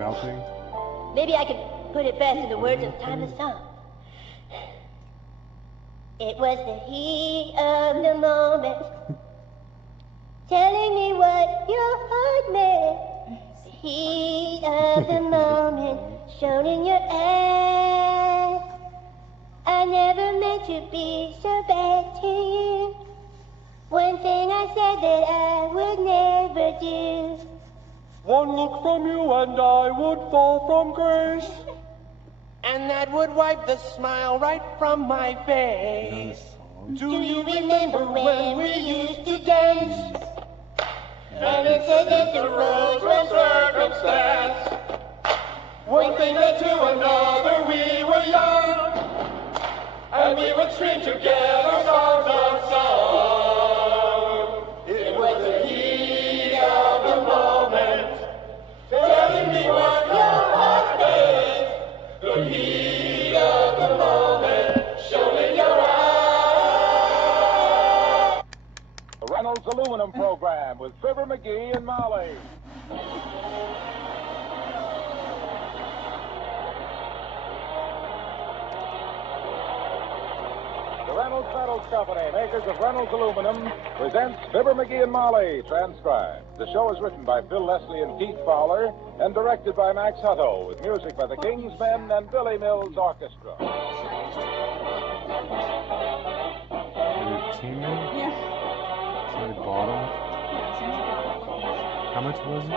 melting? Maybe I can put it best in the words of a timeless song. It was the heat of the moment, telling me what your heart meant. The heat of the moment, shown in your eyes. I never meant to be so bad to you. One thing I said that I would never do. One look from you and I would fall from grace. And that would wipe the smile right from my face. Do you remember when we used to dance? And it said that the roads were circumstance. One thing led to another, we were young. And we would string together songs of song. It was the heat of the moment, telling me what your heart meant. The heat of the moment, shown in your eyes. The Reynolds Aluminum Program with Fibber McGee and Molly. The Reynolds Metals Company, makers of Reynolds Aluminum, presents Fibber McGee and Molly, transcribed. The show is written by Phil Leslie and Keith Fowler and directed by Max Hutto, with music by the King's Men and Billy Mills Orchestra. Your teammate? Yeah. So they bought him? How much was it?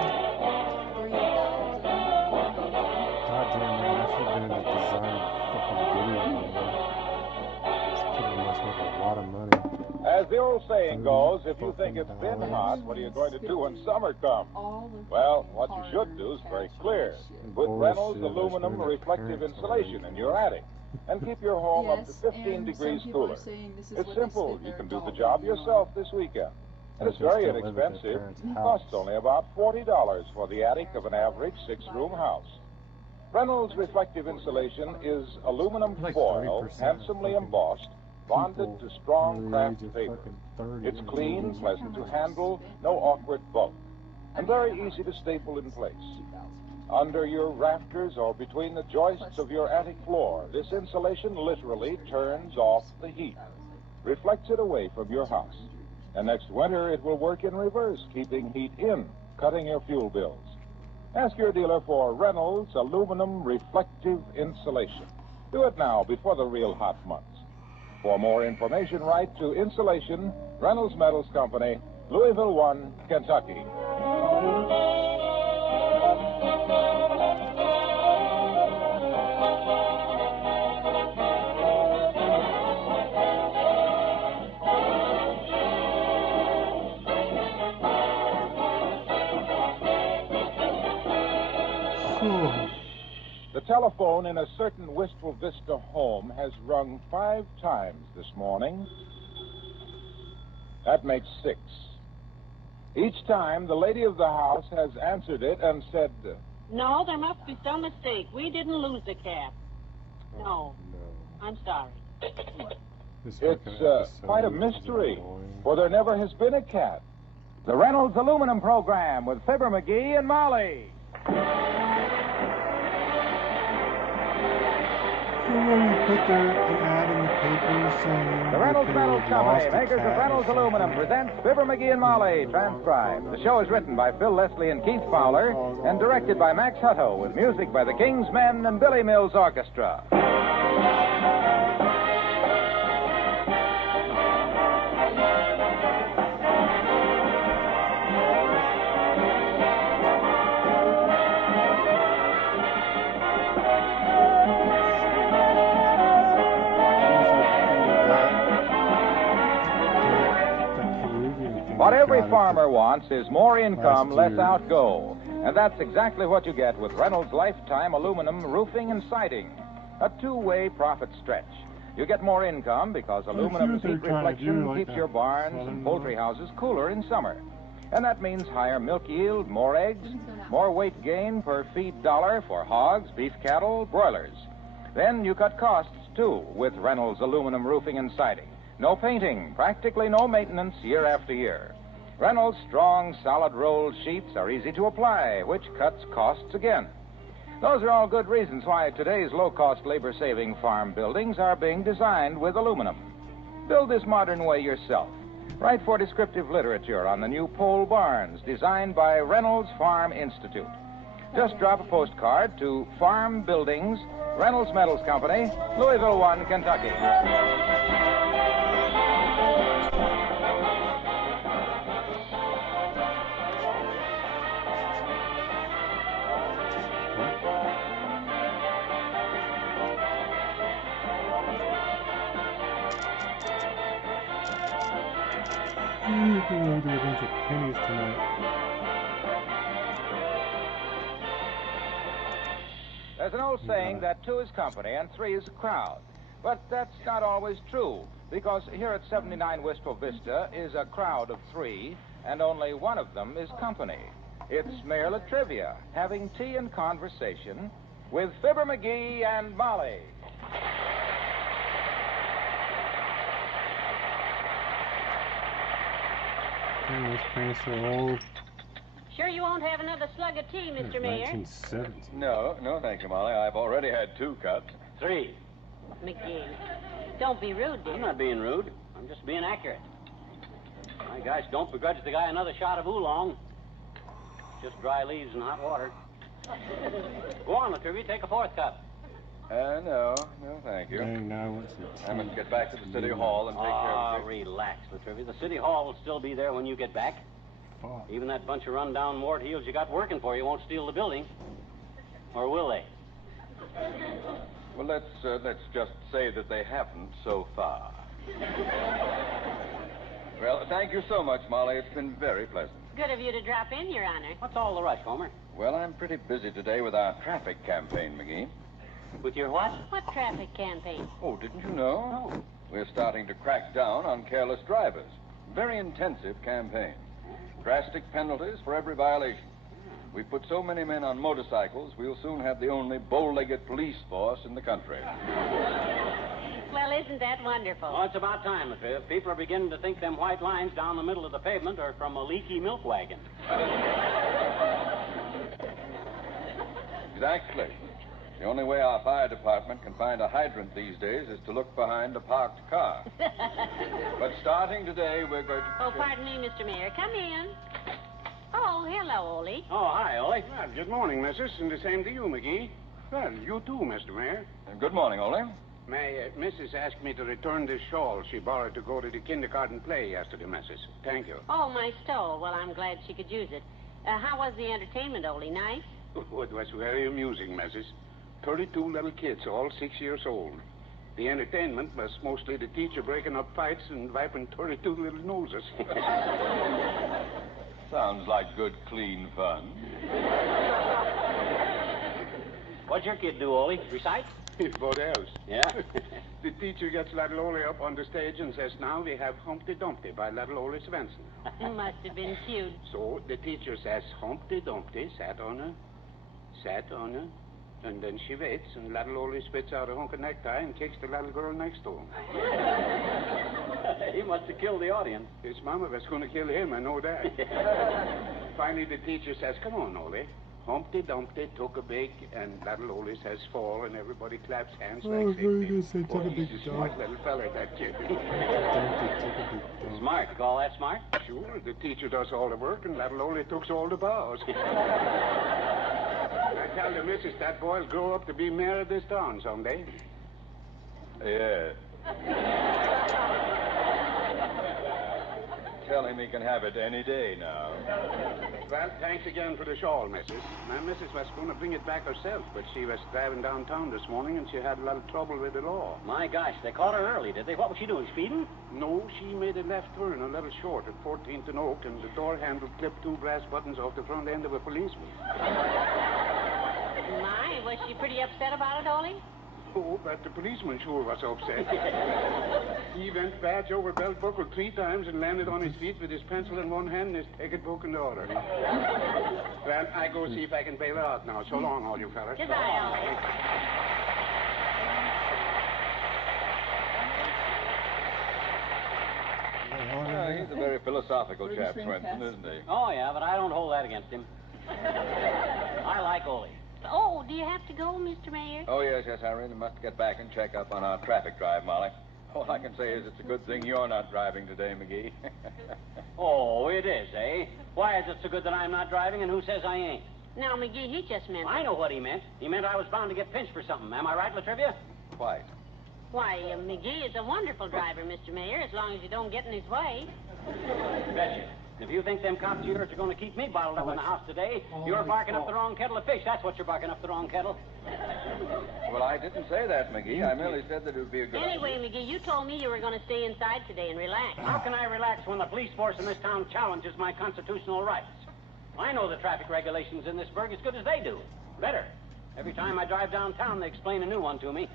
God damn, man, I should have been in the design fucking video. This kid must make a lot of money. As the old saying goes, if you think it's been hot, what are you going to do when summer comes? Well, what you should do is very clear. Put Reynolds aluminum reflective insulation in your attic and keep your home up to 15 degrees cooler. It's simple. You can do the job yourself this weekend. And it's very inexpensive. It costs only about $40 for the attic of an average 6-room house. Reynolds reflective insulation is aluminum foil, handsomely embossed, bonded to strong craft paper. It's clean, pleasant to handle, no awkward bulk, and very easy to staple in place. Under your rafters or between the joists of your attic floor, this insulation literally turns off the heat, reflects it away from your house. And next winter, it will work in reverse, keeping heat in, cutting your fuel bills. Ask your dealer for Reynolds Aluminum Reflective Insulation. Do it now before the real hot months. For more information, write to Insulation, Reynolds Metals Company, Louisville 1, Kentucky. The telephone in a certain Wistful Vista home has rung 5 times this morning. That makes 6. Each time, the lady of the house has answered it and said, No, there must be some mistake. We didn't lose the cat. No. I'm sorry. It's quite a mystery, for there never has been a cat. The Reynolds Aluminum Program with Fibber McGee and Molly. Put an ad in the paper saying The Reynolds Metals Company, makers of Reynolds Aluminum, presents Fibber McGee and Molly, transcribed. The show is written by Phil Leslie and Keith Fowler and directed by Max Hutto, with music by the King's Men and Billy Mills Orchestra. What every farmer wants is more income, less outgo. And that's exactly what you get with Reynolds Lifetime Aluminum Roofing and Siding. A two-way profit stretch. You get more income because aluminum's heat reflection keeps your barns and poultry houses cooler in summer. And that means higher milk yield, more eggs, more weight gain per feed dollar for hogs, beef cattle, broilers. Then you cut costs, too, with Reynolds Aluminum Roofing and Siding. No painting, practically no maintenance year after year. Reynolds' strong, solid rolled sheets are easy to apply, which cuts costs again. Those are all good reasons why today's low-cost, labor-saving farm buildings are being designed with aluminum. Build this modern way yourself. Write for descriptive literature on the new pole barns designed by Reynolds Farm Institute. Just drop a postcard to Farm Buildings, Reynolds Metals Company, Louisville 1, Kentucky. I'm gonna do a bunch of pennies tonight. There's an old saying that 2 is company and 3 is a crowd. But that's not always true, because here at 79 Wistful Vista is a crowd of 3, and only one of them is company. It's Mayor Latrivia having tea and conversation with Fibber McGee and Molly. Man, those pennies are old. Sure you won't have another slug of tea, Mr. Mayor? 1970. No, thank you, Molly. I've already had 2 cups. 3. McGee, don't be rude, dear. I'm not being rude. I'm just being accurate. My gosh, don't begrudge the guy another shot of oolong. Just dry leaves and hot water. Go on, Latrivia, take a 4th cup. No, thank you. Dang, now I want some tea. I must get back to the city hall and take care of it. Relax, Latrivia. The city hall will still be there when you get back. Fuck. Even that bunch of run-down mort heels you got working for you won't steal the building. Or will they? Well, let's just say that they haven't so far. Well, thank you so much, Molly. It's been very pleasant. Good of you to drop in, Your Honor. What's all the rush, Homer? Well, I'm pretty busy today with our traffic campaign, McGee. With your what? What traffic campaign? Oh, didn't you know? No. We're starting to crack down on careless drivers. Very intensive campaign. Drastic penalties for every violation. We put so many men on motorcycles, we'll soon have the only bow-legged police force in the country. Well, isn't that wonderful? Well, it's about time, Latrivia. People are beginning to think them white lines down the middle of the pavement are from a leaky milk wagon. Exactly. The only way our fire department can find a hydrant these days is to look behind a parked car. But starting today, we're going to... Oh, pardon me, Mr. Mayor. Come in. Oh, hello, Ole. Oh, hi, Ole. Well, good morning, Mrs., and the same to you, McGee. Well, you too, Mr. Mayor. Good morning, Ole. My missus asked me to return this shawl she borrowed to go to the kindergarten play yesterday, Mrs. Thank you. Oh, my stole. Well, I'm glad she could use it. How was the entertainment, Ole? Nice? Oh, it was very amusing, Mrs. 32 little kids, all 6 years old. The entertainment was mostly the teacher breaking up fights and wiping 32 little noses. Sounds like good, clean fun. What'd your kid do, Ole? Recite? What else? Yeah? The teacher gets little Ole up on the stage and says, now we have Humpty Dumpty by little Ole Svensson. Must have been cute. So the teacher says, Humpty Dumpty sat on her, and then she waits, and little Ole spits out a hunk of necktie and kicks the little girl next to him. He must have killed the audience. His mama was going to kill him, I know that. Finally, the teacher says, come on, Ole. Humpty Dumpty took a big, and little Ole says fall, and everybody claps hands like very good. Say, Boy, took a big he's a smart little fella, that kid. Smart. You call that smart? Sure, the teacher does all the work, and little Ole takes all the bows. I tell the missus that boy'll grow up to be mayor of this town someday. Yeah. Tell him he can have it any day now. Well, thanks again for the shawl, missus. My missus was going to bring it back herself, but she was driving downtown this morning and she had a little trouble with the law. My gosh, they caught her early, did they? What was she doing, speeding? No, she made a left turn a little short at 14th and Oak, and the door handle clipped 2 brass buttons off the front end of a policeman. My, was she pretty upset about it, Ole? Oh, but the policeman sure was upset. He went badge over belt buckle 3 times and landed on his feet with his pencil in one hand and his ticket book in the other. Well, I go see if I can bail her out now. So long, all you fellas. Goodbye, Ole. He's a very philosophical chap, Swenson, isn't he? Oh, yeah, but I don't hold that against him. I like Ole. Oh, Do you have to go, Mr. Mayor? Oh, yes, I really must get back and check up on our traffic drive, Molly. All I can say is it's a good thing you're not driving today, McGee. Oh, it is, eh? Why is it so good that I'm not driving, and who says I ain't? Now, McGee, he just meant... I know what he meant. He meant I was bound to get pinched for something. Am I right, Latrivia? Quite. Why, McGee is a wonderful driver, Mr. Mayor, as long as you don't get in his way. Betcha. If you think them cops of yours are going to keep me bottled up in the house today, you're barking up the wrong kettle of fish. That's what you're barking up the wrong kettle. Well, I didn't say that, McGee. I merely said that it would be a good Anyway, idea. McGee, you told me you were going to stay inside today and relax. How can I relax when the police force in this town challenges my constitutional rights? I know the traffic regulations in this burg as good as they do. Better. Every time I drive downtown, they explain a new one to me.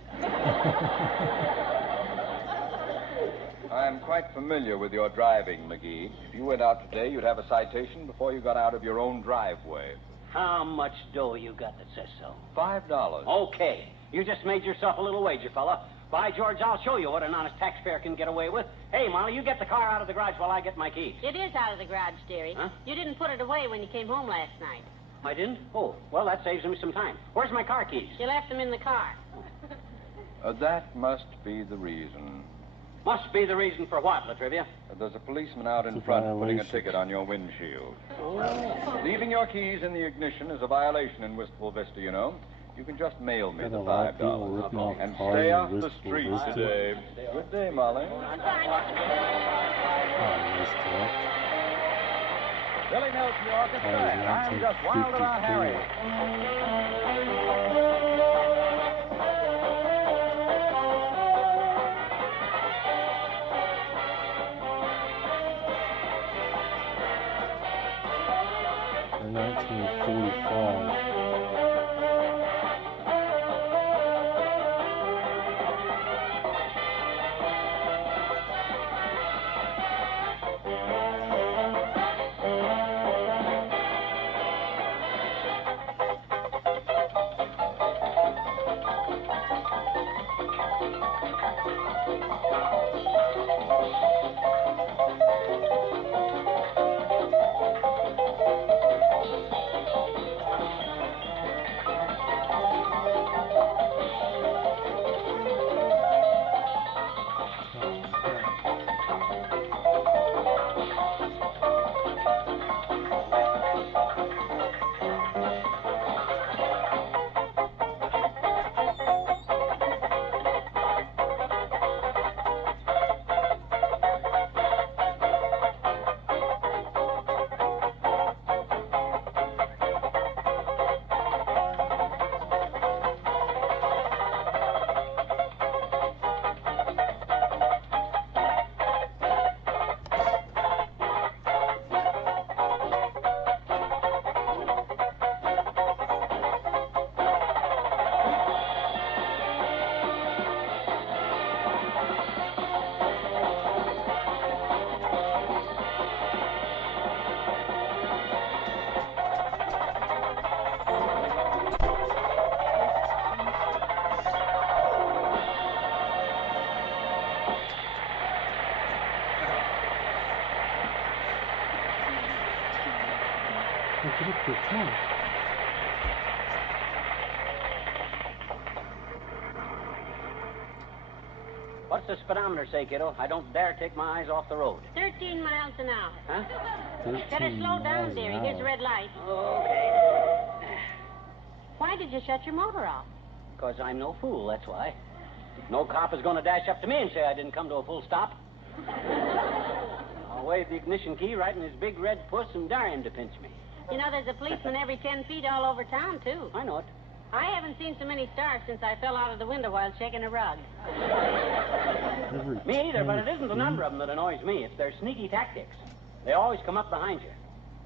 I'm quite familiar with your driving, McGee. If you went out today, you'd have a citation before you got out of your own driveway. How much dough you got that says so? $5. Okay. You just made yourself a little wager, fella. By George, I'll show you what an honest taxpayer can get away with. Hey, Molly, you get the car out of the garage while I get my keys. It is out of the garage, dearie. Huh? You didn't put it away when you came home last night. I didn't? Oh, well, that saves me some time. Where's my car keys? You left them in the car. That must be the reason. Must be the reason for what, Latrivia? There's a policeman out in It's a front putting a violation. ticket on your windshield. Leaving your keys in the ignition is a violation in Wistful Vista, you know. You can just mail me Got the a lot of people $5. ripping off And cars stay in off the Wistful streets Vista. today. Good day, Molly. Oh, nice truck. Billy Nelson, the orchestra, That is and I'm just wild about Harry. 1945. Get up here, come on. What's the speedometer say, kiddo? I don't dare take my eyes off the road. 13 miles an hour. Huh? 13 Better slow miles down, an dearie. hour. Here's a red light. Okay. Why did you shut your motor off? Because I'm no fool, that's why. No cop is going to dash up to me and say I didn't come to a full stop. I'll wave the ignition key right in his big red puss and dare him to pinch me. You know, there's a policeman every 10 feet all over town, too. I know it. I haven't seen so many stars since I fell out of the window while checking a rug. Me either, but it isn't the number of them that annoys me. It's their sneaky tactics. They always come up behind you.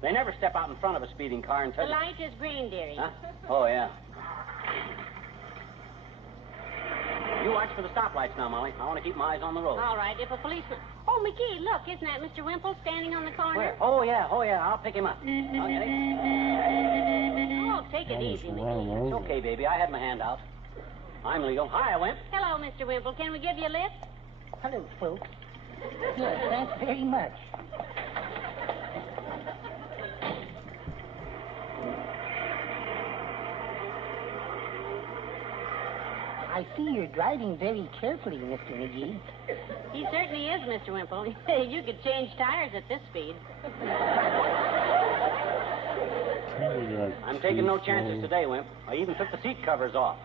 They never step out in front of a speeding car and tell The you... light is green, dearie. Huh? Oh, yeah. You watch for the stoplights now, Molly. I want to keep my eyes on the road. All right, if a policeman... Oh, McGee, look, isn't that Mr. Wimple standing on the corner? Where? Oh, yeah, I'll pick him up. Okay. Oh, take it easy, McGee. It's okay, baby. I had my hand out. I'm legal. Hi, Wimp. Hello, Mr. Wimple. Can we give you a lift? Hello, folks. Yes, thanks very much. I see you're driving very carefully, Mr. McGee. He certainly is, Mr. Wimple. You could change tires at this speed. I'm taking no chances today, Wimp. I even took the seat covers off.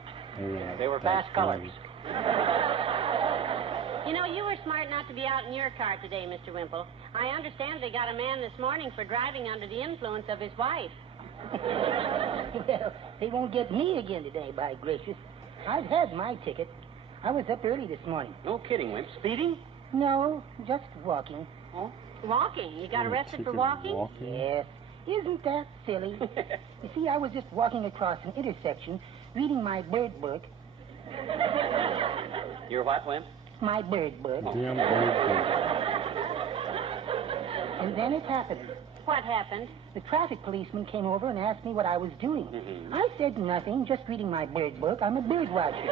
They were fast colors. You know, you were smart not to be out in your car today, Mr. Wimple. I understand they got a man this morning for driving under the influence of his wife. Well, they won't get me again today, by gracious. I've had my ticket. I was up early this morning. No kidding, Wimp. Speeding? No, just walking. Oh? Walking? You got arrested for walking? Yes. Isn't that silly? You see, I was just walking across an intersection, reading my bird book. Your what, Wimp? My bird book. Damn bird book. And then it happened. What happened? The traffic policeman came over and asked me what I was doing. I said nothing, just reading my bird book. I'm a bird watcher.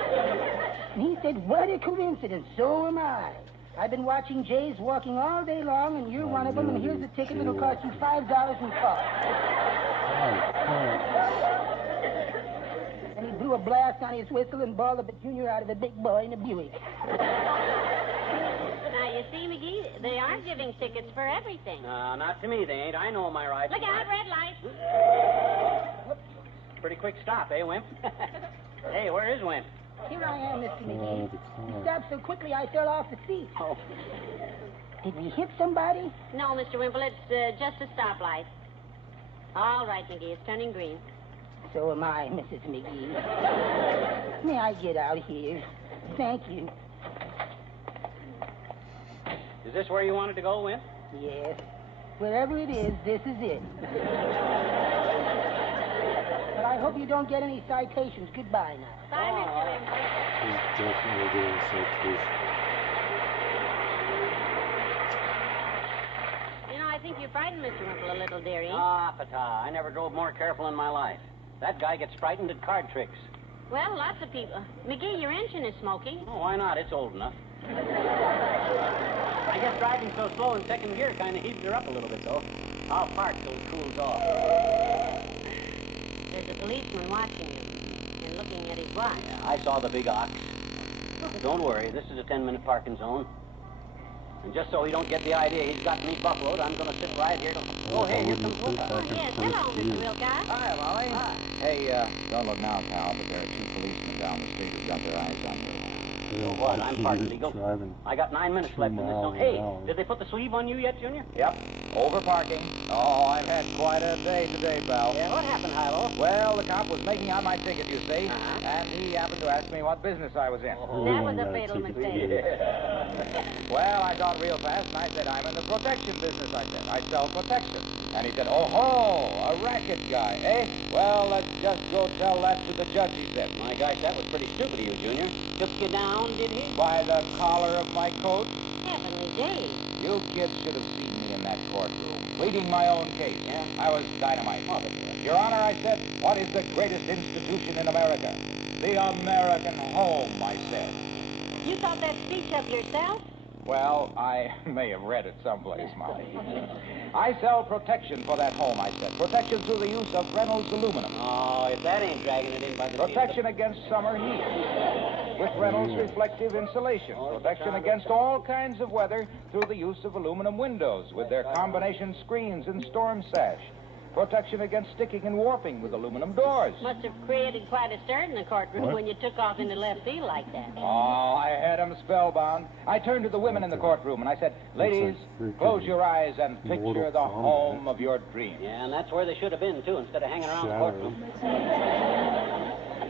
And he said, what a coincidence, so am I. I've been watching jays walking all day long, and you're one of them, and here's a ticket that'll cost you $5 in cost. And he blew a blast on his whistle and balled up a junior out of a big boy in a Buick. Now, you see, McGee, they are giving tickets for everything. Not to me, they ain't. I know my rights. Look out, red light. Pretty quick stop, eh, Wimp? Hey, where is Wimp? Here I am, Mr. McGee. He stopped so quickly I fell off the seat. Oh. Did we hit somebody? No, Mr. Wimple, it's just a stoplight. All right, McGee, it's turning green. So am I, Mrs. McGee. May I get out here? Thank you. Is this where you wanted to go, Wimp? Yes. Wherever it is, this is it. But I hope you don't get any citations. Goodbye now. Bye, Mr. Wimple. He's definitely getting citation. You know, I think you frightened Mr. Wimple a little, dearie. Ah, pata. I never drove more careful in my life. That guy gets frightened at card tricks. Well, lots of people. McGee, your engine is smoking. Oh, why not? It's old enough. I guess driving so slow in second gear kind of heaves her up a little bit, though. I'll park till it cools off. There's a policeman watching you and looking at his watch. Yeah, I saw the big ox. Don't worry, this is a 10-minute parking zone. And just so he don't get the idea he's got me buffaloed, I'm going to sit right here. Oh, hey, here comes Wilcox. Oh, yes. Hello, Mr. Wilcox. Hi, Molly. Hi. Hey, don't look now, pal, but there are two policemen down the street who've got their eyes on you. So what? I'm parked legal. I got 9 minutes left in this zone. Hey, did they put the sleeve on you yet, Junior? Yep. Over parking. Oh, I've had quite a day today, pal. Yeah, what happened, Hilo? Well, the cop was making out my ticket, you see, and he happened to ask me what business I was in. That was a fatal mistake. Well, I got real fast, and I said, I'm in the protection business, I said. I sell protection. And he said, oh-ho, a racket guy, eh? Well, let's just go tell that to the judge, he said. My gosh, that was pretty stupid of you, Junior. Took you down, did he? By the collar of my coat. Heavenly days. You kids should have seen me in that courtroom, pleading my own case. Yeah? I was dynamite. Your Honor, I said, what is the greatest institution in America? The American home, I said. You thought that speech of yourself? Well, I may have read it someplace, Molly. I sell protection for that home, I said. Protection through the use of Reynolds aluminum. Oh, if that ain't dragging it in by the Protection against summer heat. With Reynolds reflective insulation. Protection against all kinds of weather through the use of aluminum windows with their combination screens and storm sash. Protection against sticking and warping with aluminum doors. Must have created quite a stir in the courtroom when you took off into left field like that. Oh, I had them spellbound. I turned to the women in the courtroom and I said, ladies, close your eyes and picture the home of your dreams. Yeah, and that's where they should have been, too, instead of hanging around the courtroom.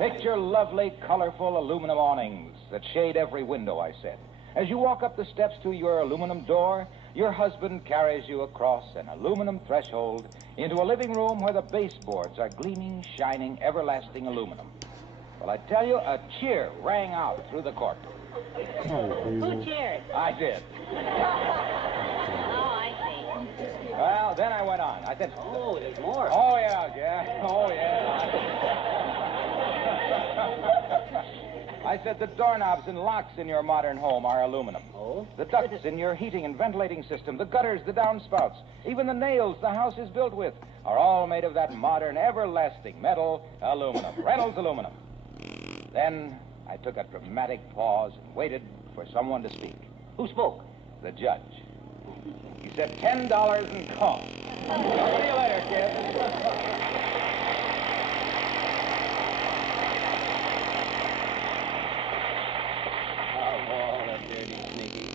Picture lovely, colorful aluminum awnings that shade every window, I said. As you walk up the steps to your aluminum door, your husband carries you across an aluminum threshold into a living room where the baseboards are gleaming, shining, everlasting aluminum. Well, I tell you, a cheer rang out through the courtroom. Who cheered? I did. Oh, I see. Well, then I went on. I said, Oh, there's more. oh, yeah. Oh, yeah. I said the doorknobs and locks in your modern home are aluminum. Oh? The ducts in your heating and ventilating system, the gutters, the downspouts, even the nails the house is built with are all made of that modern, everlasting metal aluminum. Reynolds aluminum. Then I took a dramatic pause and waited for someone to speak. Who spoke? The judge. He said $10 and call. See you later, kid.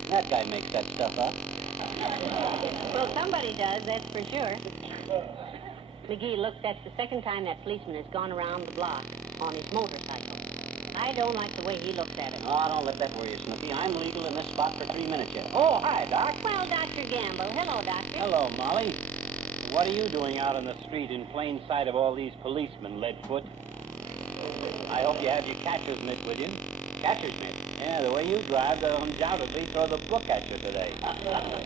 That guy makes that stuff up. Well, somebody does, that's for sure. McGee, look, that's the second time that policeman has gone around the block on his motorcycle. I don't like the way he looks at it. Oh, don't let that worry you, Snoopy. I'm legal in this spot for 3 minutes yet. Oh, hi, Doc. Well, Dr. Gamble. Hello, Doctor. Hello, Molly. What are you doing out on the street in plain sight of all these policemen, Leadfoot? I hope you have your catcher's mitt with you. Catcher's mitt? Yeah, the way you drive, they'll undoubtedly throw the book at you today.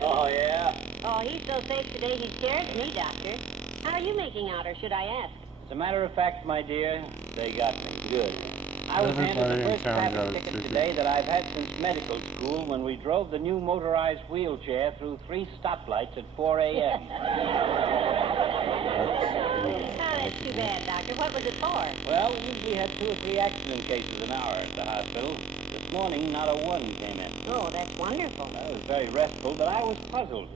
Oh, yeah? Oh, he's so safe today he scares me, Doctor. How are you making out, or should I ask? As a matter of fact, my dear, they got me. Good. I was handed Everybody the in first town got traffic a ticket ticket. today that I've had since medical school when we drove the new motorized wheelchair through 3 stoplights at 4 a.m. Oh, that's too bad, Doctor. What was it for? Well, we usually had 2 or 3 accident cases an hour at the hospital. This morning, not a one came in. Oh, that's wonderful. That was very restful, but I was puzzled.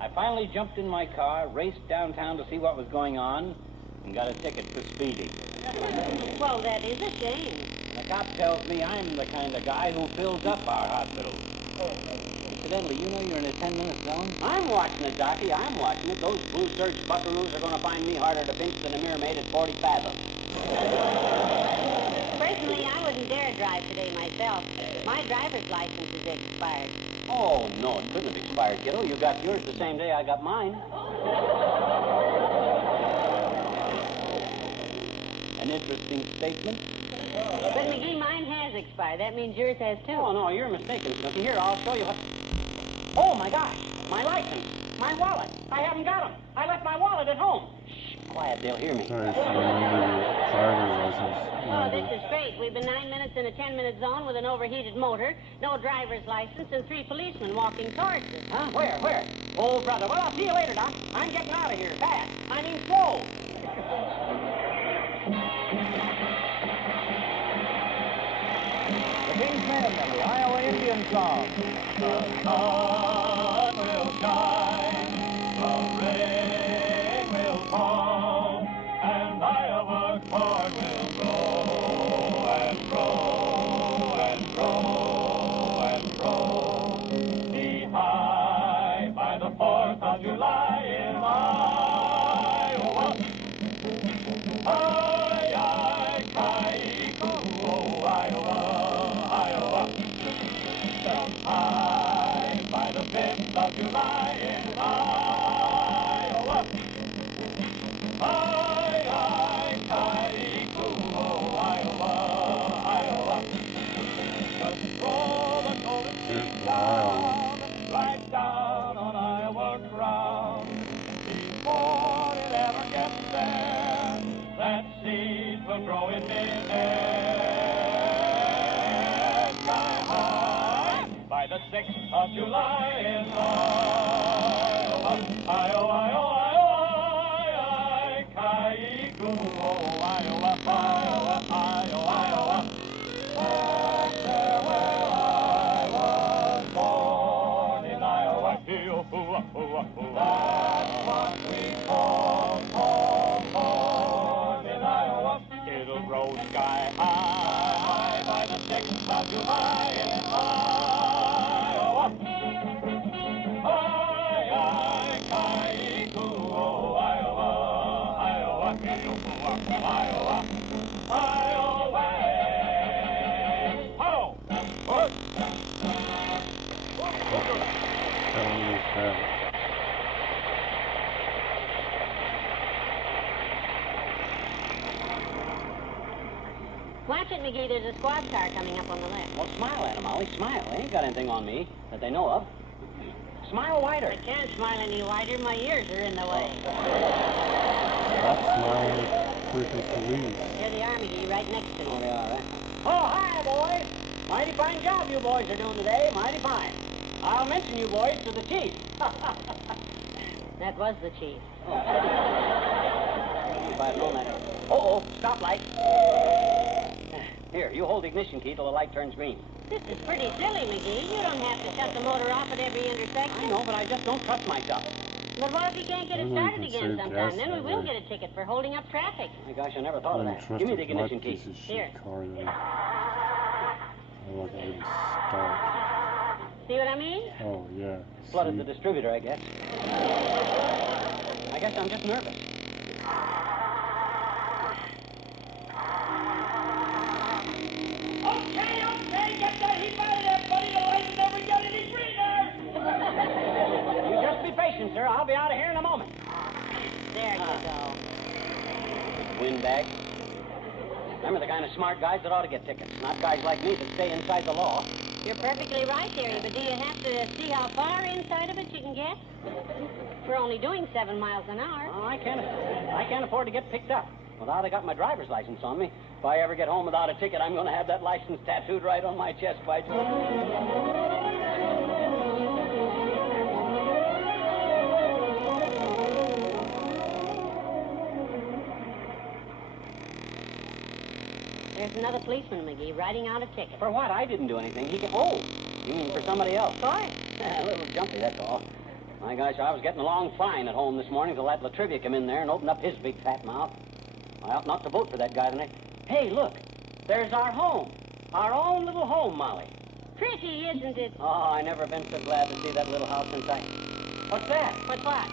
I finally jumped in my car, raced downtown to see what was going on, and got a ticket for speeding. Well, that is a shame. And the cop tells me I'm the kind of guy who fills up our hospital. Incidentally, you know you're in a 10-minute zone? I'm watching it, Docky. I'm watching it. Those blue serge buckaroos are going to find me harder to pinch than a mermaid at 40 fathoms. Personally, I wouldn't dare drive today myself. My driver's license is expired. Oh, no, it couldn't have expired, kiddo. You got yours the same day I got mine. An interesting statement. But, McGee, mine has expired. That means yours has, too. Oh, no, you're mistaken, Snooky. Here, I'll show you what... Oh, my gosh. My license. My wallet. I haven't got them. I left my wallet at home. Shh, quiet. They'll hear me. Sorry, driver's license. Oh, this is great. We've been 9 minutes in a 10-minute zone with an overheated motor, no driver's license, and 3 policemen walking towards us. Huh? Where? Oh, brother. Well, I'll see you later, Doc. I'm getting out of here. Fast. I mean, slow. The King's Men and the Iowa Indian song. The sun will shine, the rain will fall, and Iowa corn will grow and grow and grow and grow. Be high by the 4th of July in Iowa. Aye, aye, Kai-Koo, Iowa. High by the 5th of July in Iowa. Aye, aye, Kai-Koo, Iowa, Iowa. Just throw the golden seed down, right down on Iowa ground. Before it ever gets there, that seed will grow in midair. By the 6th of July in Iowa, Iowa, Iowa, Iowa, Kai-Koo, Iowa, Iowa, Iowa, Iowa. That's there where I was born in Iowa. That's what we call corn in Iowa. It'll grow sky high by the 6th of July in Iowa. Watch it, McGee. There's a squad car coming up on the left. Well, smile at him, Ollie. Smile. They ain't got anything on me that they know of. Smile wider. I can't smile any wider. My ears are in the way. Stop smiling at freaking police. They're the Army, McGee, right next to me. Oh, they are, eh? Oh, hi, boys. Mighty fine job you boys are doing today. Mighty fine. I'll mention you boys to the chief. That was the chief. By a full minute. Uh-oh, stoplight. Here, you hold the ignition key till the light turns green. This is pretty silly, McGee. You don't have to shut the motor off at every intersection. I know, but I just don't trust myself. But what if you can't get it Well, you started can again save sometime? gas Then we that will way. get a ticket for holding up traffic. My gosh, I never thought of that. Trust Give me the a black ignition key. piece of shit Here. car there. I like it really start. See what I mean? Oh, yeah. Flooded See? the distributor, I guess. I guess I'm just nervous. Okay, get that heap out of there, buddy. The light will never get any greener. You just be patient, sir. I'll be out of here in a moment. There you go. Windbag. Remember the kind of smart guys that ought to get tickets, not guys like me that stay inside the law. You're perfectly right, dearie, but do you have to see how far inside of it you can get? We're only doing 7 miles an hour. Oh, I can't afford to get picked up. Well, now they got my driver's license on me. If I ever get home without a ticket, I'm going to have that license tattooed right on my chest, by George. There's another policeman, McGee, writing out a ticket. For what? I didn't do anything. Oh, you mean for somebody else? Of course. A little jumpy, that's all. My gosh, I was getting along fine at home this morning till that Latrivia come in there and opened up his big fat mouth. I ought not to vote for that guy tonight. Hey, look. There's our home. Our own little home, Molly. Pretty, isn't it? Oh, I never been so glad to see that little house since I... What's that? What's what?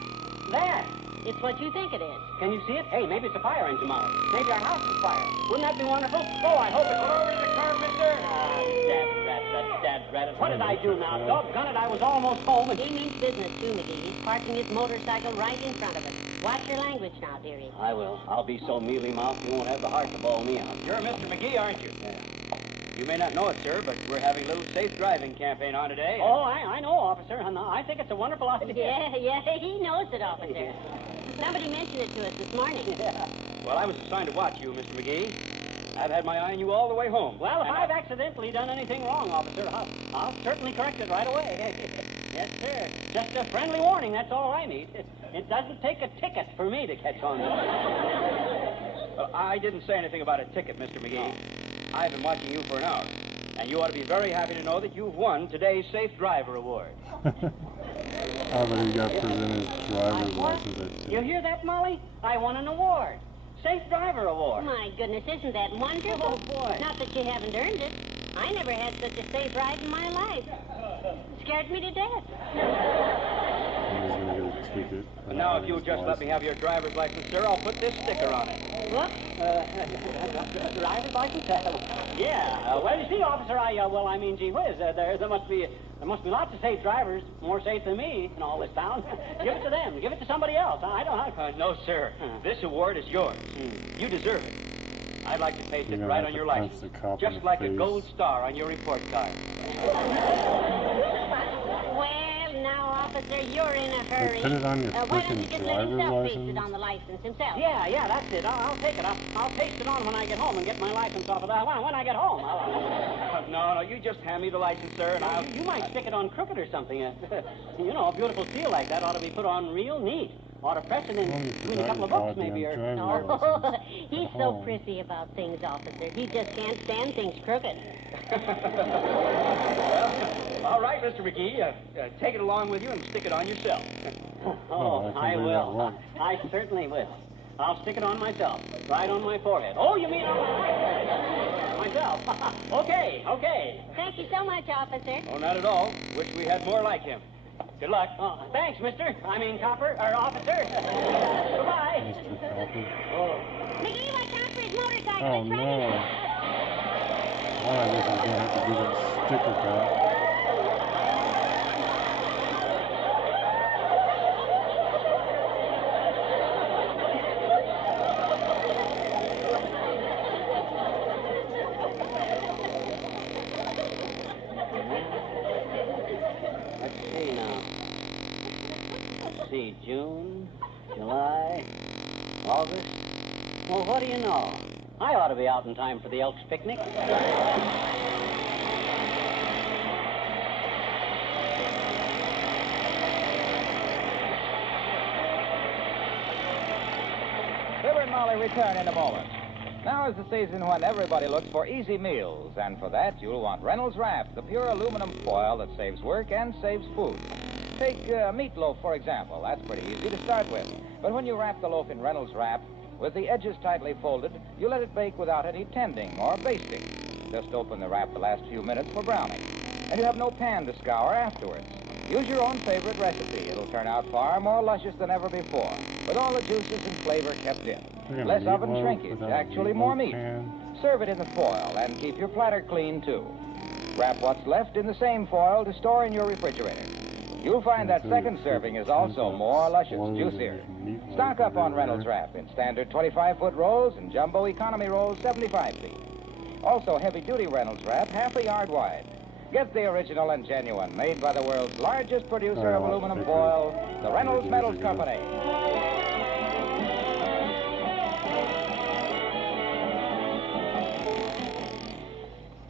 That. It's what you think it is. Can you see it? Hey, maybe it's a fire engine, Molly. Maybe our house is fire. Wouldn't that be wonderful? Oh, I hope it's... Pull over to the car, mister. Dad rat. What did I do now? Doggone it, I was almost home and... He means business, too, McGee. He's parking his motorcycle right in front of us. Watch your language now, dearie. I will. I'll be so mealy-mouthed you won't have the heart to bawl me out. You're Mr. McGee, aren't you? Yeah. You may not know it, sir, but we're having a little safe driving campaign on today. Oh, I know, officer. I think it's a wonderful idea. Yeah, he knows it, officer. Somebody mentioned it to us this morning. Yeah. Well, I was assigned to watch you, Mr. McGee. I've had my eye on you all the way home. Well, if I've accidentally done anything wrong, officer, I'll certainly correct it right away. Yes, sir. Just a friendly warning, that's all I need. It doesn't take a ticket for me to catch on. I didn't say anything about a ticket, Mr. McGee. I've been watching you for an hour, and you ought to be very happy to know that you've won today's Safe Driver Award. How about he got presented his driver's license at You hear that, Molly? I won an award. Safe Driver Award. My goodness, isn't that wonderful? Oh, boy. Not that you haven't earned it. I never had such a safe ride in my life. Scared me to death. And he's going to get a ticket. And now, if you'll just let me have your driver's license, sir, I'll put this sticker on it. What? Driver's license? Yeah. Well, you see, officer, gee whiz, there must be lots of safe drivers, more safe than me in all this town. Give it to them. Give it to somebody else. I don't know. No, sir. This award is yours. You deserve it. I'd like to paste it You're right gonna on have your to punch license, the cop in just the like a face. gold star on your report card. Well, now, officer, you're in a hurry. put it on your Why don't you frickin' just let himself driver's paste it license? on the license himself? Yeah, that's it. I'll take it. I'll paste it on when I get home and get my license off of that. When I get home. No, you just hand me the license, sir, and I'll... You might stick it on crooked or something. A beautiful seal like that ought to be put on real neat. Ought to press it in Well, you between a forgot couple of your books, maybe. Or goddamn Oh, driver's license. he's At so home. prissy about things, officer. He just can't stand things crooked. Well, all right, Mr. McGee, take it along with you and stick it on yourself. Oh, I can I do that will. once. I certainly will. I'll stick it on myself, right on my forehead. Oh, you mean on my myself? Okay. Thank you so much, officer. Oh, not at all. Wish we had more like him. Good luck. Oh, thanks, mister. Copper, or officer. Goodbye. Mr. Copper. McGee, watch out for his motorcycle. Oh, It's right no. here. All right, this is going to have to do that sticker back. Let's see now. Let's see, June, July, August. Well, what do you know? I ought to be out in time for the Elks picnic. Fibber and Molly return in a moment. Now is the season when everybody looks for easy meals, and for that you'll want Reynolds Wrap, the pure aluminum foil that saves work and saves food. Take meatloaf, for example. That's pretty easy to start with. But when you wrap the loaf in Reynolds Wrap, with the edges tightly folded, you let it bake without any tending or basting. Just open the wrap the last few minutes for browning. And you have no pan to scour afterwards. Use your own favorite recipe. It'll turn out far more luscious than ever before, with all the juices and flavor kept in. Less oven shrinkage, actually more meat. Serve it in the foil and keep your platter clean, too. Wrap what's left in the same foil to store in your refrigerator. You'll find that second serving is also more luscious, juicier. Stock up on Reynolds Wrap in standard 25-foot rolls and jumbo economy rolls 75 feet. Also heavy-duty Reynolds Wrap, half a yard wide. Get the original and genuine, made by the world's largest producer of aluminum foil, the Reynolds Metals Company.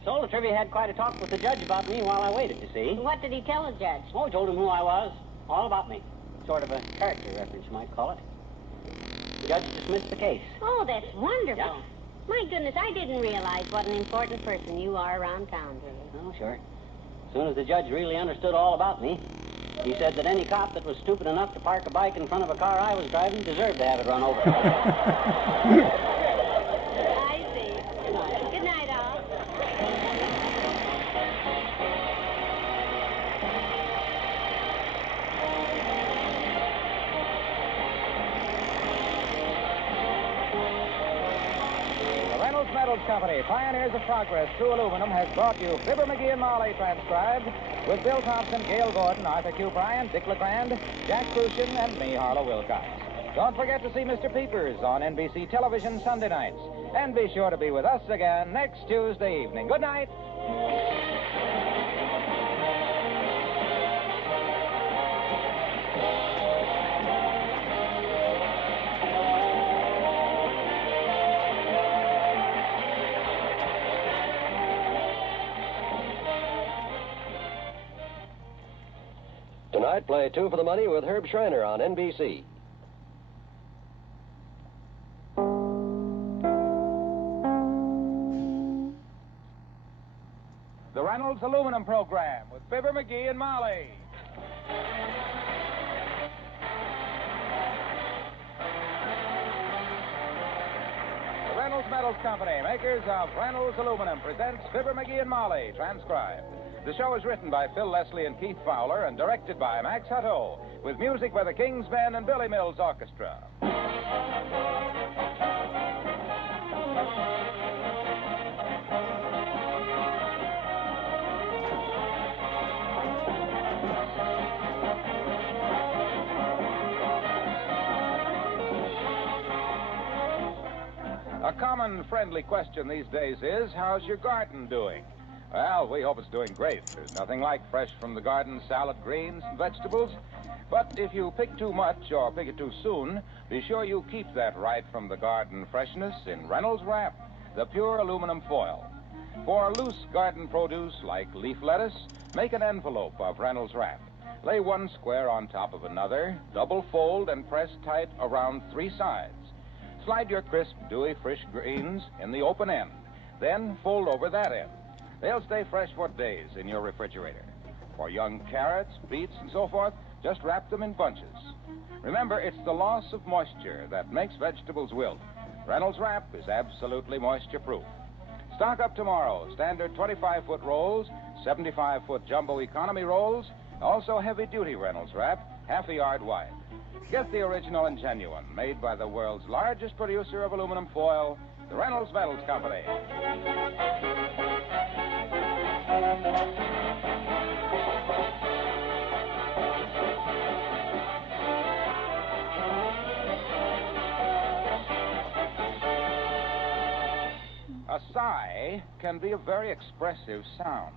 So Latrivia had quite a talk with the judge about me while I waited, you see. What did he tell the judge? Oh, told him who I was. All about me. Sort of a character reference, you might call it. The judge dismissed the case. Oh, that's wonderful. Yeah. My goodness, I didn't realize what an important person you are around town, really. Oh, sure. As soon as the judge really understood all about me, he said that any cop that was stupid enough to park a bike in front of a car I was driving deserved to have it run over. I see. Good night, all. Metals Company, pioneers of progress through aluminum, has brought you Fibber, McGee, and Molly transcribed with Bill Thompson, Gail Gordon, Arthur Q. Bryan, Dick LeGrand, Jack Crucian, and me, Harlow Wilcox. Don't forget to see Mr. Peepers on NBC television Sunday nights. And be sure to be with us again next Tuesday evening. Good night. Tonight, play Two for the Money with Herb Schreiner on NBC. The Reynolds Aluminum Program with Fibber, McGee, and Molly. The Reynolds Metals Company, makers of Reynolds Aluminum, presents Fibber, McGee, and Molly, transcribed. The show is written by Phil Leslie and Keith Fowler and directed by Max Hutto, with music by the King's Men and Billy Mills Orchestra. A common friendly question these days is, how's your garden doing? Well, we hope it's doing great. There's nothing like fresh from the garden salad greens and vegetables. But if you pick too much or pick it too soon, be sure you keep that right from the garden freshness in Reynolds Wrap, the pure aluminum foil. For loose garden produce like leaf lettuce, make an envelope of Reynolds Wrap. Lay one square on top of another, double fold and press tight around three sides. Slide your crisp, dewy, fresh greens in the open end. Then fold over that end. They'll stay fresh for days in your refrigerator. For young carrots, beets, and so forth, just wrap them in bunches. Remember, it's the loss of moisture that makes vegetables wilt. Reynolds Wrap is absolutely moisture-proof. Stock up tomorrow. Standard 25-foot rolls, 75-foot jumbo economy rolls, also heavy-duty Reynolds Wrap, half a yard wide. Get the original and genuine, made by the world's largest producer of aluminum foil, the Reynolds Metals Company. A sigh can be a very expressive sound.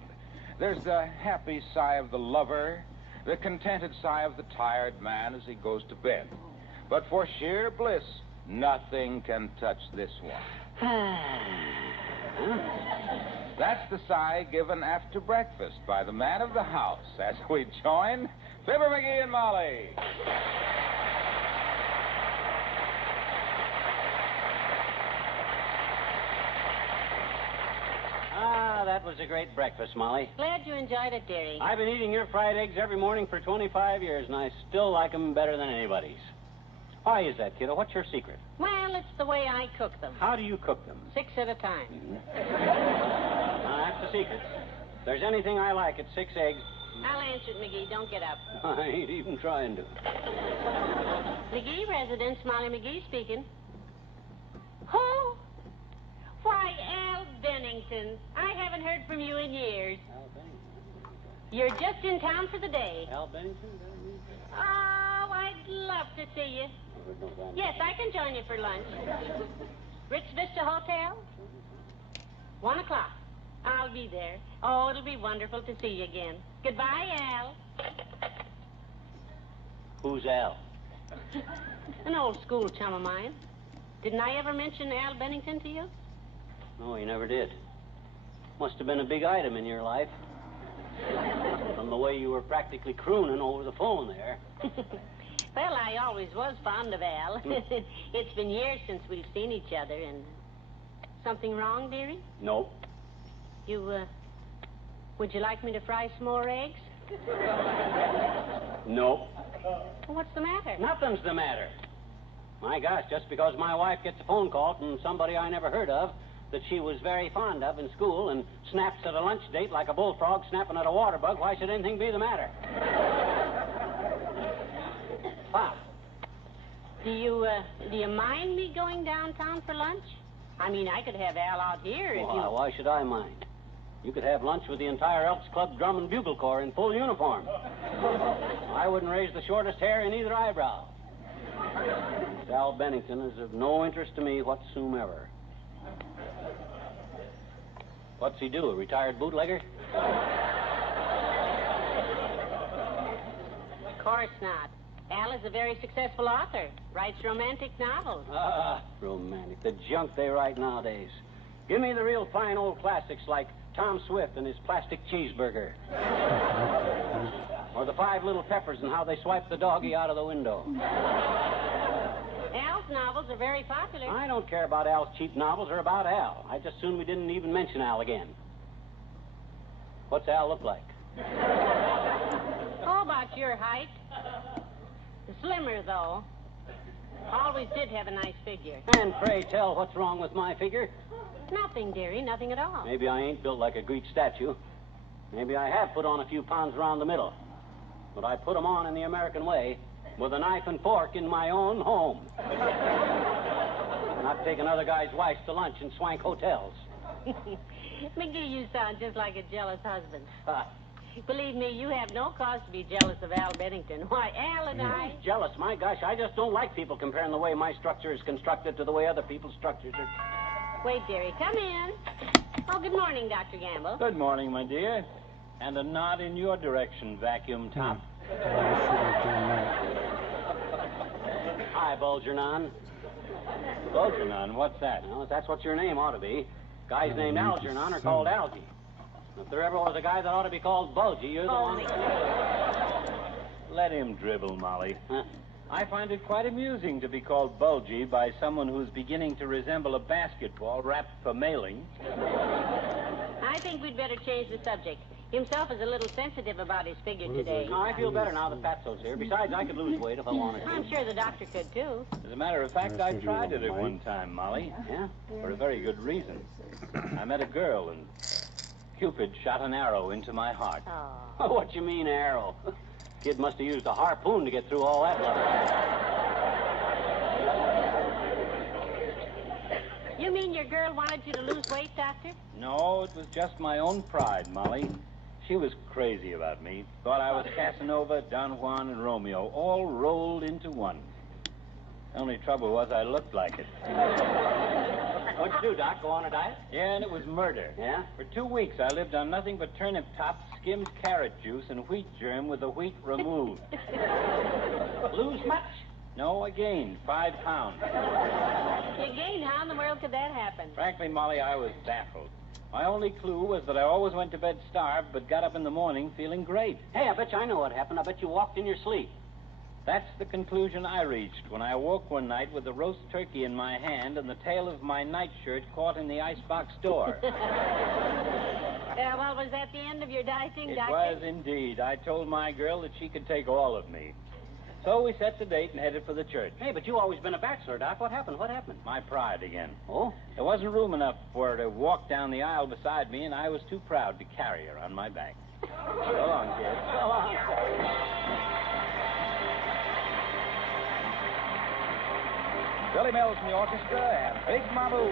There's the happy sigh of the lover, the contented sigh of the tired man as he goes to bed. But for sheer bliss, nothing can touch this one. That's the sigh given after breakfast by the man of the house as we join Fibber, McGee, and Molly. that was a great breakfast, Molly. Glad you enjoyed it, dearie. I've been eating your fried eggs every morning for 25 years, and I still like them better than anybody's. Why is that, kiddo? What's your secret? Well, it's the way I cook them. How do you cook them? 6 at a time. Now, that's the secret. If there's anything I like, it's 6 eggs. I'll answer it, McGee. Don't get up. I ain't even trying to. McGee residence, Molly McGee speaking. Who? Why, Al Bennington. I haven't heard from you in years. Al Bennington? You're just in town for the day. Al Bennington? Is that what you said? Oh, I'd love to see you. Yes, I can join you for lunch. Rich Vista Hotel? 1 o'clock. I'll be there. Oh, it'll be wonderful to see you again. Goodbye, Al. Who's Al? An old school chum of mine. Didn't I ever mention Al Bennington to you? No, you never did. Must have been a big item in your life. From the way you were practically crooning over the phone there. Well, I always was fond of Al. It's been years since we've seen each other, and... Something wrong, dearie? Nope. Would you like me to fry some more eggs? Nope. What's the matter? Nothing's the matter. My gosh, just because my wife gets a phone call from somebody I never heard of that she was very fond of in school and snaps at a lunch date like a bullfrog snapping at a water bug, why should anything be the matter? Pop. Do you mind me going downtown for lunch? I mean, I could have Al out here if you... Why should I mind? You could have lunch with the entire Elks Club Drum and Bugle Corps in full uniform. I wouldn't raise the shortest hair in either eyebrow. Al Bennington is of no interest to me whatsoever. What's he do, a retired bootlegger? Of course not. Al is a very successful author. Writes romantic novels. Romantic. The junk they write nowadays. Give me the real fine old classics like Tom Swift and his plastic cheeseburger. Or the 5 Little Peppers and how they swiped the doggy out of the window. Al's novels are very popular. I don't care about Al's cheap novels or about Al. I just soon we didn't even mention Al again. What's Al look like? Oh, about your height. Slimmer, though. Always did have a nice figure. And pray tell, what's wrong with my figure? Nothing, dearie, nothing at all. Maybe I ain't built like a Greek statue. Maybe I have put on a few pounds around the middle. But I put 'em on in the American way, with a knife and fork in my own home. Not taking other guys' wives to lunch in swank hotels. McGee, you sound just like a jealous husband. Believe me, you have no cause to be jealous of Al Bennington. Why, Al and I... Jealous? My gosh, I just don't like people comparing the way my structure is constructed to the way other people's structures are... Wait, dearie, come in. Oh, good morning, Dr. Gamble. Good morning, my dear. And a nod in your direction, vacuum top. Hi, Bulgernon. Bulgernon, what's that? Well, if that's what your name ought to be. Guys named Algernon are called Algie. If there ever was a guy that ought to be called Bulgy, you're the one. Let him dribble, Molly. Huh? I find it quite amusing to be called bulgy by someone who's beginning to resemble a basketball wrapped for mailing. I think we'd better change the subject. Himself is a little sensitive about his figure today. No, I feel better now that Fatso's here. Besides, I could lose weight if I wanted to. I'm sure the doctor could, too. As a matter of fact, I tried it at one time, Molly. Yeah? For a very good reason. I met a girl, and Cupid shot an arrow into my heart. Oh. What you mean, arrow? Kid must have used a harpoon to get through all that love. You mean your girl wanted you to lose weight, Doctor? No, it was just my own pride, Molly. She was crazy about me. Thought I was Casanova, Don Juan, and Romeo, all rolled into one. The only trouble was I looked like it. What'd you do, Doc? Go on a diet? Yeah, and it was murder. Yeah? For 2 weeks, I lived on nothing but turnip tops, skimmed carrot juice, and wheat germ with the wheat removed. Lose much? No, I gained 5 pounds. You gained? How in the world could that happen? Frankly, Molly, I was baffled. My only clue was that I always went to bed starved, but got up in the morning feeling great. Hey, I bet you I know what happened. I bet you walked in your sleep. That's the conclusion I reached when I awoke one night with a roast turkey in my hand and the tail of my nightshirt caught in the icebox door. Well, was that the end of your dicing, It Doctor? was indeed. I told my girl that she could take all of me. So we set the date and headed for the church. Hey, but you always been a bachelor, Doc. What happened? What happened? My pride again. Oh? There wasn't room enough for her to walk down the aisle beside me, and I was too proud to carry her on my back. So long, kid. So long. Billy Mills in the orchestra and Big Mamu.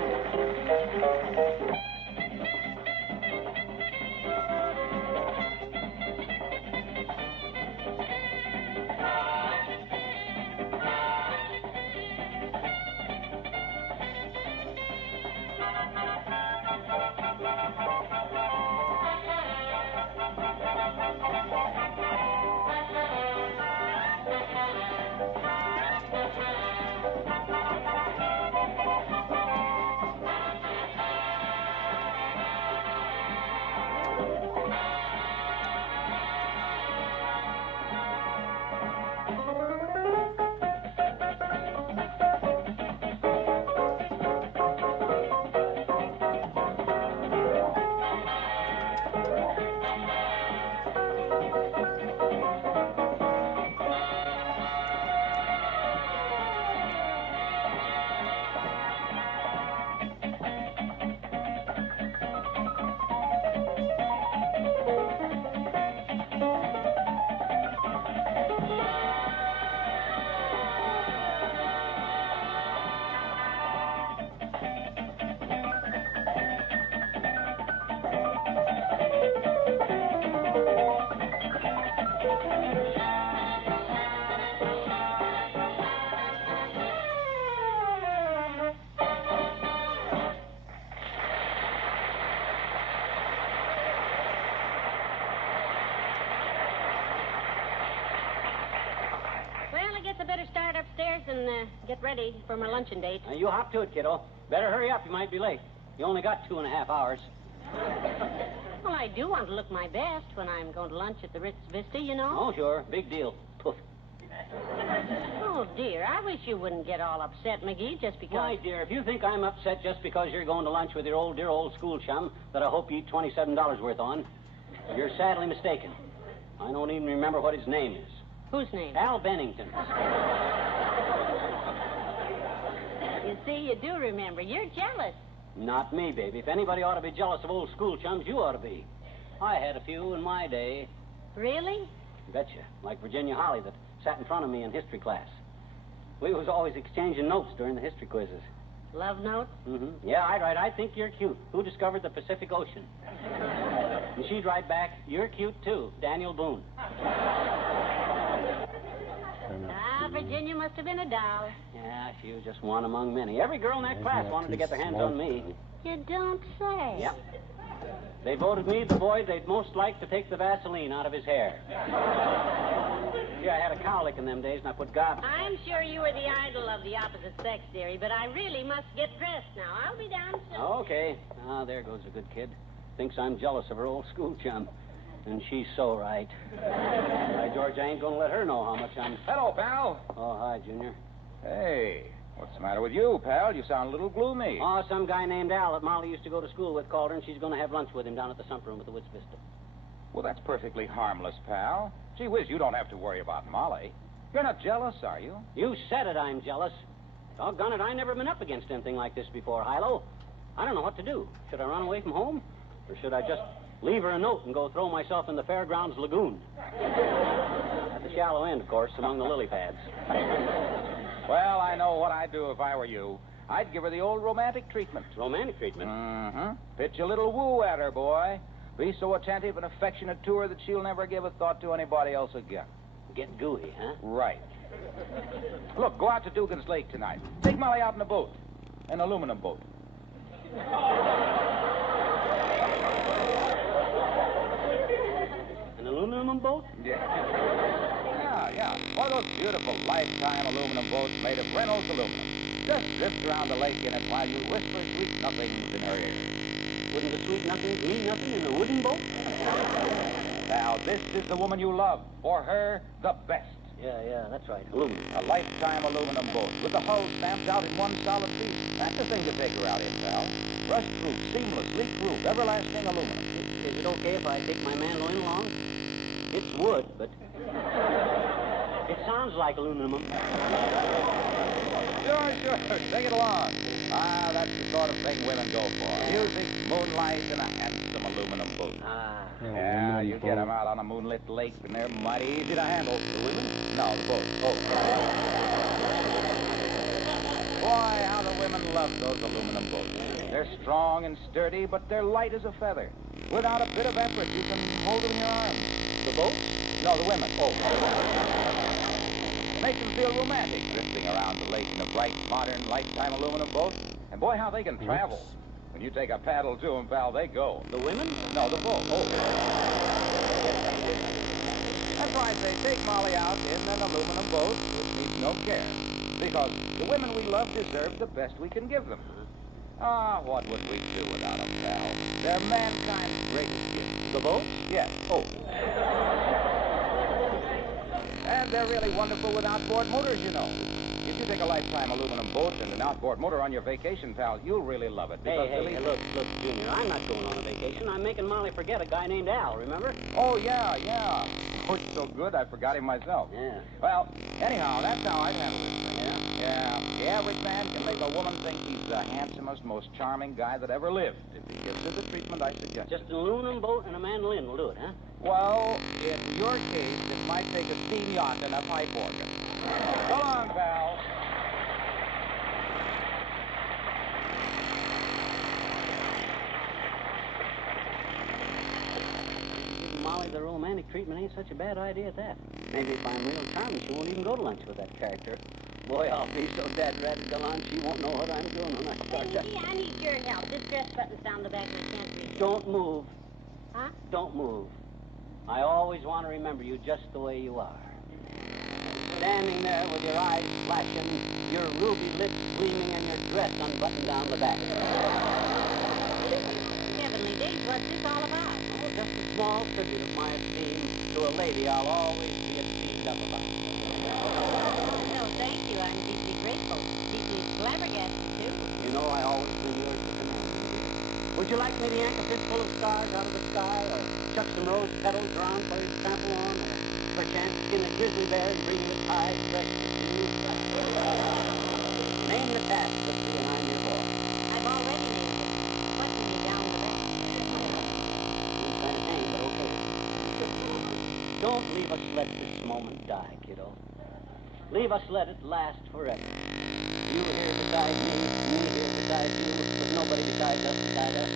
Well, I guess I better start upstairs and get ready for my luncheon date. Now, you hop to it, kiddo. Better hurry up. You might be late. You only got 2.5 hours. Well, I do want to look my best when I'm going to lunch at the Ritz Vista, you know. Oh, sure. Big deal. Poof. Oh, dear. I wish you wouldn't get all upset, McGee, just because... My dear, if you think I'm upset just because you're going to lunch with your dear old school chum that I hope you eat $27 worth on, you're sadly mistaken. I don't even remember what his name is. Whose name? Al Bennington. You see, you do remember. You're jealous. Not me, baby. If anybody ought to be jealous of old school chums, you ought to be. I had a few in my day. Really? Betcha. Like Virginia Holly that sat in front of me in history class. We was always exchanging notes during the history quizzes. Love notes? Mm-hmm. Yeah, I'd write, I think you're cute. Who discovered the Pacific Ocean? And she'd write back, you're cute, too. Daniel Boone. Virginia must have been a doll. Yeah, she was just one among many. Every girl in that class wanted to get their hands on me. You don't say. Yep. They voted me the boy they'd most like to take the Vaseline out of his hair. See, I had a cowlick in them days, and I put gobs. I'm sure you were the idol of the opposite sex, dearie, but I really must get dressed now. I'll be down soon. Okay. Ah, there goes a good kid. Thinks I'm jealous of her old school chum. And she's so right. By George, I ain't gonna let her know how much I'm... Hello, pal. Oh, hi, Junior. Hey, what's the matter with you, pal? You sound a little gloomy. Oh, some guy named Al that Molly used to go to school with called her, and she's gonna have lunch with him down at the sump room at the Woods Vista. Well, that's perfectly harmless, pal. Gee whiz, you don't have to worry about Molly. You're not jealous, are you? You said it, I'm jealous. Doggone it, I never been up against anything like this before, Hilo. I don't know what to do. Should I run away from home? Or should I just leave her a note and go throw myself in the Fairgrounds Lagoon? At the shallow end, of course, among the lily pads. Well, I know what I'd do if I were you. I'd give her the old romantic treatment. Romantic treatment? Mm-hmm. Pitch a little woo at her, boy. Be so attentive and affectionate to her that she'll never give a thought to anybody else again. Get gooey, huh? Right. Look, go out to Dugan's Lake tonight. Take Molly out in a boat. An aluminum boat. An aluminum boat? Yeah. Yeah. One of those beautiful lifetime aluminum boats made of Reynolds aluminum. Just drift around the lake in it while you whisper sweet nothings in her ear. Wouldn't the sweet nothings mean nothing in a wooden boat? Now, this is the woman you love. For her, the best. Yeah, that's right. Aluminum. A lifetime aluminum boat with the hull stamped out in one solid piece. That's the thing to take her out in, pal. Rust-proof, seamless, leak-proof, everlasting aluminum. is it okay if I take my mandolin along? It's wood, but it sounds like aluminum. Sure. Take it along. Ah, that's the sort of thing women go for. Music, moonlight, and a handsome aluminum boat. Yeah, you get them out on a moonlit lake, and they're mighty easy to handle. The women? No, the boat. Oh. Boy, how the women love those aluminum boats. They're strong and sturdy, but they're light as a feather. Without a bit of effort, you can hold them in your arms. The boat? No, the women. Oh. Makes them feel romantic, drifting around the lake in a bright, modern, lifetime aluminum boat. And boy, how they can travel. When you take a paddle to them, pal, they go. The women? No, the boat. Oh. That's why I say take Molly out in an aluminum boat, which needs no care. Because the women we love deserve the best we can give them. Ah, what would we do without them, pal? They're mankind's greatest gift. The boats? Yes. Oh. And they're really wonderful with outboard motors, you know. If you take a lifetime aluminum boat and an outboard motor on your vacation, pal, you'll really love it. Hey, look, Junior, I'm not going on a vacation. I'm making Molly forget a guy named Al, remember? Oh, yeah. Oh, he's so good, I forgot him myself. Yeah. Well, anyhow, that's how I'd handle this thing. Yeah. The average man can make a woman think he's the handsomest, most charming guy that ever lived, if he gives her the treatment I suggest. Just an aluminum boat and a mandolin will do it, huh? Well, in your case, it might take a steam yacht and a pipe organ. So long, pal. Molly, the romantic treatment ain't such a bad idea at that. Maybe if I'm real charming, she won't even go to lunch with that character. Boy, I'll be so dad-ratted to lunch, she won't know what I'm doing when I start to... Hey, I need your help. This dress button's down the back and I can't reach. Don't move. Huh? Don't move. I always want to remember you just the way you are. Standing there with your eyes flashing, your ruby lips gleaming, and your dress unbuttoned down the back. Heavenly days, what's this all about? Oh, just a small tribute of my esteem to a lady I'll always be esteemed up about. No, thank you. I'm deeply grateful. Deeply flabbergasted, too. You know I always been yours to command. Would you like me to yank a fistful of stars out of the sky, or chuck some rose petals around for you to trample on, or perchance skin a grizzly bear and bring you a tide fresh to you? Name the task, sister, and I'm your boy. I've already named it. Button me down the back. Seems kind of tame, but okay. Don't leave us let this moment die, kiddo. Leave us let it last forever. You here beside me here beside you, with nobody besides us beside us.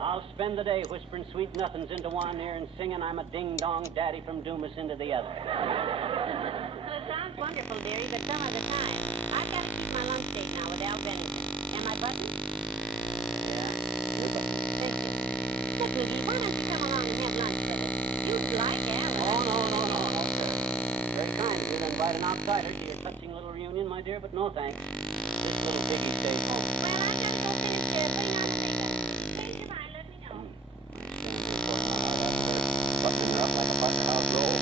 I'll spend the day whispering sweet nothings into one ear and singing I'm a ding-dong daddy from Dumas into the other. Well, it sounds wonderful, dearie, but some other time. I've got to keep my lunch date now with Al Bennington. Am I buttoned? Yeah, you're buttoned. Thank you. Look, McGee, why don't you come along and have lunch with us? You'd like Al. Oh, no, sir. Very kind of you to invite an outsider to your touching little reunion, my dear, but no thanks. This little piggy stays home. Well, I've got to go finish putting on the makeup. Change your mind, let me know. Buttoning her up like a busted house roll.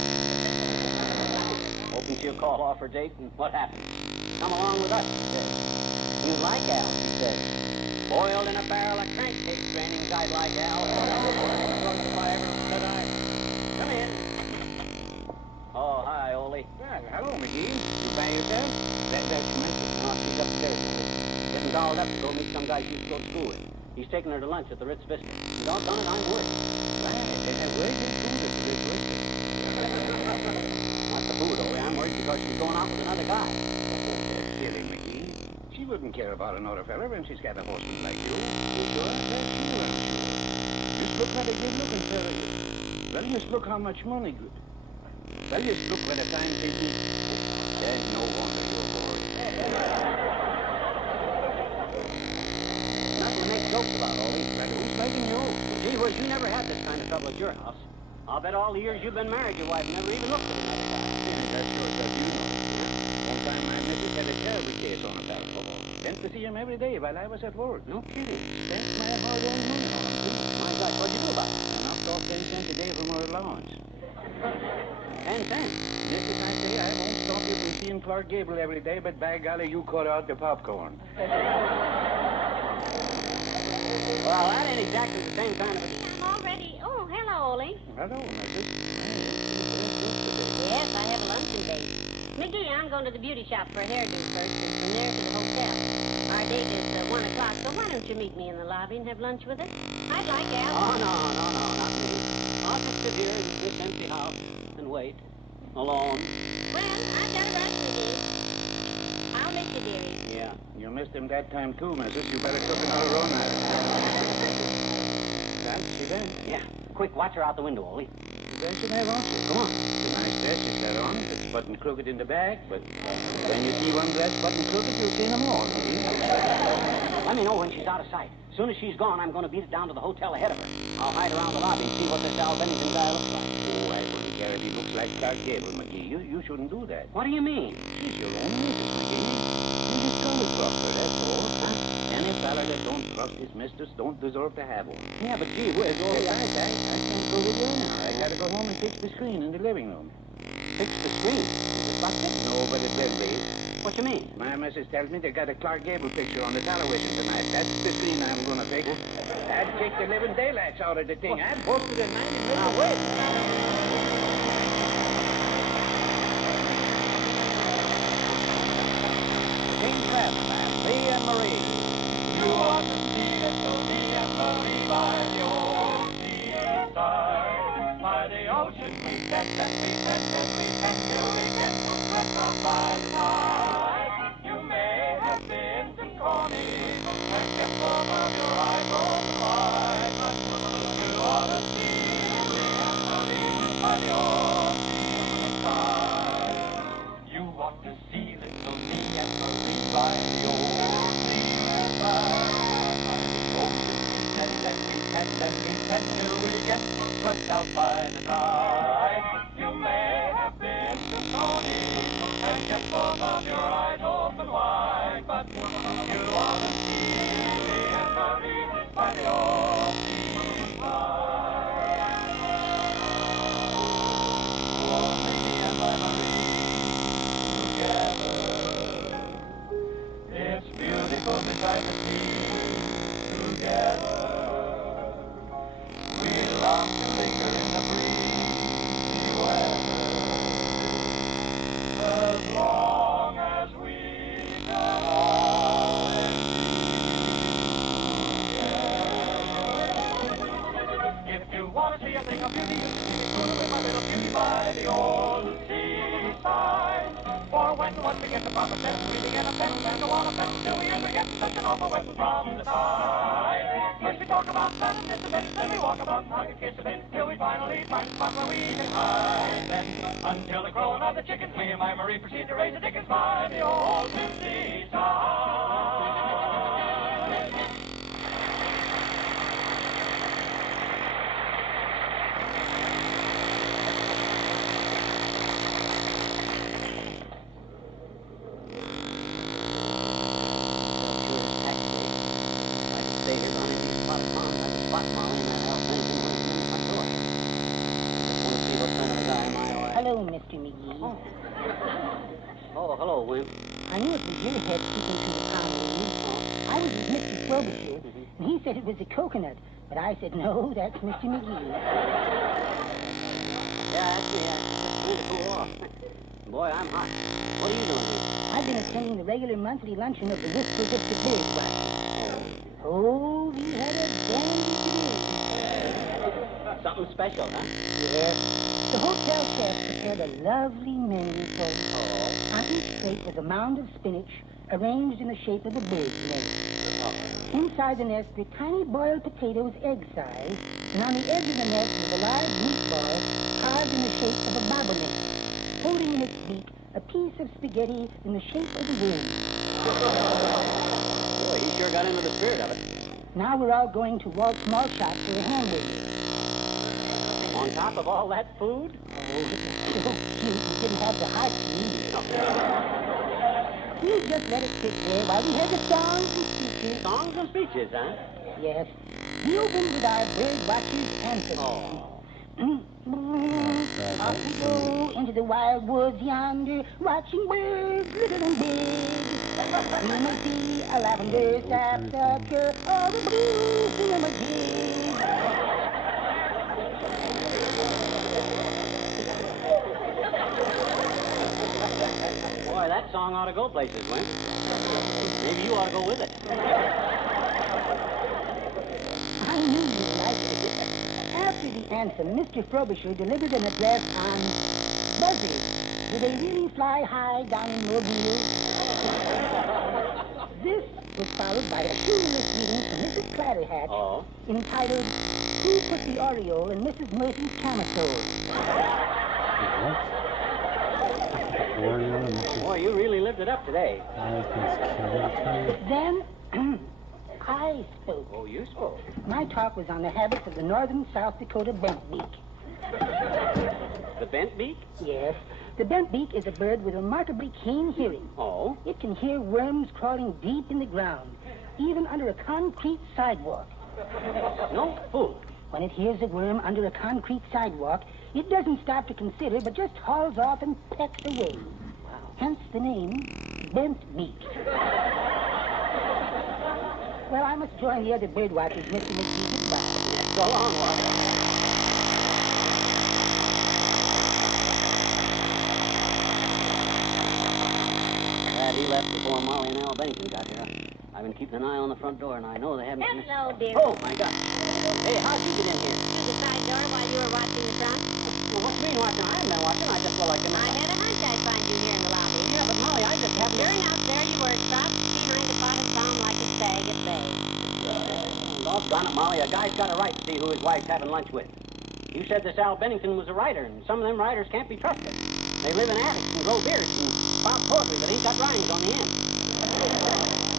Hoping she'll call off her date, and what happens? Come along with us, she says. You like Al, she says. Boiled in a barrel of crankcase trainings, I'd like Al. If I ever said I... Come in. Oh, hi, Ole. Well, hello, McGee. You by yourself? That's Memphis. No, she's upstairs. Getting dolled up to go meet some guy she used to go to school with. He's taking her to lunch at the Ritz Vista. Doggone it, I'm worried. Where's your food at the Ritz Vista? Not the food, Ole. I'm worried because she's going out with another guy. Silly McGee. She wouldn't care about another fella when she's got a husband like you. You sure? Just look at a good-looking fella. Well, just look how much money good. Well, just look where the time takes me. There's no wonder you're bored. Nothing to make jokes about, Ole. Well, who's making you? Gee whiz, you never had this kind of trouble at your house. I'll bet all the years you've been married, your wife never even looked at another guy. Yeah, that's sure does you know. One time my missus had a terrible case on her back. Went to see him every day while I was at work. No kidding. Spent my hard-earned money on him, too. My gosh, what'd you do about it? I knocked off 10 cents a day from her allowance. 10 cents. Missus, I say, I won't stop you from seeing Clark Gable every day, but by golly, you cut out the popcorn. Well, that ain't exactly the same kind of a eh? Hello, Mrs. Yes, I have a luncheon date. McGee, I'm going to the beauty shop for a hairdo first, and from there to the hotel. Our date is 1 o'clock, so why don't you meet me in the lobby and have lunch with us? I'd like Al. Oh, no, not me. I'll just sit here in this empty house and wait. Alone. Well, I've got a rush, McGee. I'll miss you, dearie. Yeah, you missed him that time, too, Mrs. You better cook another room now. Fancy that? Yeah. Quick, watch her out the window, Ollie. There she there, won't you? Come on. It's a nice dress she's got on. It's button crooked in the back, but when you see one dress button crooked, you'll see them all. Let me know when she's out of sight. As soon as she's gone, I'm going to beat it down to the hotel ahead of her. I'll hide around the lobby and see what this Al Bennington guy looks like. Oh, I wouldn't care if he looks like Clark Gable, McGee. You shouldn't do that. What do you mean? She's your own missus, McGee. You just go with trust her, that's all. Huh? Any fella that don't trust his mistress don't deserve to have one. Yeah, but gee whiz, Hey, I can't go with you now. I gotta go home and fix the screen in the living room. Fix the screen. Is it busted? No, but it will be. What you mean? My missus tells me they got a Clark Gable picture on the television tonight. That's the screen I'm gonna fix. I'd take the living daylights out of the thing. I'd post it at 90 minutes. Now, wait. King Crab, Lee and Marie. You ought to see it, so me and Marie by the old seaside. By the ocean we pet and we pet and we pet till we get to sweat up by the tide. You may have been to Coney and kept some of your eyeballs wide, but you ought to see me and Marie by the old seaside. You ought to see little me and Marie by the old seaside. And till we get swept out by the tide. You may have been to Tony and kept both of your eyes open wide, but you ought to see me and Marie by the old seaside. Oh, me and my Marie together. It's beautiful beside the sea together. We long to linger in the breezy weather, as long as we can always be together. If you want to see a thing of beauty, you can see it sooner with my little beauty by the old seaside. For when once we get the proper sense, we begin a fence and go on a fence till we ever get such an awful wetting from the tide. First we talk about that and this a bit, then we walk about and hug and kiss a bit, till we finally find a spot where we can hide. Then, until the crowing of the chickens, me and my Marie proceed to raise the dickens by the old seaside. Hello, Mr. McGee. Oh, hello, Wimp. I knew it was your head speaking to the comedy. I was with Mr. Frobisher, and he said it was a coconut. But I said, no, that's Mr. McGee. Yeah, actually, just need to cool off. Boy, I'm hot. What are you doing here? I've been attending the regular monthly luncheon of the Whispers of the Bird Watchers. Oh, we had a dandy day. Something special, huh? Yes. The hotel chef prepared a lovely menu for cotton steak with a mound of spinach arranged in the shape of a bird's nest. Inside the nest were tiny boiled potatoes egg-size, and on the edge of the nest was a large meatball carved in the shape of a bobolink, holding in its beak a piece of spaghetti in the shape of a wind. Boy, he sure got into the spirit of it. Now we're all going to Walt's Mall Shop for a hamburger. On top of all that food? Oh, it was so cute. We didn't have the heart to eat it. We just let it sit there while we had the songs and speeches. Songs and speeches, huh? Yes. We opened with our bird watchers anthem. Off we go into the wild woods yonder, watching birds little and big. We may see a lavender sapsucker or a blue cinema jig. That song ought to go places, Wimp. Maybe you ought to go with it. I knew you'd like it. After the anthem, Mr. Frobisher delivered an address on buzzards. Do they really fly high down in Mobile? This was followed by a humorous reading from Mrs. Clatterhatch entitled, Who Put the Aureole in Mrs. Murphy's Camisole? Boy, you really lived it up today. Then I spoke. Oh, you spoke. My talk was on the habits of the northern South Dakota bentbeak. The bent beak? Yes. The bentbeak is a bird with remarkably keen hearing. Oh? It can hear worms crawling deep in the ground, even under a concrete sidewalk. No fool. When it hears a worm under a concrete sidewalk, it doesn't stop to consider, but just hauls off and pecks away. Wow. Hence the name, bentbeak. Well, I must join the other bird watchers, Mr. McGee. Goodbye. So long, Walter. He left before Molly and Al Bennington got here. I've been keeping an eye on the front door, and I know they haven't... Hello, dear. Oh, my God. Hey, how'd you get in here? Through the side door while you were watching the front. Well, what do you mean watching? I haven't been watching. I just felt like... I had a hunch I'd find you here in the lobby. Yeah, but Molly, I just happened to... Sure enough, there you were, stopped behind the potted palm like a bag at bay. Doggone it, Molly. A guy's got a right to see who his wife's having lunch with. You said this Al Bennington was a writer, and some of them writers can't be trusted. They live in attics and grow beards and spout poetry, but ain't got rhymes on the end.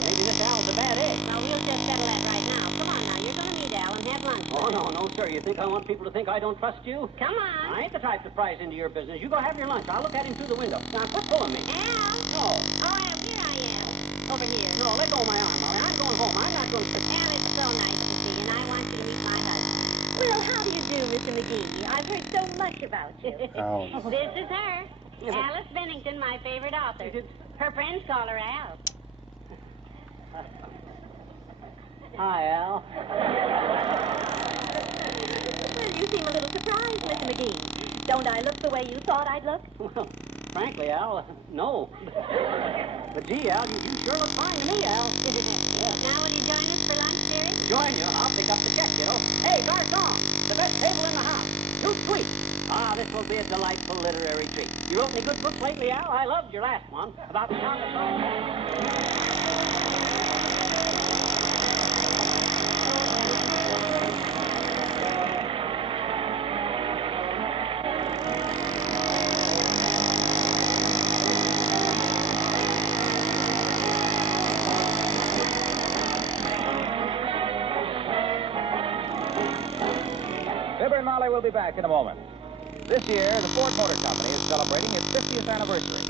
Maybe this Al's a bad egg. Well, we'll just settle that right now. Come on now, you're going to meet Al and have lunch. Oh, no, sir. You think I want people to think I don't trust you? Come on. I ain't the type to prise into your business. You go have your lunch. I'll look at him through the window. Now, quit pulling me. Al? No. Oh, Al, here I am. Over here. No, let go of my arm, Molly. I'm going home. I'm not going to... Al, it's so nice to see you, and I want you to meet my husband. Well, how do you do, Mr. McGee? I've heard so much about you. This is her. Alice Bennington, my favorite author. Her friends call her Al. Hi, Al. Well, you seem a little surprised, Mr. McGee. Don't I look the way you thought I'd look? Well, frankly, Al, no. But gee, Al, you sure look fine to me, Al. Yeah. Now, will you join us for lunch, dearie? Join you. I'll pick up the check, you know. Hey, garçon, the best table in the house. Two sweet. Ah, this will be a delightful literary treat. You wrote any good books lately, Al? I loved your last one about the Congress. Fibber and Molly will be back in a moment. This year, the Ford Motor Company is celebrating its 50th anniversary.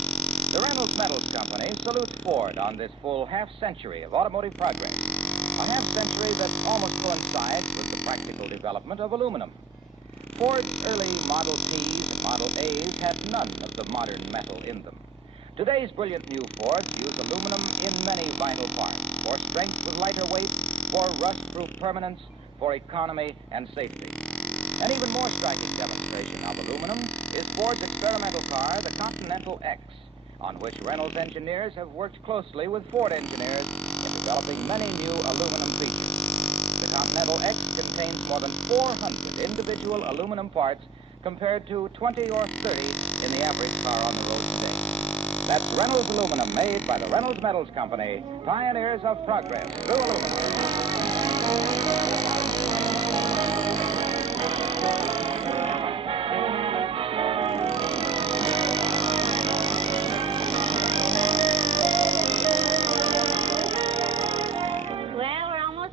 The Reynolds Metals Company salutes Ford on this full half-century of automotive progress. A half-century that almost coincides with the practical development of aluminum. Ford's early Model Ts and Model As had none of the modern metal in them. Today's brilliant new Fords use aluminum in many vital parts, for strength with lighter weight, for rust-proof permanence, for economy and safety. An even more striking demonstration of aluminum is Ford's experimental car, the Continental X, on which Reynolds engineers have worked closely with Ford engineers in developing many new aluminum features. The Continental X contains more than 400 individual aluminum parts compared to 20 or 30 in the average car on the road today. That's Reynolds aluminum made by the Reynolds Metals Company, pioneers of progress through aluminum.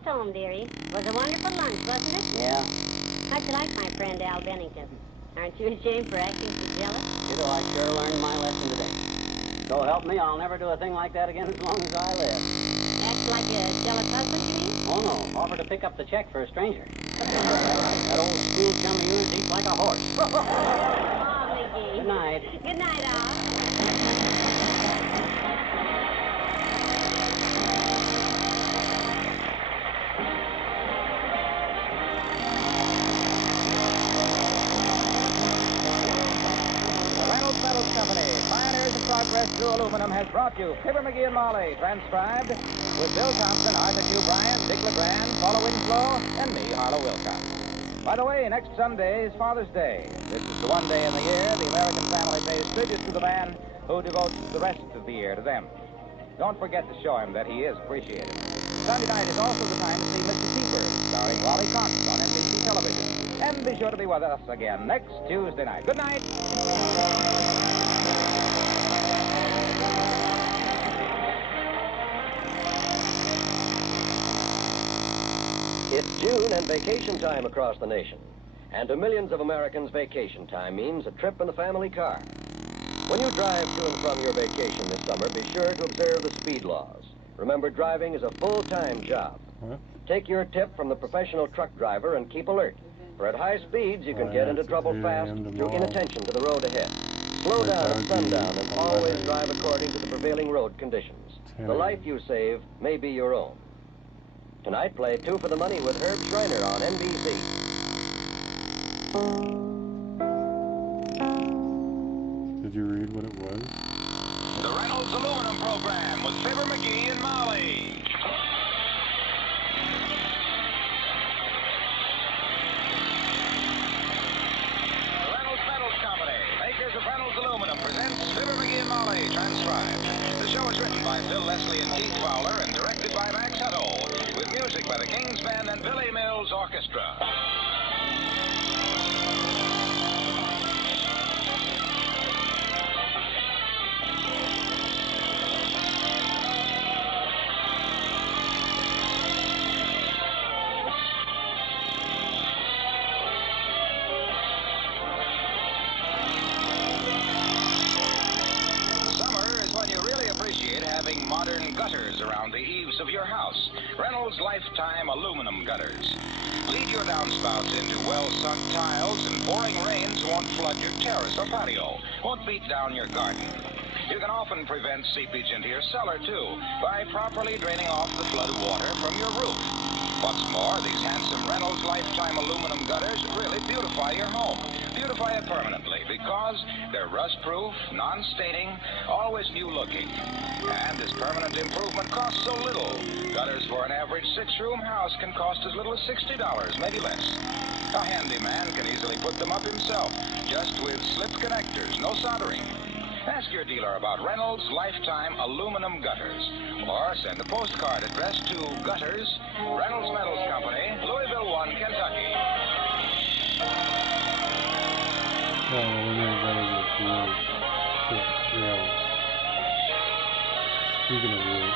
Home, dearie. It was a wonderful lunch, wasn't it? Yeah. How'd you like my friend Al Bennington? Aren't you ashamed for acting so jealous? Kiddo, I sure learned my lesson today. So help me, I'll never do a thing like that again as long as I live. Act like a jealous husband, you mean? Oh, no. Offer to pick up the check for a stranger. That old school chum of yours eats like a horse. Oh, Mickey. Good night. Good night, Al. Metals Company, pioneers of progress through aluminum. Aluminum has brought you Fibber McGee and Molly, transcribed with Bill Thompson, Arthur Q. Bryant, Dick LeGrand, Paula Winslow, and me, Harlow Wilcox. By the way, next Sunday is Father's Day. This is the one day in the year the American family pays tribute to the man who devotes the rest of the year to them. Don't forget to show him that he is appreciated. Sunday night is also the time to see Mr. Keeper, starring Wally Cox on NBC television. And be sure to be with us again next Tuesday night. Good night. It's June and vacation time across the nation. And to millions of Americans, vacation time means a trip in the family car. When you drive to and from your vacation this summer, be sure to observe the speed laws. Remember, driving is a full-time job. Take your tip from the professional truck driver and keep alert. For at high speeds, you can get into trouble fast through inattention to the road ahead. Slow down at sundown and always drive according to the prevailing road conditions. The life you save may be your own. Tonight, play Two for the Money with Herb Schreiner on NBC. Did you read what it was? The Reynolds Aluminum Program with Fibber McGee and Molly. The Reynolds Metals Company, makers of Reynolds Aluminum, presents Fibber McGee and Molly, transcribed. The show is written by Phil Leslie and Keith Fowler and directed by Max Hutto, with music by the King's Band and Billy Mills Orchestra. Having modern gutters around the eaves of your house. Reynolds Lifetime Aluminum Gutters. Lead your downspouts into well-sunk tiles, and pouring rains won't flood your terrace or patio, won't beat down your garden. You can often prevent seepage into your cellar, too, by properly draining off the flooded water from your roof. What's more, these handsome Reynolds Lifetime Aluminum Gutters really beautify your home. Beautify it permanently because they're rust-proof, non-staining, always new-looking. And this permanent improvement costs so little. Gutters for an average 6-room house can cost as little as $60, maybe less. A handyman can easily put them up himself, just with slip connectors, no soldering. Ask your dealer about Reynolds Lifetime Aluminum Gutters. Or send a postcard addressed to Gutters, Reynolds Metals Company, Louisville 1, Kentucky. Speaking of which,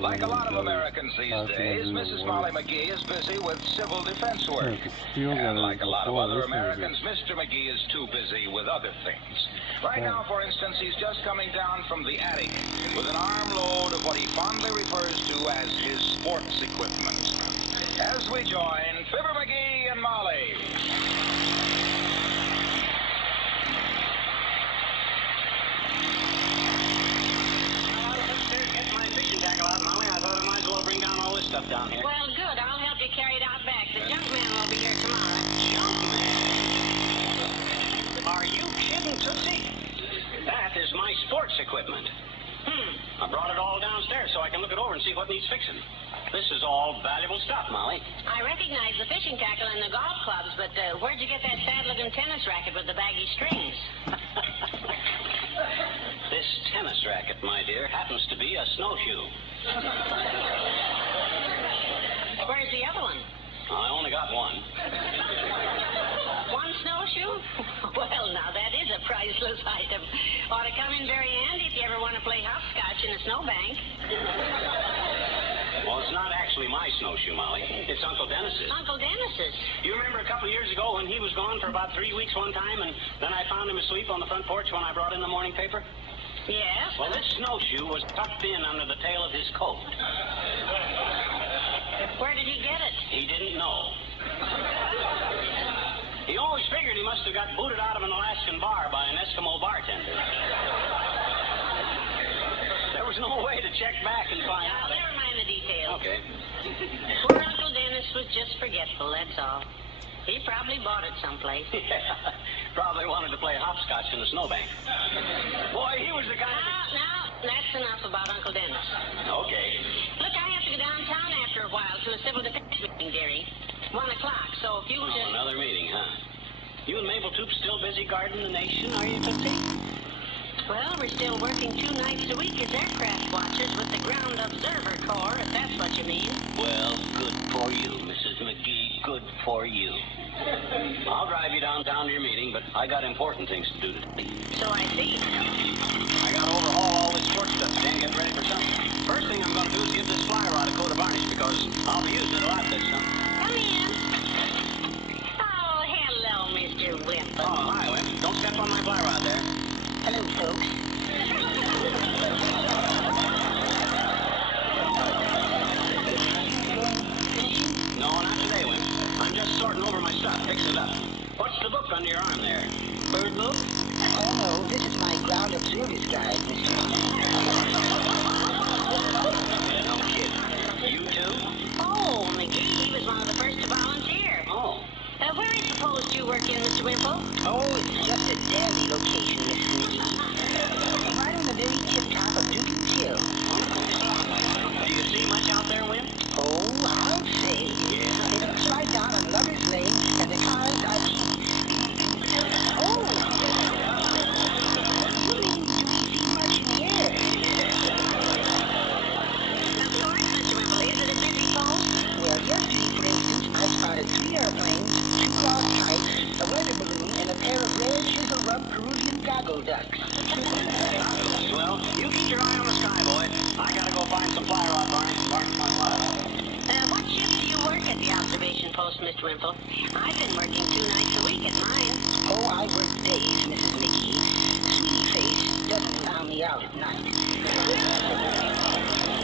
like a lot of Americans these days, Mrs. Molly McGee is busy with civil defense work. And like a lot of other Americans, Mr. McGee is too busy with other things. Right now, for instance, he's just coming down from the attic with an armload of what he fondly refers to as his sports equipment. As we join Fibber McGee and Molly. Stuff down here. Well, good. I'll help you carry it out back. The junk man will be here tomorrow. Junk man? Are you kidding, Tootsie? That is my sports equipment. I brought it all downstairs so I can look it over and see what needs fixing. This is all valuable stuff, Molly. I recognize the fishing tackle and the golf clubs, but where'd you get that sad-looking tennis racket with the baggy strings? This tennis racket, my dear, happens to be a snowshoe. Where's the other one? I only got one. One snowshoe? Well, now, that is a priceless item. Ought to come in very handy if you ever want to play hopscotch in a snowbank. Well, it's not actually my snowshoe, Molly. It's Uncle Dennis's. Uncle Dennis's? You remember a couple of years ago when he was gone for about 3 weeks one time, and then I found him asleep on the front porch when I brought in the morning paper? Yes? Well, this snowshoe was tucked in under the tail of his coat. Where did he get it? He didn't know. He always figured he must have got booted out of an Alaskan bar by an Eskimo bartender. There was no way to check back and find out. Never mind the details. Okay. Poor Uncle Dennis was just forgetful, that's all. He probably bought it someplace. Probably wanted to play hopscotch in the snowbank. Boy, he was the guy. Now, that's enough about Uncle Dennis. Okay. Look, I have to go downtown after a while to a civil defense meeting, dearie. 1 o'clock, so if you will just... Another meeting, huh? You and Mabel Toop still busy guarding the nation, are you, Tootsie? Well, we're still working 2 nights a week as aircraft watchers with the Ground Observer Corps, if that's what you mean. Well, good for you, Mrs. McGee. Good for you. I'll drive you downtown to your meeting, but I got important things to do today. So I see. I got to overhaul all this sports stuff today and get ready for something. First thing I'm going to do is give this fly rod a coat of varnish because I'll be using it a lot this summer. Come in. Oh, hello, Mr. Wimple. Oh, hi, Wimp. Don't step on my fly rod there. Hello, folks. No, not today, Wimp. I'm just sorting over my stuff, fixing it up. What's the book under your arm there? Bird book? Oh, no, this is my Ground Observer's Guide, Mr. No kid. You too? Oh, McGee was one of the first to volunteer. Oh. Where is the post you work in, Mr. Wimple? Oh, it's just a dandy location, Mrs. McGee. Right on the very tip-top of Dookin's Hill. Do you see much out there, Wimp? Oh, I'll say. Yeah. It looks right down on Lover's Lane, and the cars are cheap. Oh! You mean, do we see much in the air? Of course, Mr. Wimple. Is it a busy post? Well, yesterday, for instance, I spotted 3 airplanes, 2 cloth kites, a weather balloon, and a pair of red chisel-rub Peruvian goggle ducks. Well, you keep your eye on the sky, boy. I gotta go find some fly rod varnish and varnish my fly rod. What shift do you work at the observation post, Mr. Wimple? I've been working 2 nights a week at mine. Oh, I work days, Mrs. McGee. Sweetie Face doesn't allow me out at night.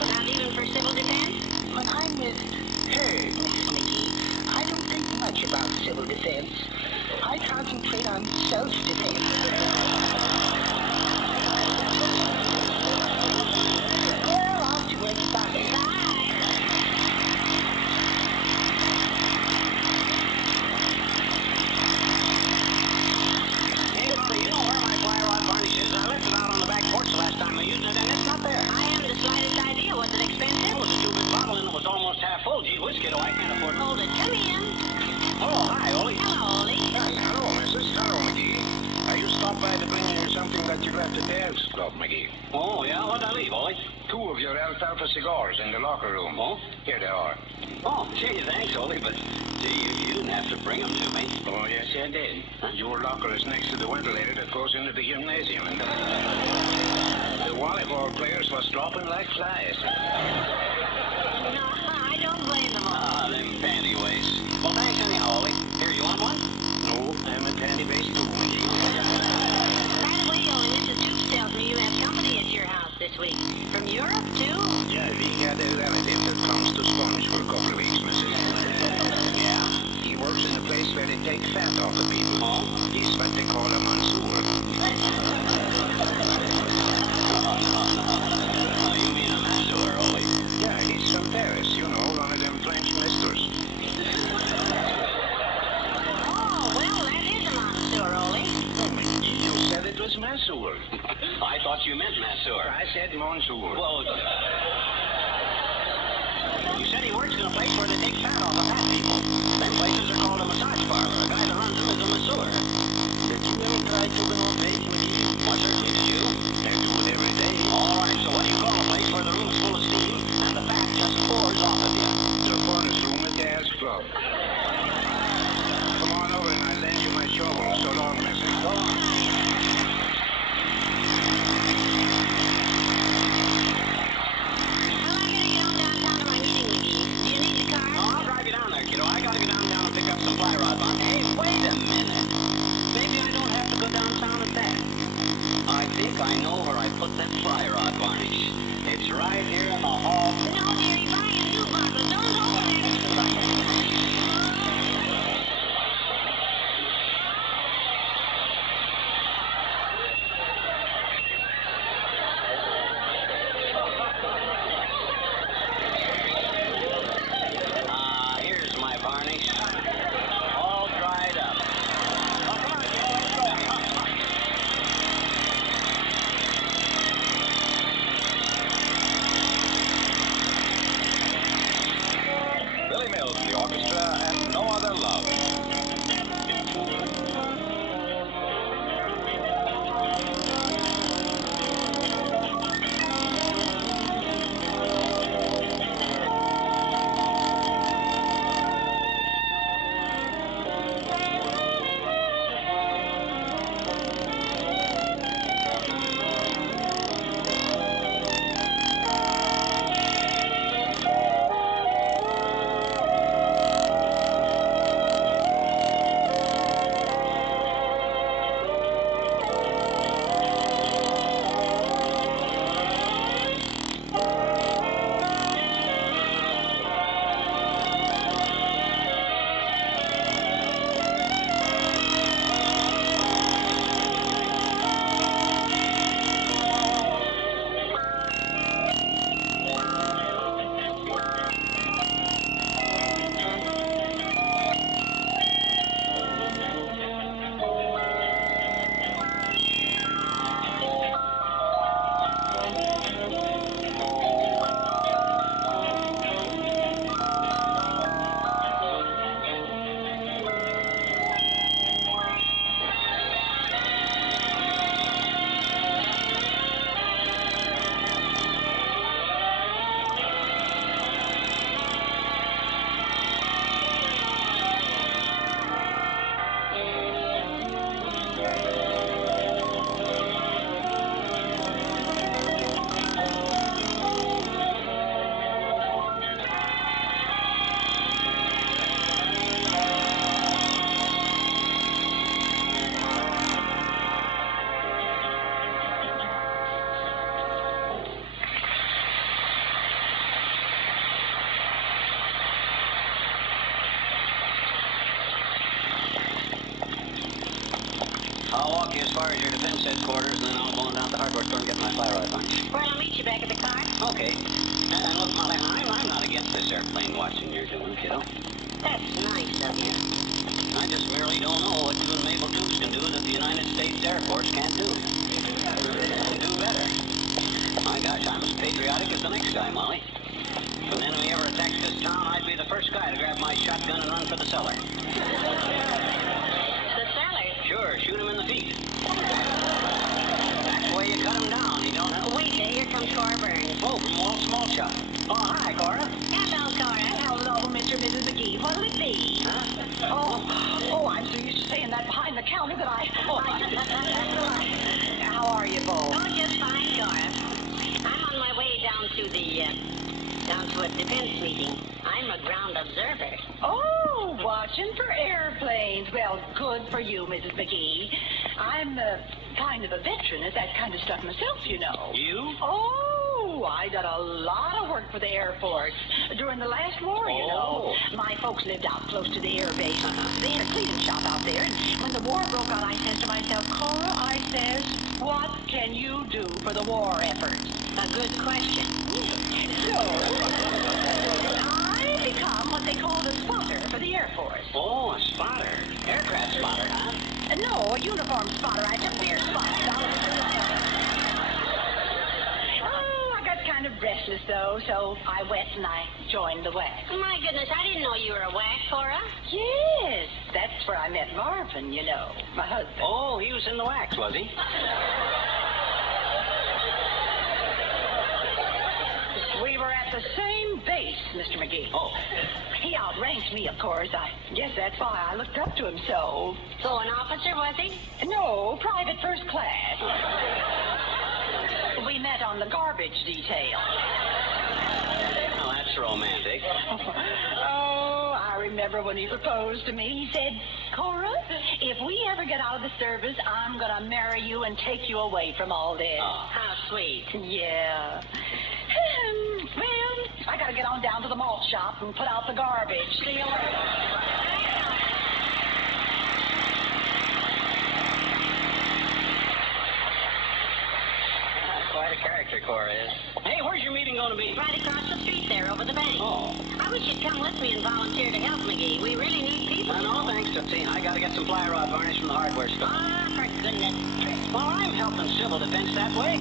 Not even for civil defense? When I'm with her, Mrs. McGee, I don't think much about civil defense. I concentrate on self-defense. Well, off to everybody. Bye. Hey, Molly, you know where my fly rod varnish is? I left it out on the back porch the last time I used it, and it's not there. I haven't the slightest idea. Was it expensive? It was a 2-bit bottle, and it was almost half full. Gee whiz, kiddo, I can't afford it. Hold it. Come in. Oh, hi, Ollie. Hello, Ollie. Hello, Mrs. Hello, McGee. You stopped by to bring you something that you left at the Elks Club, McGee. Oh, yeah? What'd I leave, Ollie? 2 of your alfalfa cigars in the locker room. Oh? Here they are. Oh, gee, thanks, Ollie, but, gee, you didn't have to bring them to me. Oh, yes, I did. Your locker is next to the ventilator that goes into the gymnasium. And the volleyball players was dropping like flies. No, I don't blame them all. Ah, them panty waste. Well, thanks anyhow, Ollie. Here, you want one? No, I'm a candy base too, McGee. By the way, Ollie, Mrs. Toops tells me you have company at your house this week. From Europe, too? Yeah, we got a relative that comes to Sponge for a couple of weeks, Mrs. Yeah. He works in a place where they take fat off of people. Oh? He's what they call a mansour. Oh, you mean a masseur, Ollie? Yeah, he's from Paris, you know, one of them French misters. Oh, well, that is a monsieur, Ollie. Oh, McGee, you said it was masseur. I thought you meant masseur. I said monsieur. Well, you said he works in a place where they take fat off of fat people. Them places are called a massage parlor. A guy that runs them is a masseur. Did you ever try to go on date with you? Well, certainly did you. I do it every day. All right, so what do you call a place where the room's full of steam and the fat just pours off of you? The bonus room at the Elks Club. Come on over and I'll lend you my shovel. So long, Mrs. Go on. Well, I gotta get on downtown to my meeting, McGee. Do you need the car? Oh, I'll drive you down there, kiddo. I gotta go downtown and pick up some fly rod on. Hey, wait a minute. Maybe I don't have to go downtown at that. I think I know where I put that fly rod varnish. It's right here in the hall. No, dearie, buy a new bottle. Don't open it. Here's my varnish. All far as your defense headquarters, and then I'll go on down to the hardware store and get my fly rod punch. Well, I'll meet you back at the car. Okay. And look, Molly, I'm not against this airplane watching you're doing, kiddo. That's nice of you. I just merely don't know what you and Mabel Toops can do that the United States Air Force can't do. Do better. My gosh, I'm as patriotic as the next guy, Molly. If an enemy ever attacks this town, I'd be the first guy to grab my shotgun and run for the cellar. The cellar? Sure, shoot him in the feet. That's the way you cut him down, you don't know. Wait there, here comes Cora Burns. Oh, from Walt Small Shop. Oh, hi, Cora. Hello, Cora. Hello, Mr. and Mrs. McGee. What'll it be? Huh? Oh, I'm so used to saying that behind the counter that How are you both? Oh, just fine, Cora. I'm on my way down to a defense meeting. I'm a ground observer. Oh, watching for airplanes. Well, good for you, Mrs. McGee. I'm kind of a veteran at that kind of stuff myself, you know. You? Oh, I done a lot of work for the Air Force during the last war, you know. My folks lived out close to the air base. They had a cleaning shop out there, and when the war broke out, I says to myself, Cora, I says, what can you do for the war effort? A good question. So, I become what they call a spotter for the Air Force. Oh, a spotter. Aircraft spotter, huh? No, a uniform spotter. I took their spots out. Oh, I got kind of restless, though, so I went and I joined the WAC. My goodness, I didn't know you were a WAC, Cora. Yes, that's where I met Marvin, you know, my husband. Oh, he was in the wax, was he? We were at the same base, Mr. McGee. Oh. He outranked me, of course. I guess that's why I looked up to him so. So an officer, was he? No, private first class. We met on the garbage detail. Well, that's romantic. Oh, I remember when he proposed to me. He said, Cora, if we ever get out of the service, I'm going to marry you and take you away from all this. Oh. How sweet. Yeah. Well, I got to get on down to the malt shop and put out the garbage. See you later. Quite a character, Cora is. Hey, where's your meeting going to be? Right across the street there, over the bank. Oh. I wish you'd come with me and volunteer to help, McGee. We really need people. No, thanks, Tootsie. I got to get some fly rod varnish from the hardware store. Ah, for goodness. Well, I'm helping civil defense that way.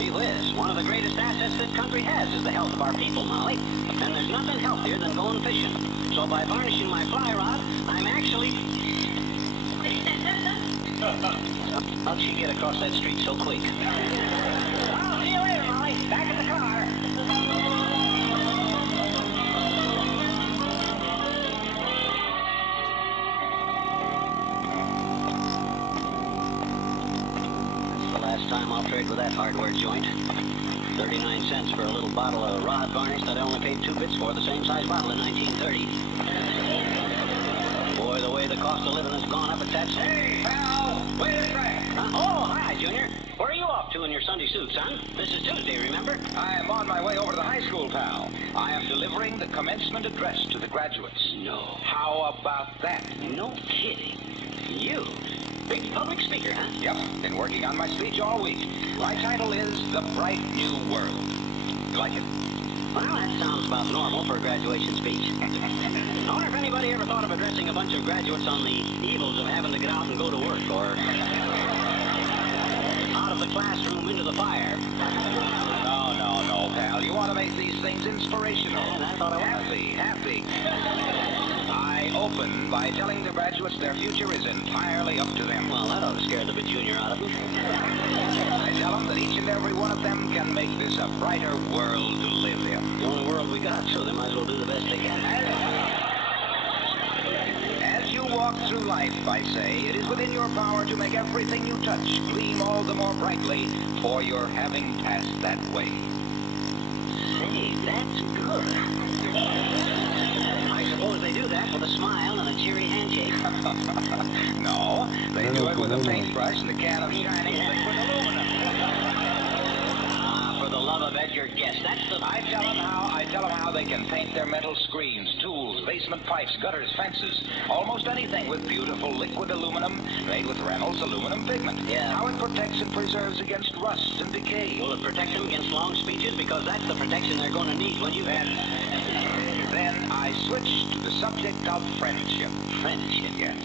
Gee whiz, one of the greatest assets this country has is the health of our people, Molly. And there's nothing healthier than going fishing. So by varnishing my fly rod, I'm actually... How'd she get across that street so quick? I'll see you later, Molly. Back at the car. That's the last time I'll trade with that hardware joint. 39 cents for a little bottle of rod varnish that I only paid 2 bits for, the same size bottle in 1930. Boy, the way the cost of living has gone up, it's that... Hey, pal, wait a sec. Oh, hi, Junior. Where are you off to in your Sunday suit, son? This is Tuesday, remember? I am on my way over to the high school, pal. I am delivering the commencement address to the graduates. No. How about that? No kidding. You? Big public speaker, huh? Yep, been working on my speech all week. My title is The Bright New World. You like it? Well, that sounds about normal for a graduation speech. I wonder if anybody ever thought of addressing a bunch of graduates on the evils of having to get out and go to work, or out of the classroom into the fire. No, pal. You want to make these things inspirational. And I thought I was. Happy. I open by telling the graduates their future is entirely up to them. Well, that ought to scare the big junior out of them. I tell them that each and every one of them can make this a brighter world to live in. The only world we got, so they might as well do the best they can. As you walk through life, I say, it is within your power to make everything you touch gleam all the more brightly for your having passed that way. Say, that's good. I suppose they do that with a smile and a cheery handshake. No, they do it with a paintbrush and a can of shining liquid aluminum. For the love of Edgar Guest, that's the... I tell them how they can paint their mental screens, tools, basic basement pipes, gutters, fences, almost anything with beautiful liquid aluminum made with Reynolds aluminum pigment. Yeah. How it protects and preserves against rust and decay. Will it protect them against long speeches? Because that's the protection they're going to need when you... Then I switch to the subject of friendship. Friendship? Yes.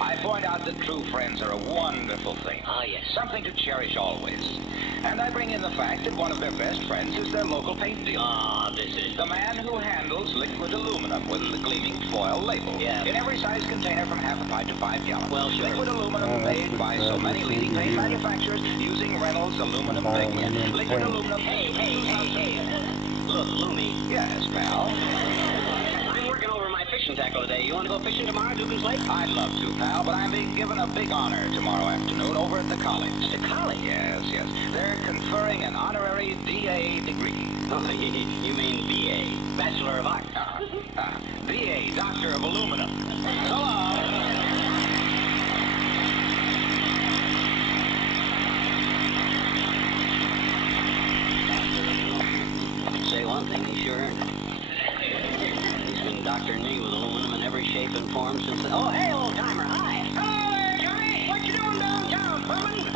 I point out that true friends are a wonderful thing. Ah, yes. Something to cherish always. And I bring in the fact that one of their best friends is their local paint dealer. Ah, this is... The man who handles liquid aluminum with the gleaming foil label. Yeah. In every size container from half a pint to 5 gallons. Well, sure. Liquid aluminum made by so many leading paint manufacturers using Reynolds aluminum pigment. Liquid aluminum... Hey. Look, Loomy. Yes, pal. I'm working over my fishing tackle today. You want to go fishing tomorrow, Dugan's Lake? I'd love to, pal, but I'm being given a big honor tomorrow afternoon over at the college. The college? Yes. They're conferring an honorary BA degree. Oh, you mean BA, Bachelor of Arts. BA, Doctor of Aluminum. So long. Say one thing, he sure earned it. He's been doctoring me with aluminum in every shape and form since the... Oh, hey, old-timer, hi. Hello there, Johnny. What you doing downtown, bumming?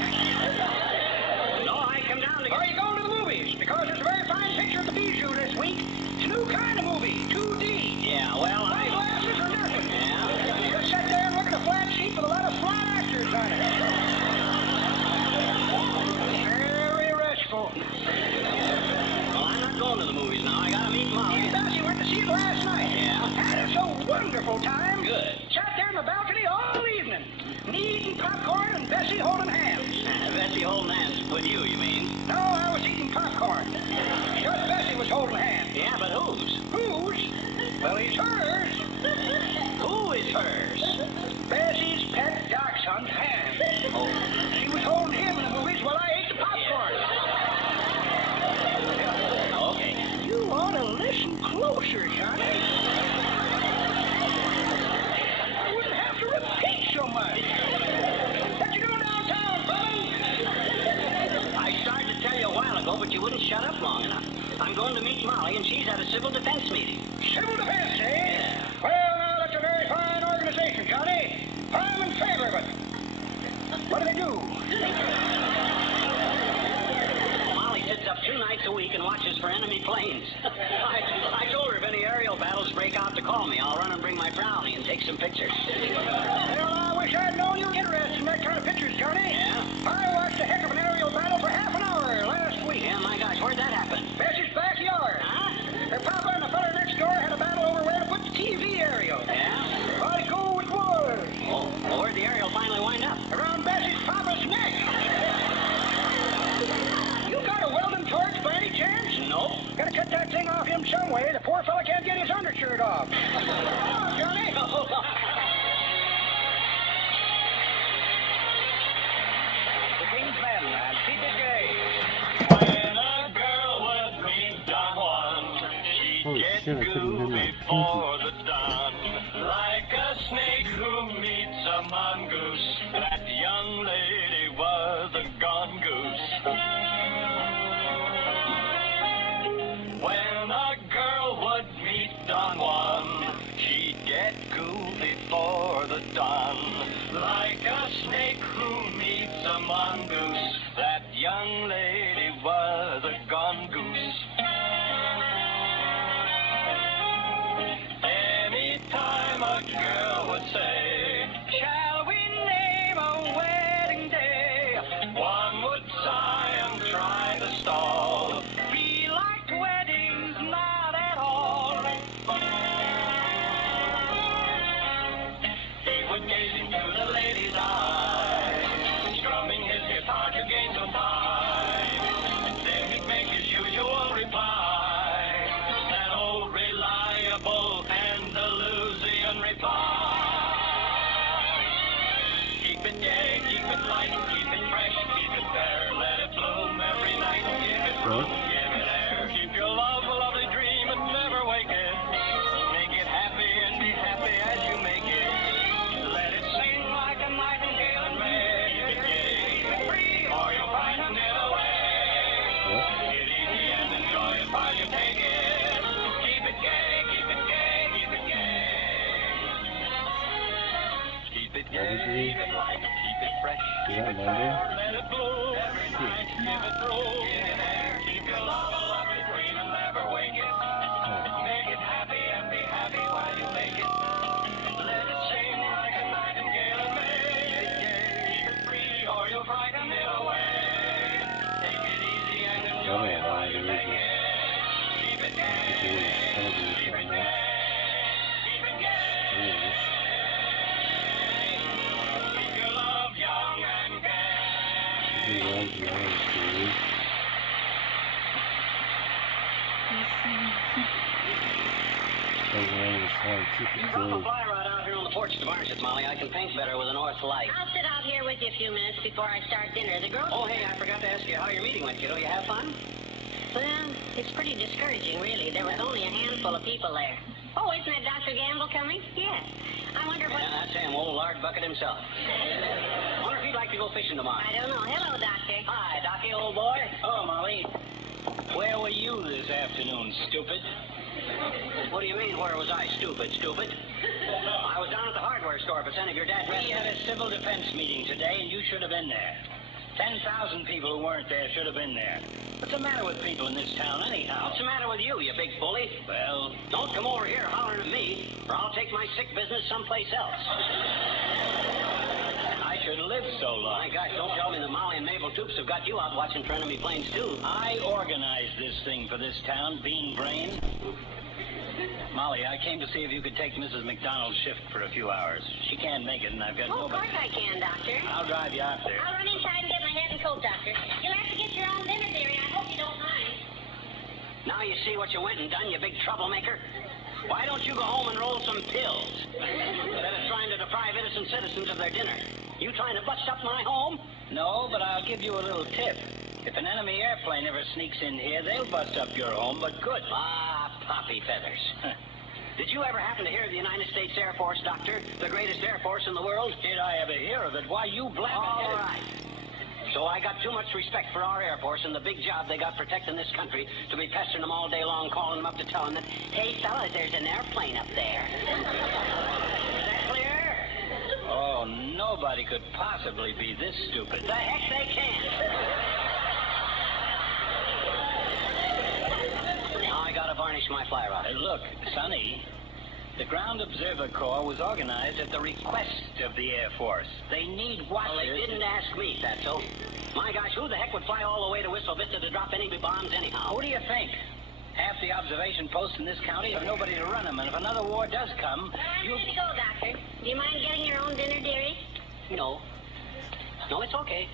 No, I come down to... Are you going to the movies? Because there's a very fine picture at the Bijou this week. It's a new kind of movie, 2D. Yeah, well, My glasses are nothing. Yeah? You just sit there and look at a flat sheet with a lot of flat actors on it. Very restful. Well, I'm not going to the movies now. I gotta meet Molly. Me and Bessie went to see it last night. Yeah? Had a wonderful time. Good. Sat there in the balcony all evening. Me eating popcorn and Bessie holding hands. Bessie holding hands with you mean? No, I was eating popcorn. Just Bessie was holding hands. Yeah, but whose? Whose? Well, he's hers. Who is hers? Bessie's pet dachshund's hand. Oh. She was holding him in the movies while I ate the popcorn. Okay. You ought to listen closer, Johnny. I wouldn't have to repeat so much. What you doing downtown, Bubba? I started to tell you a while ago, but you wouldn't shut up long enough. I'm going to meet Molly, and she's at a civil defense meeting. Civil defense, eh? Yeah. Well, now, that's a very fine organization, Johnny. I'm in favor of it. What do they do? Molly sits up 2 nights a week and watches for enemy planes. I told her if any aerial battles break out to call me. I'll run and bring my brownie and take some pictures. Well, I wish I'd known you were interested in that kind of pictures, Johnny. Yeah? I watched a heck of an aerial battle for half an hour last week. Yeah, my gosh, where'd that happen? Bessie's backyard. Huh? Her papa and the fella next door had a battle over where to put the TV aerial. Yeah? I go with wars. Oh, well, where'd the aerial finally wind up? Around Bessie's papa's neck. You got a welding torch by any chance? Nope. Gotta cut that thing off him some way. The poor fella can't get his undershirt off. Come on, Johnny. The King's Men and TPJ. When a girl would meet Don Juan, she'd Holy get shit, I couldn't do my before the dawn. Like a snake who meets a mongoose, that young lady was a gone goose. When a girl would meet Don Juan, she'd get cool before the dawn. Like a snake who meets a mongoose, that young lady was a gone goose. Anytime a girl would say, shall we name a wedding day? One would sigh and try to stall. Be like weddings, not at all. He would gaze Keep it fresh. Is that Monday? Let it blow every night. Give it roll in air. Keep your love alive and dream and never wake it. Make it happy and be happy while you make it. Let it sing like a nightingale and make it gay. Keep it free or you'll frighten it away. Take it easy and enjoy it while you make it. Keep it gay. Keep it gay. Keep it gay. Keep your love young and gay. He loves young, Steve. Doesn't want to sound keep it Drop a gay. fly rod out here on the porch to varnish it, Molly. I can paint better with a north light. I'll sit out here with you a few minutes before I start dinner. The girls... Oh, hey, I forgot to ask you how your meeting went, kiddo. You have fun? Well, it's pretty discouraging, really. There was only a handful of people there. Oh, isn't that Dr. Gamble coming? Yes. I wonder what... Yeah, that's him, old Lard Bucket himself. Wonder if he'd like to go fishing tomorrow. I don't know. Hello, Doctor. Hi, Docky, old boy. Oh, Molly. Where were you this afternoon, stupid? What do you mean, where was I, stupid? I was down at the hardware store if it's any of your dad's... We had a civil defense meeting today, and you should have been there. 10,000 people who weren't there should have been there. What's the matter with people in this town, anyhow? What's the matter with you, you big bully? Well... Don't come over here hollering at me, or I'll take my sick business someplace else. I should live so long. My gosh, don't tell me that Molly and Mabel Toops have got you out watching for enemy planes, too. I organized this thing for this town, Bean Brain. Molly, I came to see if you could take Mrs. McDonald's shift for a few hours. She can't make it, and I've got Oh, of nobody. course I can, Doctor. I'll drive you out there. I'll run inside and get my hat and coat, Doctor. You'll have to get your own dinner, dearie. I hope you don't mind. Now you see what you went and done, you big troublemaker? Why don't you go home and roll some pills instead of trying to deprive innocent citizens of their dinner? You trying to bust up my home? No, but I'll give you a little tip. If an enemy airplane ever sneaks in here, they'll bust up your home, but good. Ah, poppy feathers. Did you ever happen to hear of the United States Air Force, Doctor? The greatest Air Force in the world? Did I ever hear of it? Why, you blabberhead. All right. So I got too much respect for our Air Force and the big job they got protecting this country to be pestering them all day long, calling them up to tell them that, hey, fellas, there's an airplane up there. Is that clear? Oh, nobody could possibly be this stupid. The heck they can. Now I gotta varnish my fly rod. Look, Sonny, the Ground Observer Corps was organized at the request of the Air Force. They need watchers. Well, they didn't ask me, Fatso. My gosh, who the heck would fly all the way to Whistle Vista to drop any bombs anyhow? Who do you think? Half the observation posts in this county have nobody to run them, and if another war does come, I'm ready to go, Doctor. Do you mind getting your own dinner, dearie? No. No, it's okay.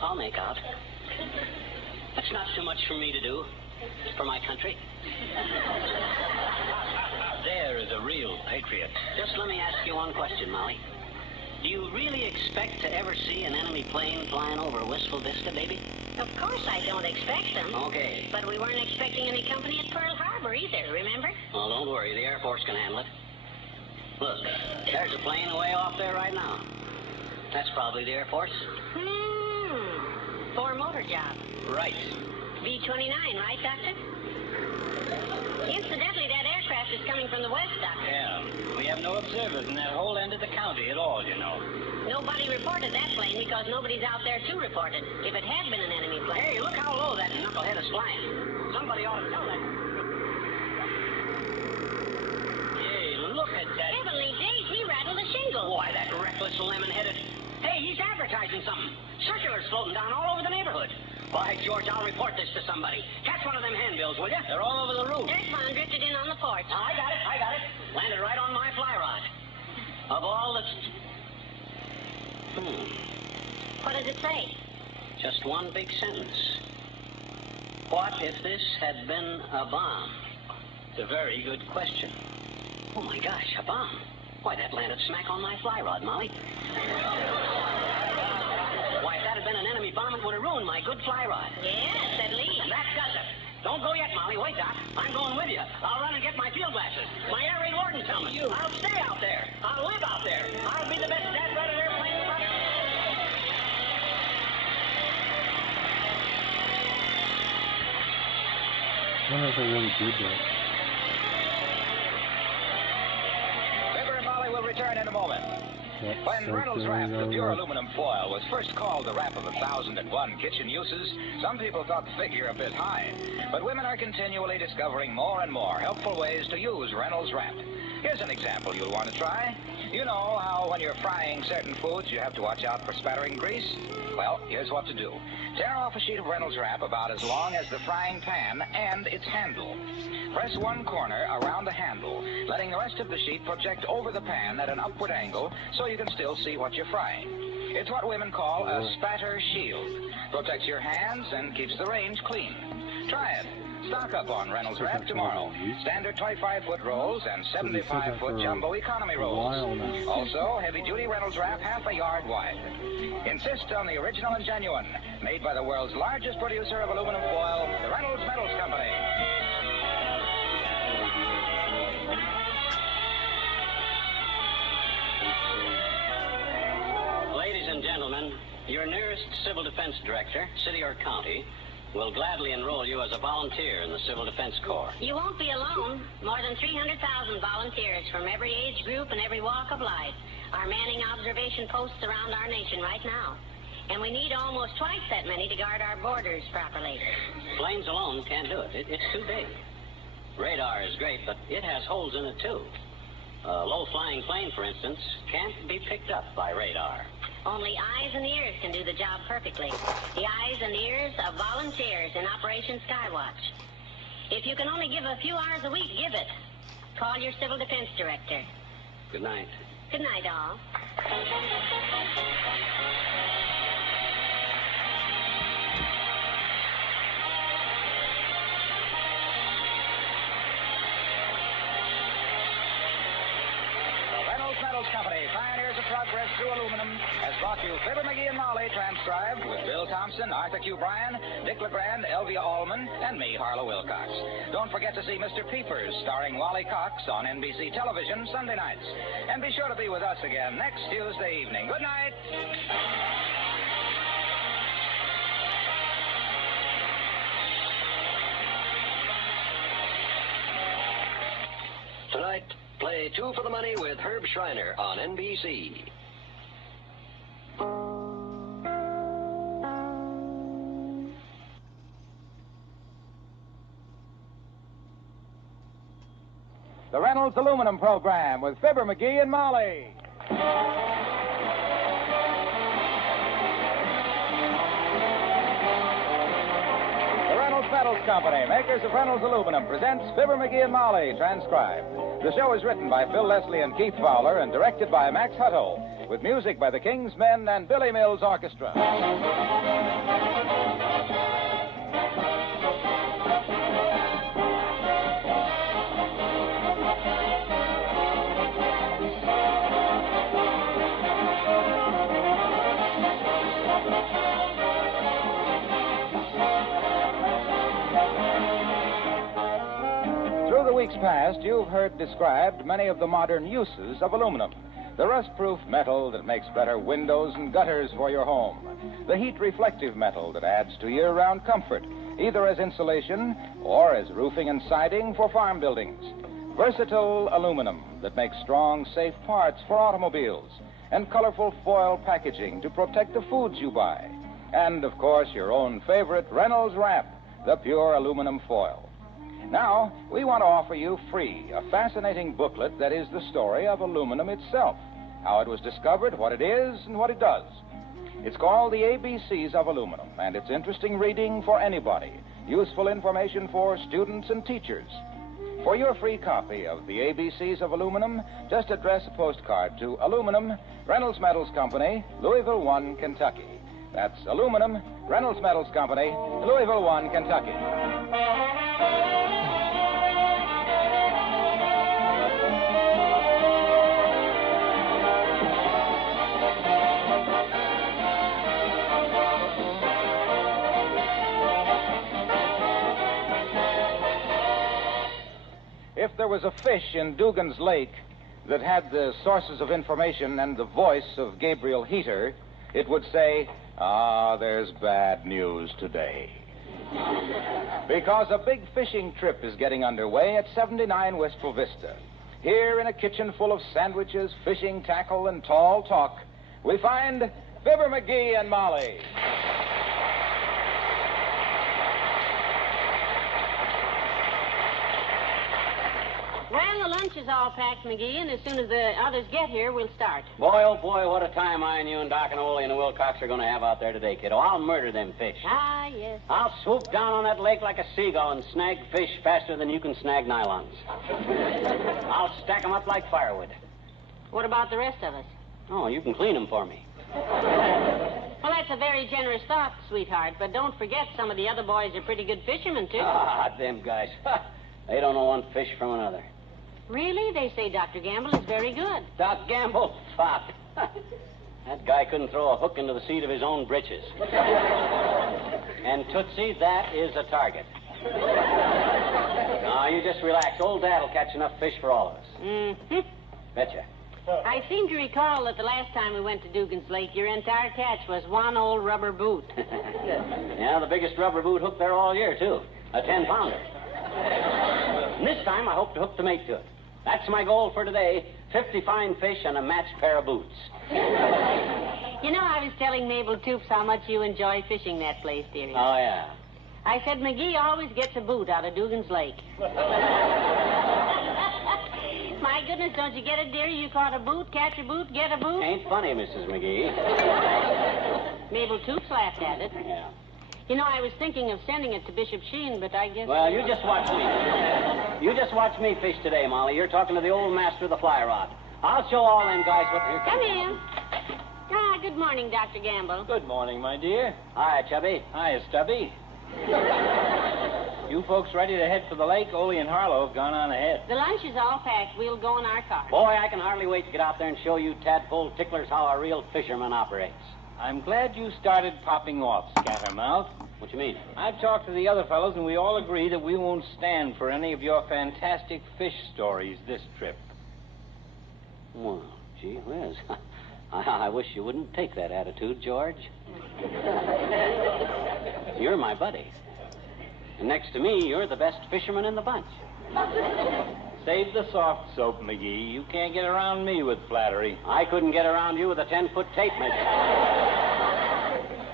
I'll make out. That's not too much for me to do. For my country. There is a real patriot. Just let me ask you one question, Molly. Do you really expect to ever see an enemy plane flying over Wistful Vista, baby? Of course I don't expect them. Okay. But we weren't expecting any company at Pearl Harbor either, remember? Well, don't worry. The Air Force can handle it. Look, there's a plane away off there right now. That's probably the Air Force. For a motor job. Right. B-29, right, Doctor? Incidentally, that aircraft is coming from the west, Doctor. Yeah. We have no observers in that whole end of the county at all, you know. Nobody reported that plane because nobody's out there to report it. If it had been an enemy plane. Hey, look how low that knucklehead is flying. Somebody ought to tell that. Hey, look at that. Heavenly days, he rattled a shingle. Why, that reckless lemon-headed... Hey, he's advertising something. Circulars floating down all over the neighborhood. By George, I'll report this to somebody. Catch one of them handbills, will you? They're all over the roof. There's one drifted in on the porch. I got it. Landed right on my fly rod. Of all the... What does it say? Just one big sentence. What if this had been a bomb? It's a very good question. Oh, my gosh, a bomb. Why, that landed smack on my fly rod, Molly. Why, if that had been an enemy bomb, it would have ruined my good fly rod. Yes, at least. That does it. Don't go yet, Molly. Wait, Doc. I'm going with you. I'll run and get my field glasses. My air raid warden's helmet. I'll stay out there. I'll live out there. I'll be the best dad-ratted airplane in my... I wonder if I really did that. Fibber and Molly will return in a moment. When Reynolds Wrap, the pure aluminum foil, was first called the wrap of 1,001 kitchen uses, some people thought the figure a bit high. But women are continually discovering more and more helpful ways to use Reynolds Wrap. Here's an example you'll want to try. You know how when you're frying certain foods, you have to watch out for spattering grease? Well, here's what to do. Tear off a sheet of Reynolds Wrap about as long as the frying pan and its handle. Press one corner around the handle, letting the rest of the sheet project over the pan at an upward angle so you can still see what you're frying. It's what women call a spatter shield. Protects your hands and keeps the range clean. Try it. Stock up on Reynolds Wrap tomorrow. Standard 25-foot rolls and 75-foot jumbo economy rolls. Also, heavy-duty Reynolds Wrap half a yard wide. Insist on the original and genuine. Made by the world's largest producer of aluminum foil, the Reynolds Metals Company. Ladies and gentlemen, your nearest civil defense director, city or county, will gladly enroll you as a volunteer in the Civil Defense Corps. You won't be alone. More than 300,000 volunteers from every age group and every walk of life are manning observation posts around our nation right now. And we need almost twice that many to guard our borders properly. Planes alone can't do it. It's too big. Radar is great, but it has holes in it, too. A low-flying plane, for instance, can't be picked up by radar. Only eyes and ears can do the job perfectly. The eyes and ears of volunteers in Operation Skywatch. If you can only give a few hours a week, give it. Call your civil defense director. Good night. Good night, all. Metals Company, pioneers of progress through aluminum, has brought you Fibber, McGee, and Molly, transcribed with Bill Thompson, Arthur Q. Bryan, Dick LeGrand, Elvia Allman, and me, Harlow Wilcox. Don't forget to see Mr. Peepers, starring Wally Cox, on NBC television Sunday nights. And be sure to be with us again next Tuesday evening. Good night. Tonight, play Two for the Money with Herb Schreiner on NBC. The Reynolds Aluminum Program with Fibber, McGee, and Molly. The Reynolds Metals Company, makers of Reynolds Aluminum, presents Fibber, McGee, and Molly, transcribed. The show is written by Phil Leslie and Keith Fowler and directed by Max Hutto, with music by the King's Men and Billy Mills Orchestra. Weeks past, you've heard described many of the modern uses of aluminum. The rust-proof metal that makes better windows and gutters for your home. The heat-reflective metal that adds to year-round comfort, either as insulation or as roofing and siding for farm buildings. Versatile aluminum that makes strong, safe parts for automobiles. And colorful foil packaging to protect the foods you buy. And, of course, your own favorite Reynolds Wrap, the pure aluminum foil. Now, we want to offer you free a fascinating booklet that is the story of aluminum itself, how it was discovered, what it is, and what it does. It's called The ABCs of Aluminum, and it's interesting reading for anybody, useful information for students and teachers. For your free copy of The ABCs of Aluminum, just address a postcard to Aluminum, Reynolds Metals Company, Louisville 1, Kentucky. That's Aluminum, Reynolds Metals Company, Louisville 1, Kentucky. If there was a fish in Dugan's Lake that had the sources of information and the voice of Gabriel Heater, it would say, there's bad news today. Because a big fishing trip is getting underway at 79 Wistful Vista. Here in a kitchen full of sandwiches, fishing tackle, and tall talk, we find Fibber McGee and Molly. Well, the lunch is all packed, McGee, and as soon as the others get here, we'll start. Boy, oh boy, what a time I and you and Doc and Ole and the Wilcox are going to have out there today, kiddo. I'll murder them fish. Ah, yes. I'll swoop down on that lake like a seagull and snag fish faster than you can snag nylons. I'll stack 'em up like firewood. What about the rest of us? Oh, you can clean 'em for me. Well, that's a very generous thought, sweetheart, but don't forget some of the other boys are pretty good fishermen, too. Ah, them guys. They don't know one fish from another. Really? They say Dr. Gamble is very good. Doc Gamble? Fop. That guy couldn't throw a hook into the seat of his own britches. And Tootsie, that is a target. Now, you just relax. Old Dad'll catch enough fish for all of us. Mm-hmm. Betcha. I seem to recall that the last time we went to Dugan's Lake, your entire catch was one old rubber boot. Yeah, the biggest rubber boot hooked there all year, too. A 10-pounder. And this time, I hope to hook the mate to it. That's my goal for today. 50 fine fish and a matched pair of boots. You know, I was telling Mabel Toops how much you enjoy fishing that place, dearie. Oh, yeah. I said McGee always gets a boot out of Dugan's Lake. My goodness, don't you get it, dearie? You caught a boot, catch a boot, get a boot? Ain't funny, Mrs. McGee. Mabel Toops laughed at it. Yeah. You know, I was thinking of sending it to Bishop Sheen, but I guess... Well, you just watch me. You just watch me fish today, Molly. You're talking to the old master of the fly rod. I'll show all them guys what... Here Come in. Ah, good morning, Dr. Gamble. Good morning, my dear. Hi, Chubby. Hi, Stubby. You folks ready to head for the lake? Ole and Harlow have gone on ahead. The lunch is all packed. We'll go in our car. Boy, I can hardly wait to get out there and show you tadpole ticklers how a real fisherman operates. I'm glad you started popping off, Scattermouth. What you mean? I've talked to the other fellows, and we all agree that we won't stand for any of your fantastic fish stories this trip. Well, gee whiz. I wish you wouldn't take that attitude, George. You're my buddy. And next to me, you're the best fisherman in the bunch. Save the soft soap, McGee. You can't get around me with flattery. I couldn't get around you with a 10-foot tape measure.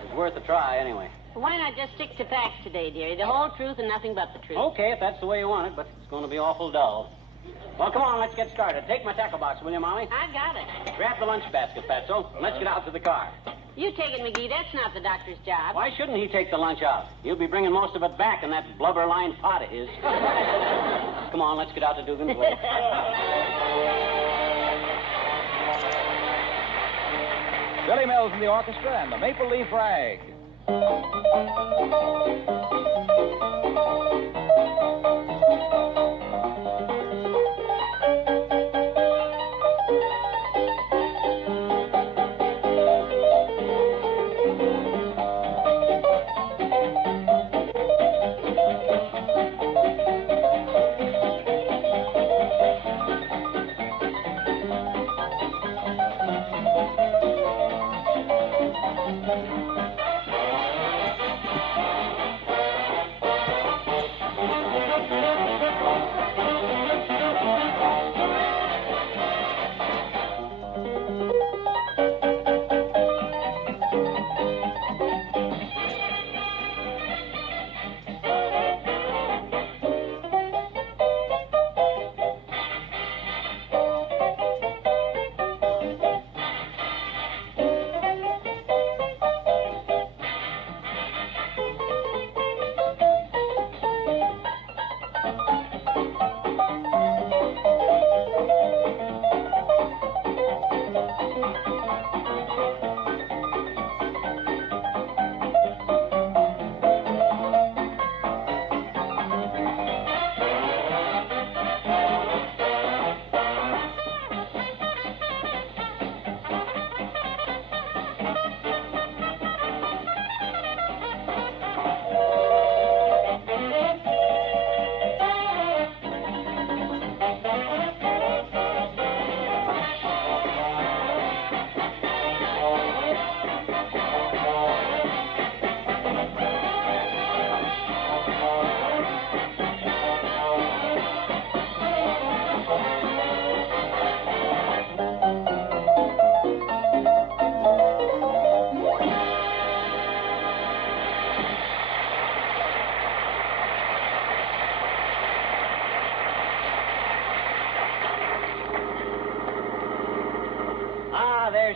It's worth a try, anyway. Why not just stick to facts today, dearie? The whole truth and nothing but the truth. Okay, if that's the way you want it, but it's going to be awful dull. Well, come on, let's get started. Take my tackle box, will you, Molly? I got it. Grab the lunch basket, Fatso. Let's get out to the car. You take it, McGee. That's not the doctor's job. Why shouldn't he take the lunch out? He'll be bringing most of it back in that blubber-lined pot of his. Come on, let's get out to Dugan's Lake. Billy Mills and the orchestra and the Maple Leaf Rag.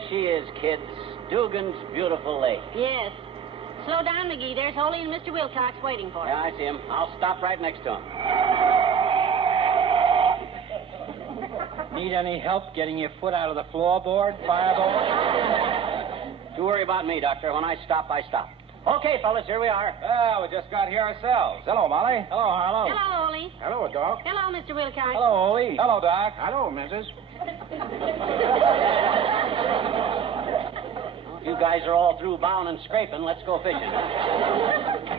she is, kids. Dugan's beautiful lake. Yes. Slow down, McGee. There's Holy and Mr. Wilcox waiting for us. Yeah, I see him. I'll stop right next to him. Need any help getting your foot out of the floorboard, Fireball? Don't worry about me, Doctor. When I stop, I stop. Okay, fellas, here we are. Well, we just got here ourselves. Hello, Molly. Hello, Harlow. Hello, Holy. Hello, Doc. Hello, Mr. Wilcox. Hello, Ole. Hello, Doc. Hello, Mrs. You guys are all through bowing and scraping. Let's go fishing.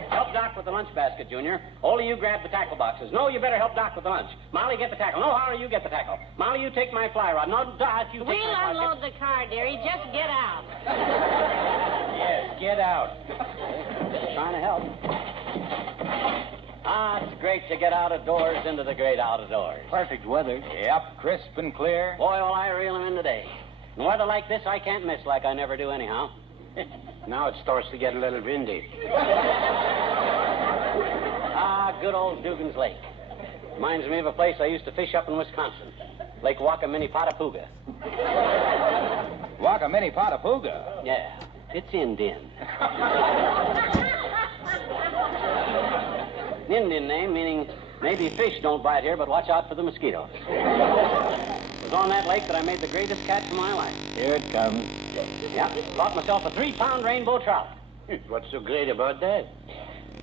Help Doc with the lunch basket, Junior. Ole, you grab the tackle boxes. No, you better help Doc with the lunch. Molly, get the tackle. No, Harley, you get the tackle. Molly, you take my fly rod. No, Doc, you take We'll my unload the car, dearie. Just get out. Yes, get out. Trying to help. Ah, it's great to get out of doors into the great out of doors. Perfect weather. Yep, crisp and clear. Boy, will I reel him in today. In weather like this, I can't miss like I never do anyhow. Now it starts to get a little windy. Ah, good old Dugan's Lake. Reminds me of a place I used to fish up in Wisconsin. Lake Wakaminipatapooga. Wakaminipatapooga? Yeah, it's Indian. Indian name meaning maybe fish don't bite here, but watch out for the mosquitoes. It was on that lake that I made the greatest catch of my life. Here it comes. Yep, caught myself a 3-pound rainbow trout. What's so great about that?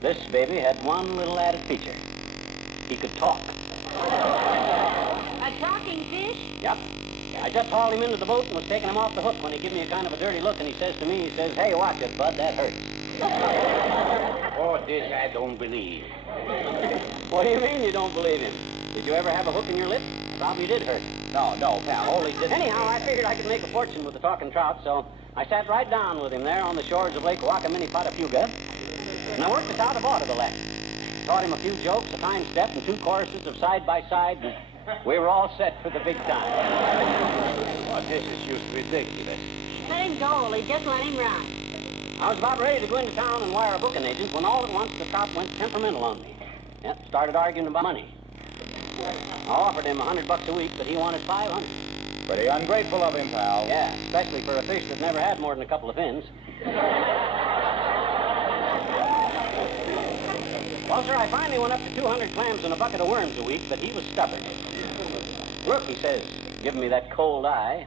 This baby had one little added feature. He could talk. A talking fish? Yep. I just hauled him into the boat and was taking him off the hook when he gave me a kind of a dirty look, and he says to me, he says, "Hey, watch it, bud, that hurts." Oh, this I don't believe. What do you mean you don't believe him? Did you ever have a hook in your lip? Probably did hurt. No, pal. Holy didn't. Anyhow, I figured I could make a fortune with the talking trout, so I sat right down with him there on the shores of Lake Wakaminipatapooga, and I worked us out of order the lesson. Taught him a few jokes, a time step, and 2 choruses of side by side, and we were all set for the big time. Oh, this is just ridiculous. Let him go, Ole. Just let him run. I was about ready to go into town and wire a booking agent when all at once the trout went temperamental on me. Yep, started arguing about money. I offered him $100 a week, but he wanted $500. Pretty ungrateful of him, pal. Yeah, especially for a fish that never had more than a couple of fins. Well, sir, I finally went up to 200 clams and a bucket of worms a week, but he was stubborn. Look, he says, giving me that cold eye,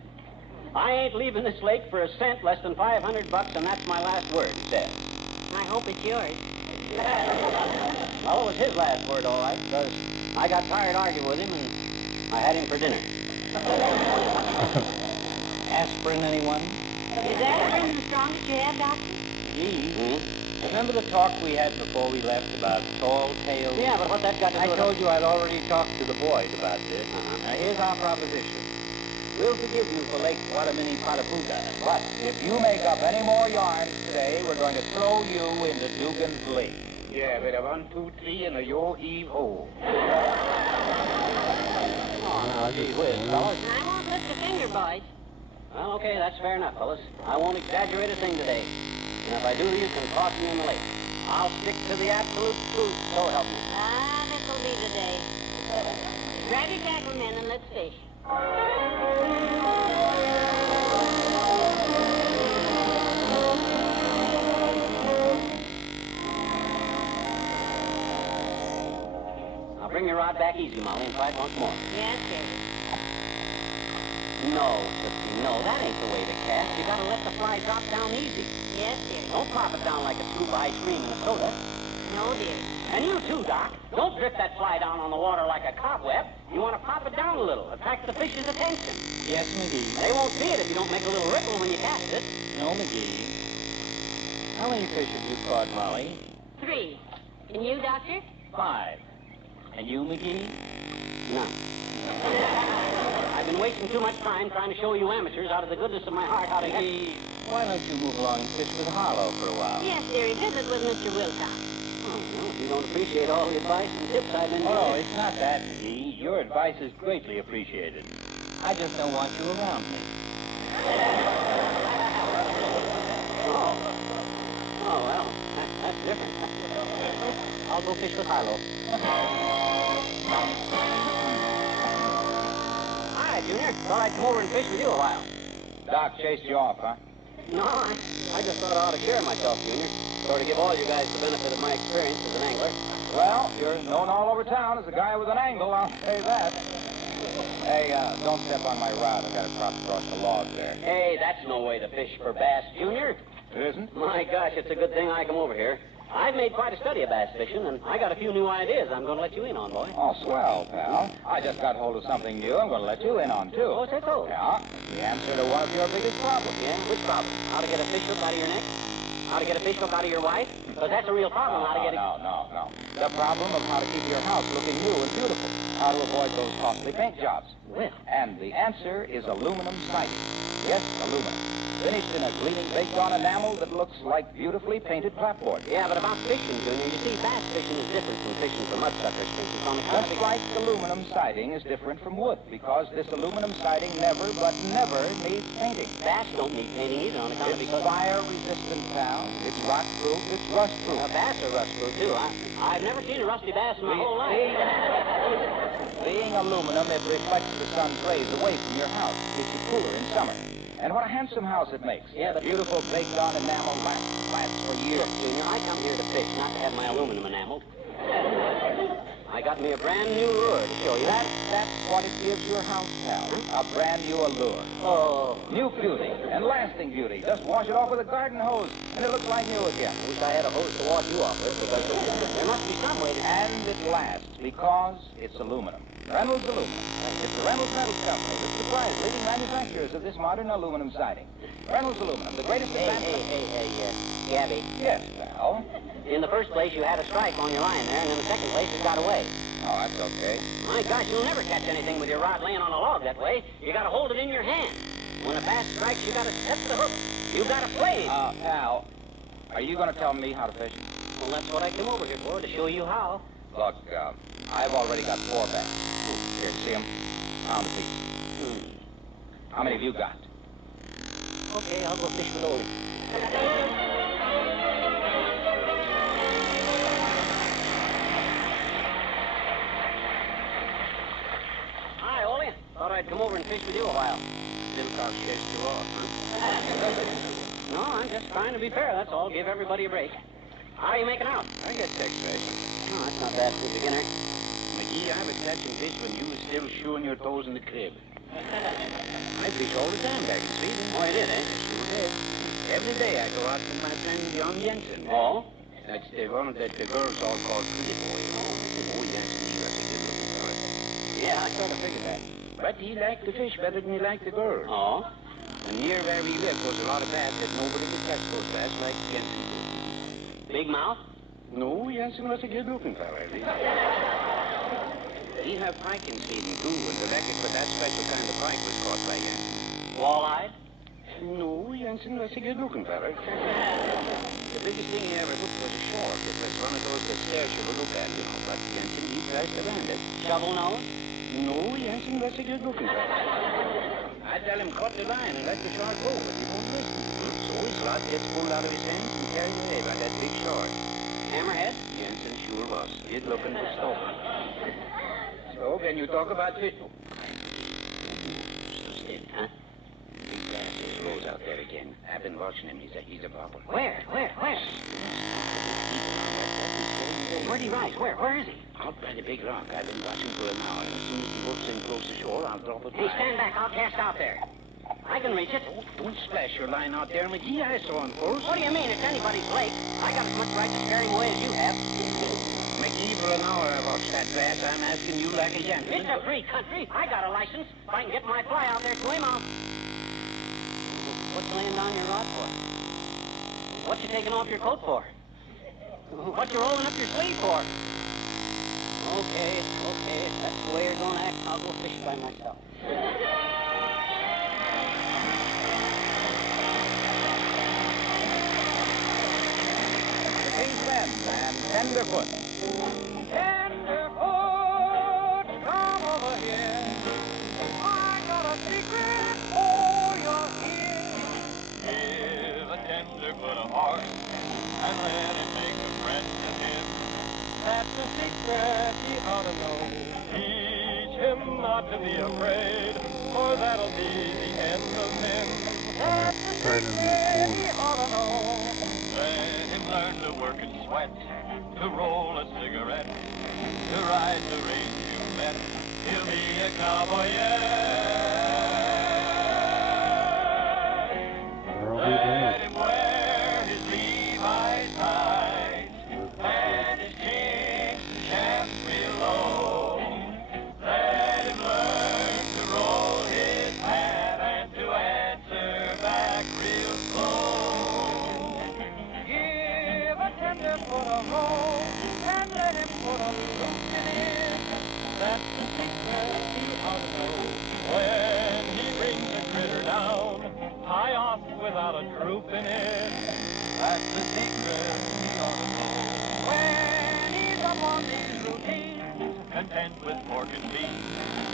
"I ain't leaving this lake for a cent less than $500, and that's my last word," he said. I hope it's yours. Well, it was his last word, all right, because I got tired arguing with him, and I had him for dinner. Aspirin, anyone? Is aspirin the strongest you have, Doctor? Gee. Remember the talk we had before we left about tall tales? Yeah, but what that got to do I with told you I'd already talked to the boys about this. Now, here's our proposition. We'll forgive you for Lake Wakaminipatapooga, but If you make up any more yarns today, we're going to throw you into Dugan's Lake. Yeah, with a 1, 2, 3 and a yo heave ho. Oh, now, gee whiz, fellas. I won't lift a finger, boys. Well, okay, that's fair enough, fellas. I won't exaggerate a thing today. And if I do, you can toss me in the lake. I'll stick to the absolute truth, so help me. Ah, this'll be the day. Grab your tackle, men, and let's fish. Now bring your rod back easy, Molly, and try it once more. Yes, sir. No, Tootsie, no, that ain't the way to cast. You gotta let the fly drop down easy. Yes, dear. Don't plop it down like a scoop of ice cream in a soda. No, dear. And you too, Doc. Don't drift that fly down on the water like a cobweb. You want to pop it down a little, attract the fish's attention. Yes, McGee. They won't see it if you don't make a little ripple when you cast it. No, McGee. How many fish have you caught, Molly? 3. And you, Doctor? 5. And you, McGee? None. I've been wasting too much time trying to show you amateurs out of the goodness of my heart how to McGee, why don't you move along and fish with Harlow for a while? Yes, dearie. Visit with Mr. Wilcox. Oh, well, if you don't appreciate all the advice and tips I've been Oh, no, giving. it's not that, McGee. Your advice is greatly appreciated. I just don't want you around me. Oh, well, that's different. I'll go fish with Harlow. Hi, Junior. Thought I'd come over and fish with you a while. Doc chased you off, huh? No, I just thought I ought to share myself, Junior. Sort of give all you guys the benefit of my experience as an angler. Well, you're known all over town as a guy with an angle, I'll say that. Hey, don't step on my rod. I've got it propped across the log there. Hey, that's no way to fish for bass, Junior. It isn't? My gosh, it's a good thing I come over here. I've made quite a study of bass fishing, and I got a few new ideas I'm going to let you in on, boy. Oh, swell, pal. I just got hold of something new I'm going to let you in on, too. Oh, that's so? Yeah, the answer to one of your biggest problems. Yeah, which problem? How to get a fish hook out of your neck? How to get a fish hook out of your wife? Because that's a real problem, how to get it... No. The problem of how to keep your house looking new and beautiful. How to avoid those costly paint jobs. Well. And the answer is aluminum siding. Yes, aluminum. Finished in a gleaming baked-on enamel that looks like beautifully painted clapboard. Yeah, but about fishing, Junior, you see, bass fishing is different from fishing for mudsuckers, for instance, on account Just like aluminum siding is different from wood, because this aluminum siding never, but never needs painting. Bass don't need painting either on account of It's because... fire-resistant, pal. It's rot-proof. It's rust-proof. Bass are rust-proof, too. I've never seen a rusty bass in my whole life. Being aluminum, it reflects the sun's rays away from your house, keeps you cooler in summer. And what a handsome house it makes. Yeah, but... Beautiful baked-on enamel lasts for years. Look, Junior, I come here to fish, not to have my aluminum enameled. I got me a brand new lure to show you. That's what it gives your house, pal. A brand new allure. Oh. New beauty and lasting beauty. Just wash it off with a garden hose, and it looks like new again. I wish I had a hose to wash you off with, because there must be some way to... And it lasts, because it's aluminum. Reynolds Aluminum. It's the Reynolds Metals Company that supplies leading manufacturers of this modern aluminum siding. Reynolds Aluminum, the greatest advancement... Hey, Gabby. Yes, pal. In the first place, you had a strike on your line there, and in the second place, it got away. Oh, that's okay. My gosh, you'll never catch anything with your rod laying on a log that way. You gotta hold it in your hand. When a bass strikes, you gotta set the hook. You gotta play him. Pal, are you gonna tell me how to fish? Well, that's what I came over here for, to show you how. Look, I've already got 4 bass. Here, see them? Pound a piece. How many have you got? Okay, I'll go fish with Ole. Hi, Ole. Thought I'd come over and fish with you a while. Still can't chase you off, huh? No, I'm just trying to be fair, that's all. Give everybody a break. How are you making out? I get text racing. Oh, that's not bad for a beginner. McGee, I was catching fish when you was still shoeing your toes in the crib. I fish all the time back in Sweden. Oh, you did, eh? Sure did. Every day I go out with my friend Jan Jensen. Oh? That's the one that the girls all call Pretty Boy. Oh, Jensen, he was a good looking fella. Yeah, I sort of figured that. But he liked the fish better than he liked the girls. Oh? And near where we lived was a lot of bass that nobody could catch those bass like Jensen could. Big mouth? No, Jensen was a good looking fella. He had pike in Sweden, too, and the record for that special kind of pike was caught by Jensen. Walleye? No, Jensen was a good-looking fella. The biggest thing he ever hooked was a shark. It was one of those that scares you to look at, you know, but Jensen, he tries to land it. Shovel nose? No, Jensen was a good-looking fella. I tell him, cut the line and let the shark go, but he won't listen. So his rod gets pulled out of his hands and carried away by that big shark. Hammerhead? Jensen sure was. Good-looking for stuff. So, can you talk about fish? So steady, huh? Big bass just rose out there again. I've been watching him. He's a popper. Where? Where'd he rise? Where is he? Out by the big rock. I've been watching for an hour. And as soon as he works in close to shore, I'll drop it. Hey, stand back. I'll cast out there. I can reach it. Oh, don't splash your line out there, McGee. I saw him first. What do you mean? It's anybody's lake. I got as much right to scare him away as you have. McGee, for an hour I watched that bass. I'm asking you like a gentleman. It's a free country. I got a license. If I can get my fly out there to him, I'll... What you laying down your rod for? What you taking off your coat for? What you rolling up your sleeve for? Okay. If that's the way you're going to act, I'll go fish by myself. King's Men and Tenderfoot. Tenderfoot, come over here. I got a secret for your ear. Give a tenderfoot a heart and let him make a friend of him. That's a secret he ought to know. Teach him not to be afraid for that'll be the end of him. That's the Started secret recording. he ought to know. Let him learn to work and sweat, to roll a cigarette, to ride the range you met. He'll be a cowboy Let him wear his Levi's tights and his kicks and chaps below. Let him learn to roll his hat and to answer back real slow. Give a tenderfoot a roll and let him put a loop in it. That's the secret he ought to know. When he brings a critter down, tie off without a droop in it. That's the secret he ought to know. When he's up on these routines, content with pork and beef,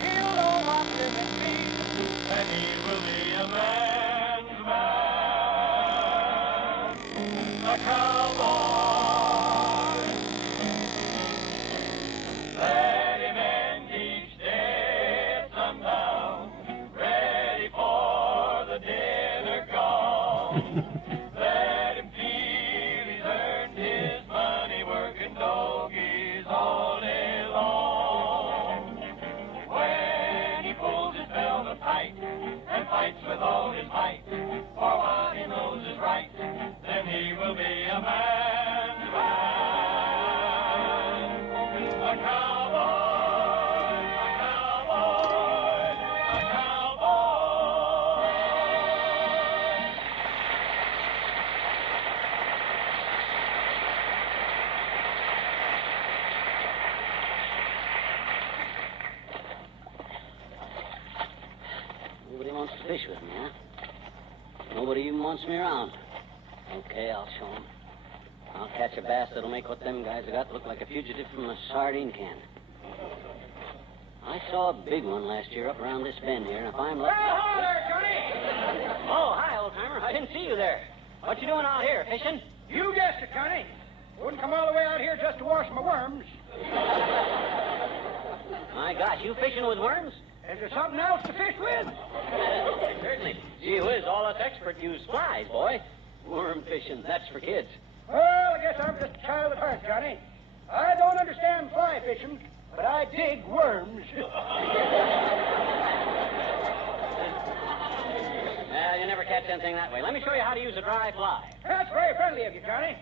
he'll know what living means, and he will be a man's man, a cowboy. Let him end each day at sundown, ready for the dinner gong. Let him feel he's earned his money working dogies all day long. When he pulls his velvet tight and fights with all his might for what he knows is right, then he will be a man's man, a cowboy, a cowboy, a cowboy. Nobody wants to fish with me, huh? Nobody even wants me around. Okay, I'll show 'em. I'll catch a bass that'll make what them guys have got look like a fugitive from a sardine can. I saw a big one last year up around this bend here, and if I'm lucky... Oh, hi, old-timer. I didn't see you there. What you doing out here, fishing? You guessed it, Connie. Wouldn't come all the way out here just to wash my worms. My gosh, you fishing with worms? Is there something else to fish with? Certainly. Gee whiz, all us experts use flies, boy. Worm fishing, that's for kids. Well, I guess I'm just a child at heart, Johnny. I don't understand fly fishing, but I dig worms. Well, you never catch anything that way. Let me show you how to use a dry fly. That's very friendly of you, Johnny.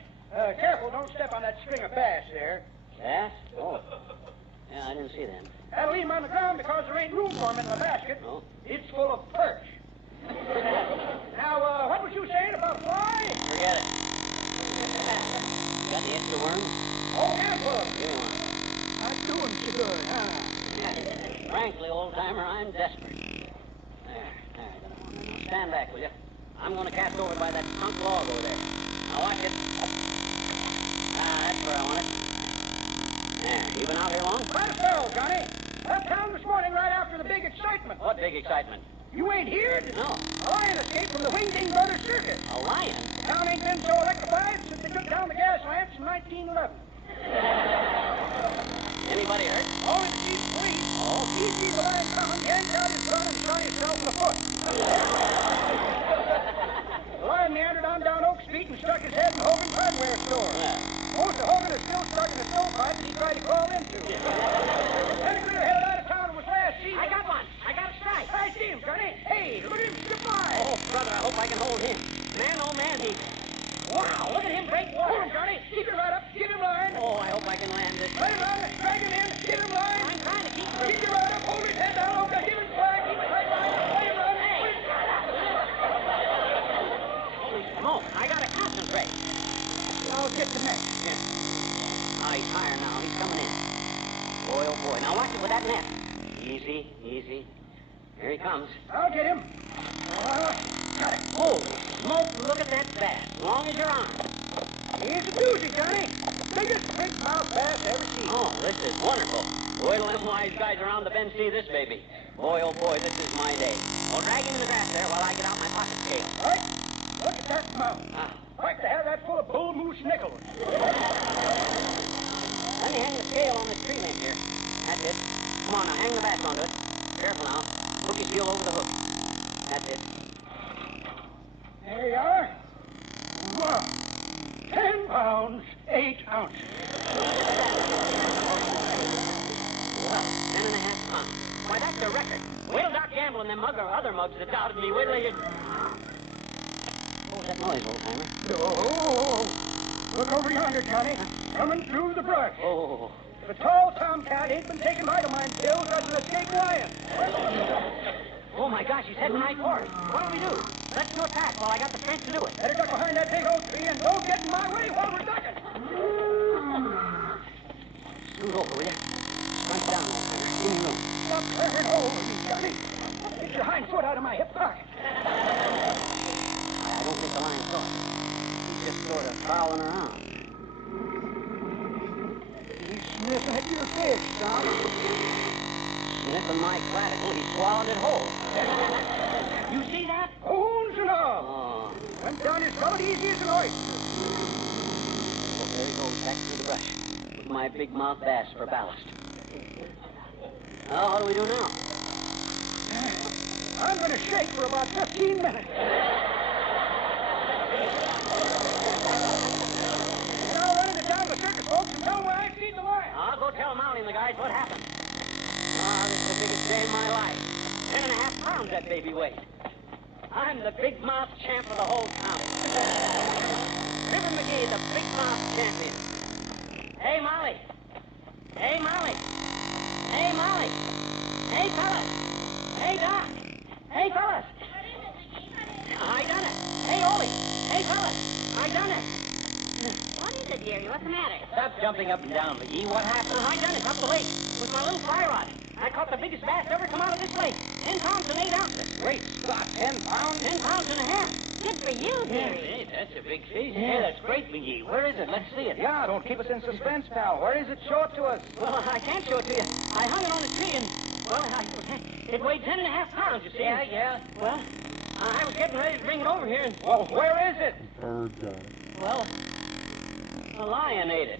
Careful, don't step on that string of bass there. Bass? Oh. Yeah, I didn't see them. That'll leave 'em on the ground because there ain't room for 'em in the basket. Oh. It's full of perch. Now, what was you saying about fly? Forget it. Got the extra worm? Oh, handful. Give me one. Not doing so good, huh? Frankly, old-timer, I'm desperate. There, I got one. Now stand back, will you? I'm going to cast over by that sunk log over there. Now watch it. That's where I want it. There, you been out here long? Quite a spell, Johnny. Left town this morning right after the big excitement. What big excitement? You ain't here? No. A lion escaped from the Wingding Brothers Circus. A lion? The town ain't been so electrified since they took down the gas lamps in 1911. Anybody hurt? Only the chief of police. Oh? He sees the lion coming, yanked out his gun, and shot himself in the foot. The lion meandered on down Oak Street and stuck his head in Hogan's hardware store. Yeah. Most of Hogan is still stuck in a stovepipe that he tried to crawl into. Then a critter headed out of town and was last seen. I got one. I got a strike. I see him, Johnny. Hey, look at him skip by. Oh, brother, I hope I can hold him. Man, oh, man, he... Wow, look at him break water. Hold him, Johnny. Keep him right up. Give him line. Oh, I hope I can land this. Let him run. Drag him in. Give him line. I'm trying to keep him. Keep him right up. Hold his head down. Okay, give him slack. Keep it tight line. Let him run. Hey. Holy smoke, I gotta concentrate. I'll get the net. Yeah. Oh, he's firing now. He's coming in. Boy, oh, boy. Now watch it with that net. Easy, easy. Here he comes. I'll get him. Got it. Oh, smoke, look at that bass. Long as your arm. Here's a doozy, Johnny. Biggest big mouth bass ever seen. Oh, this is wonderful. Wait till them wise guys around the bend see this baby. Boy, oh, boy, this is my day. Well, drag him in the grass there while I get out my pocket scale. All right. Look at that mouth. Ah. Like to have that full of bull moose nickels. Let me hang the scale on this tree limb here. That's it. Come on now, hang the bass onto it. Careful now. Hook his heel over the hook. That's it. There you are. Wow. 10 pounds, 8 ounces. Well, 10.5 pounds. Why, that's a record. Wait till Doc Gamble and them other mugs that doubted me. Wait till they... What was that noise, old-timer? Oh, look over yonder, Johnny. Coming through the brush. Oh. The tall tomcat ain't been taking vitamine pills as an escaped lion. Oh, my gosh, he's heading right for us. What'll we do? Let's do it fast while I got the strength to do it. Better duck behind that big oak tree and don't get in my way while we're ducking. Scoot over, will you? Squint down, old-timer. Give me room. Stop turning over me, Johnny. Get your hind foot out of my hip pocket. I don't think the lion saw it. He's just sort of prowling around. He's sniffing at your fish, Tom. Sniffing my clavicle, he swallowed it whole. You see that? Bones and all. Oh. Went down his gullet easy as an oyster. Well, there he goes, back through the brush, with my big mouth bass for ballast. Well, what do we do now? I'm going to shake for about 15 minutes. Now running it down to the circus folks and tell them where I seen the lion. I'll go tell Molly and the guys what happened. Ah, this is the biggest day of my life. 10.5 pounds that baby weighed. I'm the big mouth champ of the whole county. River McGee, the big mouth champion. Hey, Molly. Hey, Molly. Hey, Molly. Hey, fellas. Hey, Doc. Hey, fellas. I done it. Hey, Ollie. Hey, fellas. I done it. What is it, dearie? What's the matter? Stop jumping up and down, McGee. What happened? I done it up the lake with my little fly rod. I caught the biggest bass ever come out of this lake. 10 pounds and 8 ounces. Great Scott, 10 pounds? 10 pounds and a half. Good for you, dearie. Hey, that's a big fish. Yeah, that's great, McGee. Where is it? Let's see it. Yeah, don't keep us in suspense, pal. Where is it? Show it to us. Well, I can't show it to you. I hung it on a tree and, well, it weighed 10.5 pounds, you see. Yeah. Well, I was getting ready to bring it over here and, Well, where is it? Bird got it. well, a lion ate it.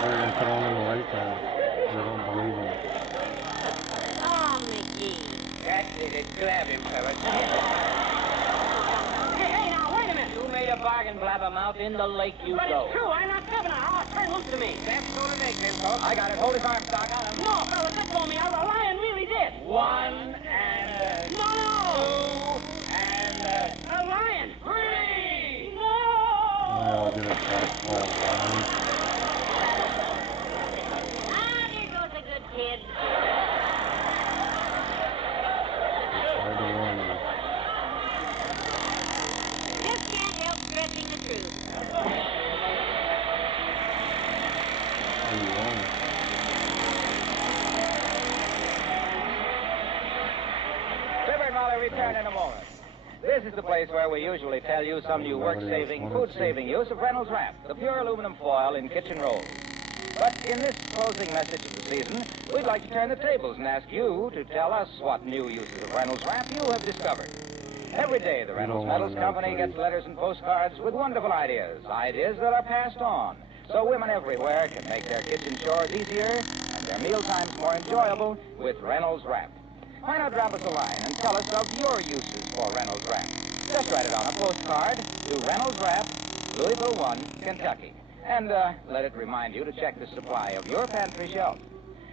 They're going to put on the lake now. They don't believe him. Oh, McGee. That's it. Grab him, fellas. Hey, now, wait a minute. You made a bargain, blabbermouth. In the lake you But go. it's true. I'm not fibbing. Oh, turn loose to me. That's going to make him, folks. I got it. Hold his arm, Doc. No, fellas, let go of me. A lion really did. 1 and No. 2 and A lion. 3. No. I'll get it back full line. Ah, there goes a good kid. Tried to warn you. Just can't help stretching the truth. Oh, you won. Fibber and Molly return in a moment. This is the place where we usually tell you some new work-saving, food-saving use of Reynolds Wrap, the pure aluminum foil in kitchen rolls. But in this closing message of the season, we'd like to turn the tables and ask you to tell us what new uses of Reynolds Wrap you have discovered. Every day, the Reynolds Metals Company gets letters and postcards with wonderful ideas that are passed on, so women everywhere can make their kitchen chores easier and their mealtimes more enjoyable with Reynolds Wrap. Why not drop us a line and tell us of your uses for Reynolds Wrap? Just write it on a postcard to Reynolds Wrap, Louisville 1, Kentucky. And let it remind you to check the supply of your pantry shelf.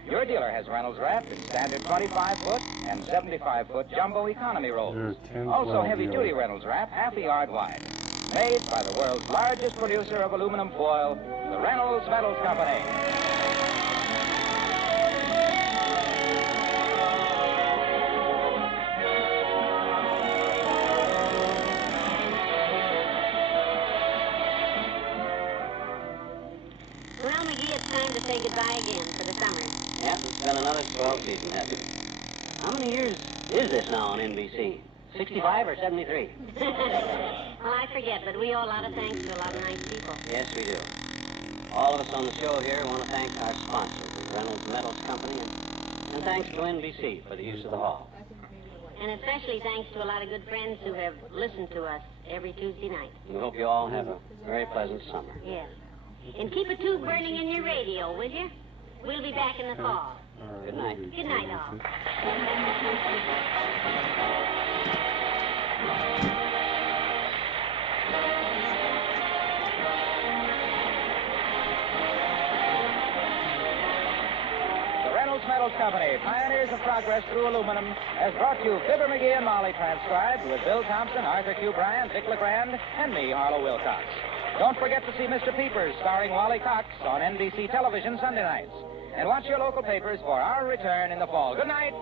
Your dealer has Reynolds Wrap in standard 25-foot and 75-foot jumbo economy rolls. Also heavy-duty Reynolds Wrap, half a yard wide. Made by the world's largest producer of aluminum foil, the Reynolds Metals Company. Well, McGee, it's time to say goodbye again for the summer. Yep, it's been another swell season, hasn't it? How many years is this now on NBC? 65 or 73? Well, I forget, but we owe a lot of thanks to a lot of nice people. Yes, we do. All of us on the show here want to thank our sponsors, the Reynolds Metals Company, and thanks to NBC for the use of the hall. And especially thanks to a lot of good friends who have listened to us every Tuesday night. We hope you all have a very pleasant summer. Yes. And keep a tube burning in your radio, will you? We'll be back in the fall. Good night. Good night, all. Metals Company, pioneers of progress through aluminum, has brought you Fibber McGee and Molly transcribed with Bill Thompson, Arthur Q. Bryant, Dick LeGrand, and me, Harlow Wilcox. Don't forget to see Mr. Peepers starring Wally Cox on NBC television Sunday nights. And watch your local papers for our return in the fall. Good night.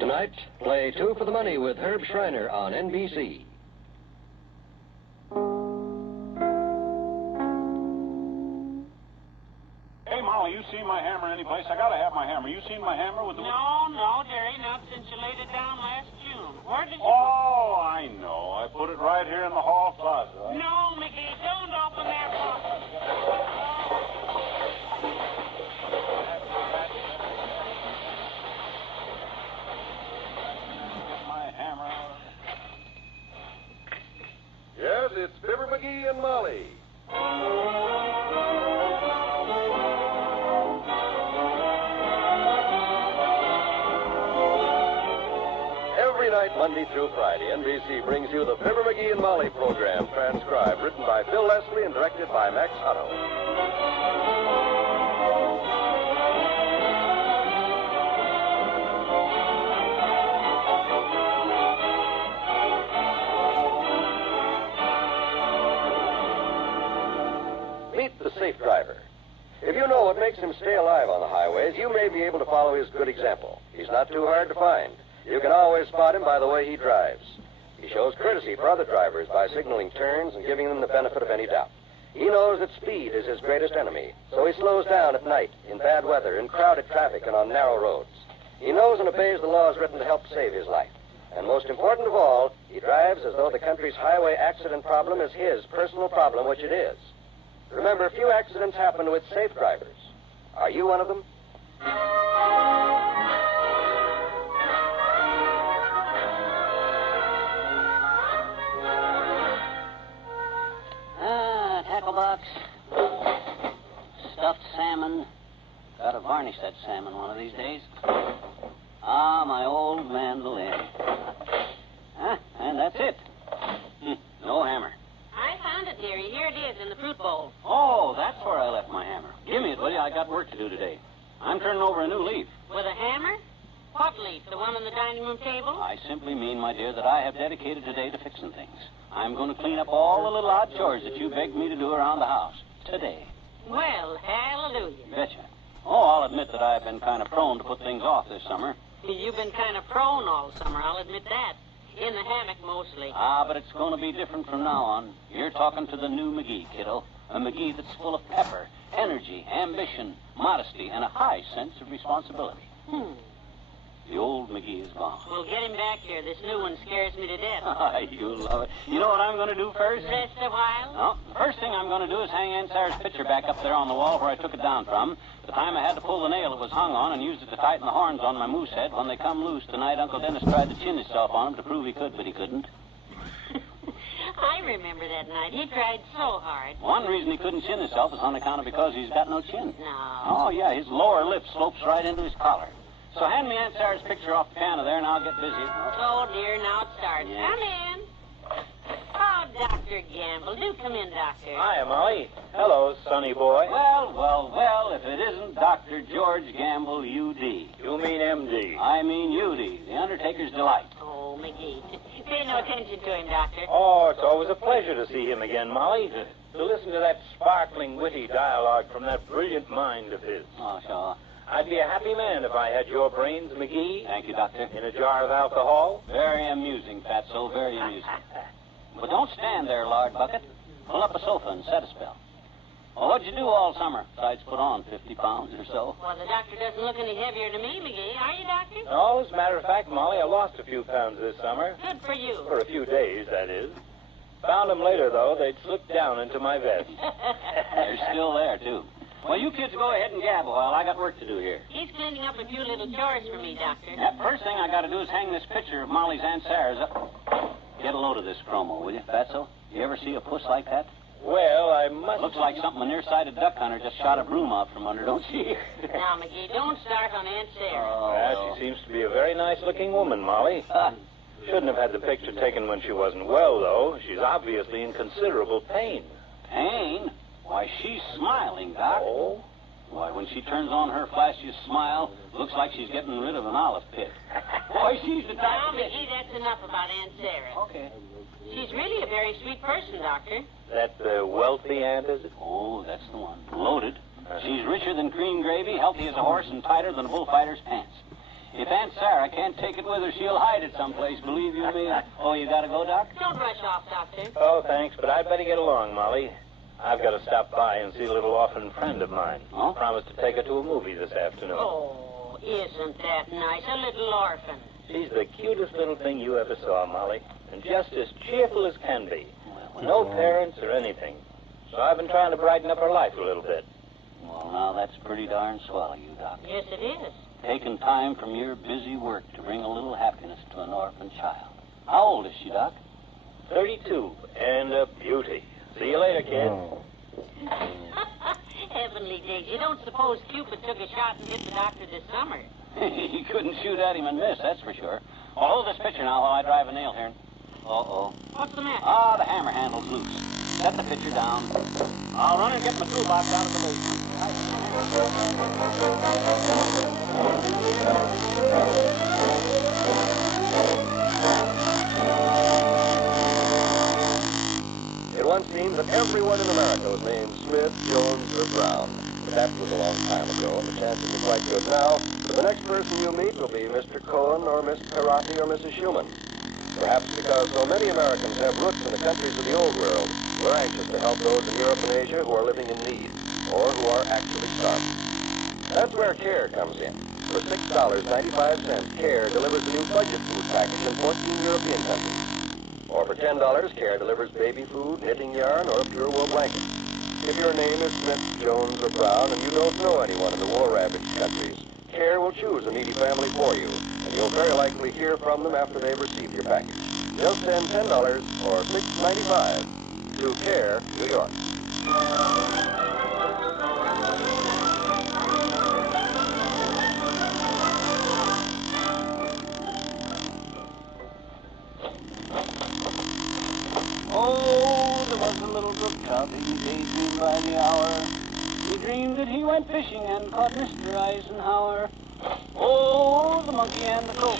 Tonight, play Two for the Money with Herb Schreiner on NBC. Hey, Molly, you seen my hammer anyplace? I gotta have my hammer. You seen my hammer with the... No, Jerry, not since you laid it down last June. Where did you... Oh, I know. I put it right here in the hall closet. No, McGee, don't open that box. Yes, it's Fibber McGee and Molly. Every night, Monday through Friday, NBC brings you the Fibber McGee and Molly program, transcribed, written by Phil Leslie and directed by Max Hutto. The safe driver. If you know what makes him stay alive on the highways, you may be able to follow his good example. He's not too hard to find. You can always spot him by the way he drives. He shows courtesy for other drivers by signaling turns and giving them the benefit of any doubt. He knows that speed is his greatest enemy, so he slows down at night, in bad weather, in crowded traffic, and on narrow roads. He knows and obeys the laws written to help save his life. And most important of all, he drives as though the country's highway accident problem is his personal problem, which it is. Remember, few accidents happen with safe drivers. Are you one of them? Tackle box. Stuffed salmon. Gotta varnish that salmon one of these days. Ah, my old mandolin. And that's it. No hammer. I found it, dearie. Here it is in the fruit bowl. Oh, that's where I left my hammer. Give me it, will you? I got work to do today. I'm turning over a new leaf. With a hammer? What leaf? The one on the dining room table? I simply mean, my dear, that I have dedicated today to fixing things. I'm going to clean up all the little odd chores that you begged me to do around the house. Today. Well, hallelujah. Betcha. Oh, I'll admit that I've been kind of prone to put things off this summer. You've been kind of prone all summer, I'll admit that. In the hammock, mostly. Ah, but it's going to be different from now on. You're talking to the new McGee, kiddo. A McGee that's full of pepper, energy, ambition, modesty, and a high sense of responsibility. The old McGee is gone. Well, get him back here. This new one scares me to death. You love it. You know what I'm going to do first? Rest a while? No. The first thing I'm going to do is hang Aunt Sarah's picture back up there on the wall where I took it down from. The time I had to pull the nail it was hung on and used it to tighten the horns on my moose head. When they come loose tonight, Uncle Dennis tried to chin himself on them to prove he could, but he couldn't. I remember that night. He tried so hard. One reason he couldn't chin himself is on account of because he's got no chin. No. Oh, yeah, his lower lip slopes right into his collar. So hand me Aunt Sarah's picture off the piano there, and I'll get busy. Oh, dear, now it starts. Yeah. Come in. Oh, Dr. Gamble. Do come in, Doctor. Hiya, Molly. Hello, sonny boy. Well, if it isn't Dr. George Gamble, U.D. You mean M.D.? I mean U.D., the Undertaker's Delight. Oh, McGee. Pay no attention to him, Doctor. Oh, it's always a pleasure to see him again, Molly. To listen to that sparkling, witty dialogue from that brilliant mind of his. Oh, sure. I'd be a happy man if I had your brains, McGee. Thank you, Doctor. In a jar of alcohol. Very amusing, Fatso, very amusing. But don't stand there, lard bucket. Pull up a sofa and set a spell. Well, what'd you do all summer besides put on 50 pounds or so? Well, the doctor doesn't look any heavier to me, McGee. Are you, Doctor? No, as a matter of fact, Molly, I lost a few pounds this summer. Good for you. For a few days, that is. Found them later, though. They'd slipped down into my vest. They're still there, too. Well, you kids go ahead and gab a while. I got work to do here. He's cleaning up a few little chores for me, Doctor. Yeah, first thing I got to do is hang this picture of Molly's Aunt Sarah's up. Get a load of this chromo, will you, Fatso? You ever see a puss like that? Well, I must... Looks like something a near-sighted duck hunter just shot a broom out from under, don't you? Now, McGee, don't start on Aunt Sarah. Well, she seems to be a very nice-looking woman, Molly. Shouldn't have had the picture taken when she wasn't well, though. She's obviously in considerable pain. Pain? Why, she's smiling, Doc. Oh? Why, when she turns on her flashiest smile, looks like she's getting rid of an olive pit. Boy, she's the type Now, of... McGee, that's enough about Aunt Sarah. Okay. She's really a very sweet person, Doctor. That wealthy aunt, is it? Oh, that's the one. Loaded. She's richer than cream gravy, healthy as a horse, and tighter than a bullfighter's pants. If Aunt Sarah can't take it with her, she'll hide it someplace, believe you me. Oh, you gotta go, Doc? Don't rush off, Doctor. Oh, thanks, but I'd better get along, Molly. I've got to stop by and see a little orphan friend of mine. Oh? Promised to take her to a movie this afternoon. Oh, isn't that nice? A little orphan. She's the cutest little thing you ever saw, Molly, and just as cheerful as can be. No parents or anything. So I've been trying to brighten up her life a little bit. Well, now, that's pretty darn swell of you, Doc. Yes, it is. Taking time from your busy work to bring a little happiness to an orphan child. How old is she, Doc? 32, and a beauty. See you later, kid. Heavenly days. You don't suppose Cupid took a shot and hit the doctor this summer? He couldn't shoot at him and miss, that's for sure. Well, hold this picture now while I drive a nail here. Uh-oh. What's the matter? Ah, the hammer handle's loose. Set the picture down. I'll run and get my toolbox out of the basement. It once seemed that everyone in America was named Smith, Jones, or Brown. But that was a long time ago, and the chances are quite good now that the next person you meet will be Mr. Cohen or Miss Perotti or Mrs. Schumann. Perhaps because so many Americans have roots in the countries of the old world, we're anxious to help those in Europe and Asia who are living in need, or who are actually starving. That's where CARE comes in. For $6.95, CARE delivers a new budget food package in 14 European countries. Or for $10, CARE delivers baby food, knitting yarn, or a pure wool blanket. If your name is Smith, Jones, or Brown, and you don't know anyone in the war-ravaged countries, CARE will choose a needy family for you, and you'll very likely hear from them after they've received your package. Just send $10 or $6.95 to CARE, New York. Oh, there was a little brook trout, he daydreamed by the hour. He dreamed that he went fishing and caught Mr. Eisenhower. Oh, the monkey and the coat.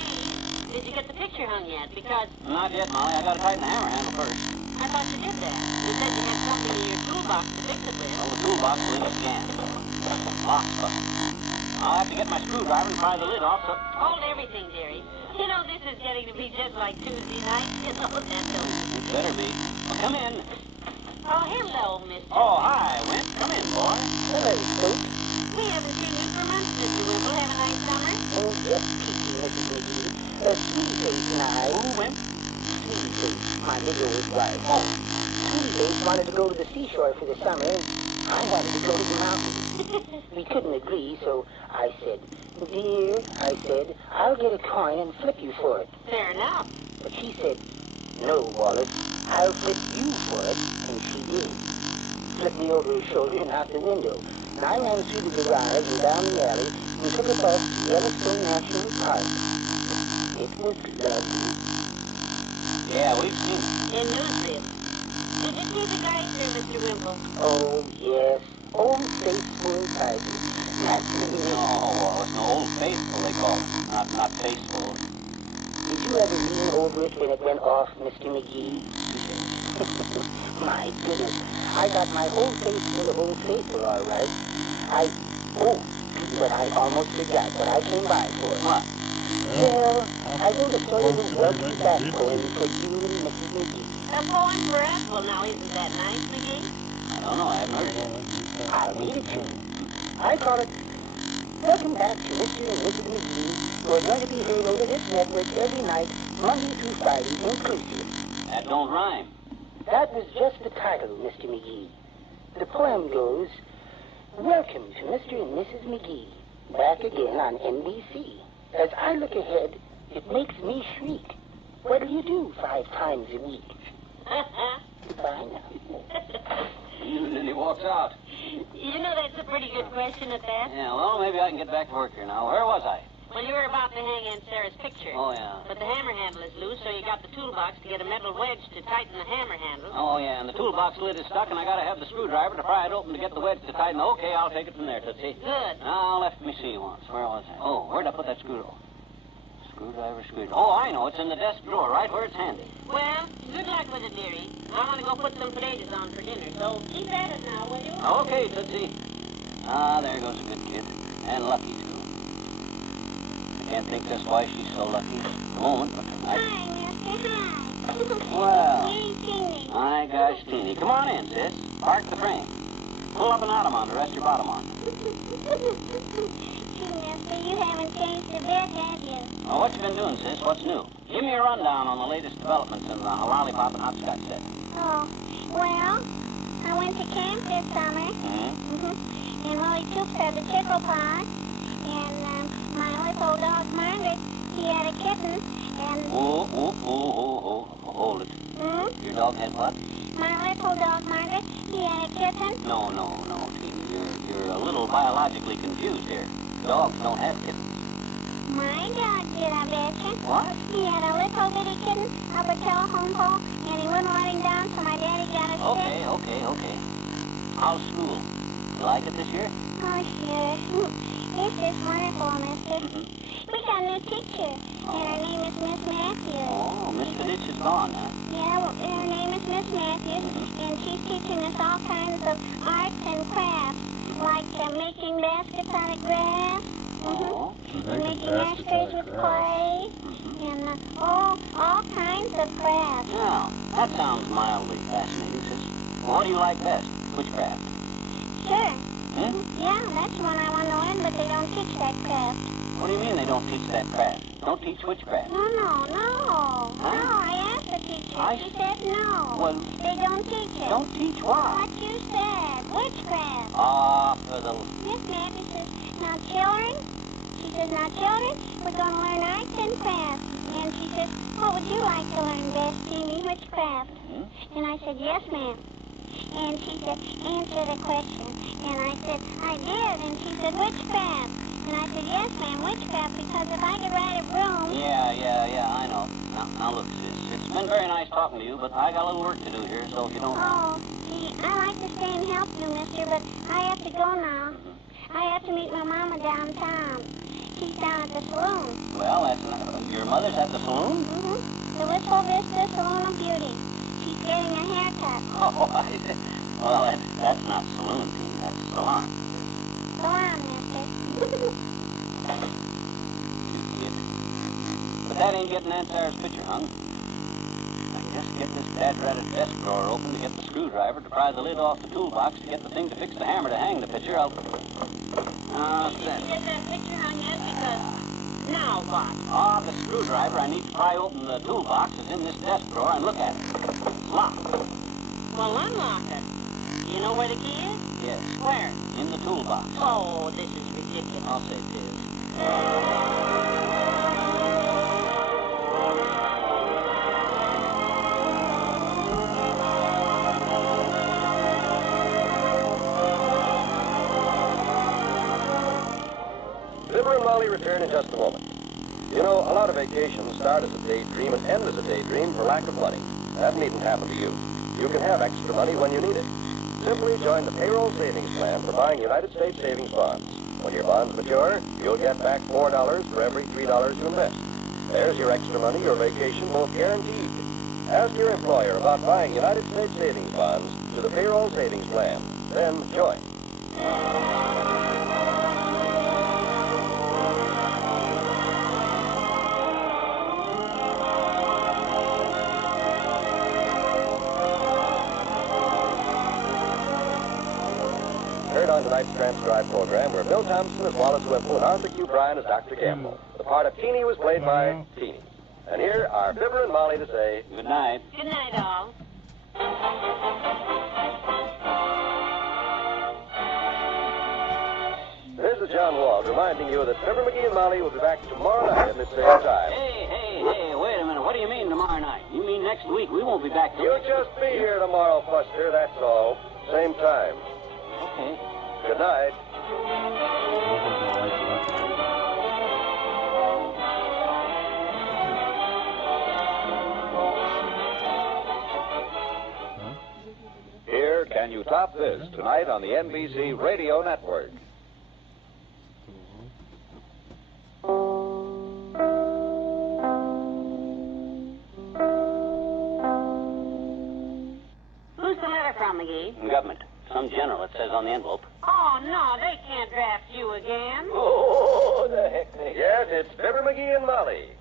Did you get the picture hung yet? Because... Not yet, Molly. I gotta tighten the hammer handle first. I thought you did that. You said you had something in your toolbox to fix it with. Well, the toolbox will need a scan. Lock's busted. I'll have to get my screwdriver and pry the lid off, so... Hold everything, dearie. You know, this is getting to be just like Tuesday night. You know that, don't you? It better be. Well, come in. Oh, hello, Mr. Oh, hi, Wimp. Come in, boy. Hello, Coach. We haven't seen you for months, Mr. Wimple. Have a nice summer? Oh, yes, Mrs. McGee. Sweetie and I... Who, Wimp? Sweetie, my little wife. Oh. Sweetie wanted to go to the seashore for the summer, and I wanted to go to the mountains. We couldn't agree, so I said, dear, I said, I'll get a coin and flip you for it. Fair enough. But she said, no, Wallace, I'll flip you for it, and she did. Flipped me over her shoulder and out the window. And I ran through the garage and down the alley and took a bus to Yellowstone National Park. It was lovely. Yeah, we've seen it. In Newsville. Did you see the guys there, Mr. Wimple? Oh, yes. Old Faithful Tiger. That's me. No, Wallace, no, Old Faithful, they call it. Not Faithful. Did you ever lean over it when it went off, Mr. McGee? My goodness. I got my whole face full of Old Faithful, all right. But I almost forgot what I came by for. What? Well, I wrote a sort of a welcome back poem for you and Mrs. McGee. A poem for us? Well, now, isn't that nice, McGee? I don't know, I haven't heard it. I'll read it to you. I call it, Welcome back to Mr. and Mrs. McGee, who are going to be heard over this network every night, Monday through Friday, inclusive. That don't rhyme. That was just the title, Mr. McGee. The poem goes, Welcome to Mr. and Mrs. McGee, back again on NBC. As I look ahead, it makes me shriek. What do you do 5 times a week? Goodbye now. And then he walks out. You know, that's a pretty good question at that. Yeah, well, maybe I can get back to work here now. Where was I? Well, you were about to hang Aunt Sarah's picture. Oh, yeah. But the hammer handle is loose, so you got the toolbox to get a metal wedge to tighten the hammer handle. Oh, yeah, and the toolbox lid is stuck, and I gotta have the screwdriver to pry it open to get the wedge to tighten. Okay, I'll take it from there, Tootsie. Good. Now, let me see once. Where was I? Oh, where'd I put that screwdriver? Screwdriver. Oh, I know. It's in the desk drawer, right where it's handy. Well, good luck with it, dearie. I want to go put some potatoes on for dinner, so keep at it now, will you? Okay, Tootsie. Ah, there goes a good kid. And lucky, too. I can't think just why she's so lucky at the moment, but Hi, mister. Hi. Well. Hey, Teeny. My gosh, Teeny. Come on in, sis. Park the frame. Pull up an ottoman to rest your bottom on. Gee, mister, you haven't changed the bed, have you? Well, what you been doing, sis? What's new? Give me a rundown on the latest developments in the lollipop and hopscotch set. Oh, well, I went to camp this summer. Mm-hmm. And Willie Toops had the chickle pot. And my little dog, Margaret, he had a kitten. And... Hold it. Your dog had what? My little dog, Margaret, he had a kitten. No, Teeny. You're a little biologically confused here. Dogs don't have kittens. My dog did, I betcha. What? He had a little bitty kitten up a telephone pole, and he wouldn't let him down, so my daddy got a stick. Okay. How's school? You like it this year? Oh, sure. It's just wonderful, mister. We got a new teacher, and her name is Miss Matthews. Oh, Miss Fiditch is gone, huh? Yeah, well, her name is Miss Matthews, and she's teaching us all kinds of arts and crafts, like making baskets out of grass, and making ashtrays with clay, and all kinds of crafts. Now, that sounds mildly fascinating, sis. Well, what do you like best? Which craft? Sure. Yeah, that's one I want to learn, but they don't teach that craft. What do you mean they don't teach that craft? Don't teach which craft? No. Huh? No, I asked the teacher. She said no. Well, they don't teach it. Don't teach what? What you said. Witchcraft. For the... Miss Matthews says, now, children, we're going to learn arts and crafts. And she says, what would you like to learn best, Teeny? Which craft? And I said, yes, ma'am. And she said, answer the question. And I said, I did. And she said, witchcraft. And I said, yes, ma'am, witchcraft, because if I could ride a broom... Yeah, I know. Now look, sis, it's been very nice talking to you, but I got a little work to do here, so if you don't... Oh, gee, I like to stay and help you, mister, but I have to go now. I have to meet my mama downtown. She's down at the saloon. Well, that's not... Your mother's at the saloon? The Wistful Vista Saloon of Beauty. She's getting a haircut. Oh, well, that's not saloon, Teeny. That's salon. Salon, mister. But that ain't getting Aunt Sarah's picture hung. I can just get this dad-ratted desk drawer open to get the screwdriver to pry the lid off the toolbox to get the thing to fix the hammer to hang the picture. You didn't get that picture hung yet because... Now what? The screwdriver I need to pry open the toolbox is in this desk drawer, and look at it. It's locked. Well, unlock it. You know where the key is? Yes. Where? In the toolbox. Oh, this is ridiculous. I'll say it is. Fibber and Molly return in just a moment. You know, a lot of vacations start as a daydream and end as a daydream for lack of money. That needn't happen to you. You can have extra money when you need it. Simply join the payroll savings plan for buying United States savings bonds. When your bonds mature, you'll get back $4 for every $3 you invest. There's your extra money, your vacation, both guaranteed. Ask your employer about buying United States savings bonds to the payroll savings plan. Then join. Heard on tonight's transcribed program were Bill Thompson as Wallace Whipple and Arthur Q. Bryan as Dr. Campbell. The part of Teeny was played by Teeny. And here are Fibber and Molly to say good night. Good night, all. reminding you that Fibber McGee and Molly will be back tomorrow night at the same time. Hey, wait a minute. What do you mean tomorrow night? You mean next week? We won't be back till You'll just be here tomorrow, Buster, that's all. Same time. Okay. Good night. Here, Can You Top This? Tonight on the NBC Radio Network. Who's the letter from, McGee? Government. Some general, it says on the envelope. Oh, no, they can't draft you again. Oh, the heck they... Yes, it's Fibber McGee and Molly.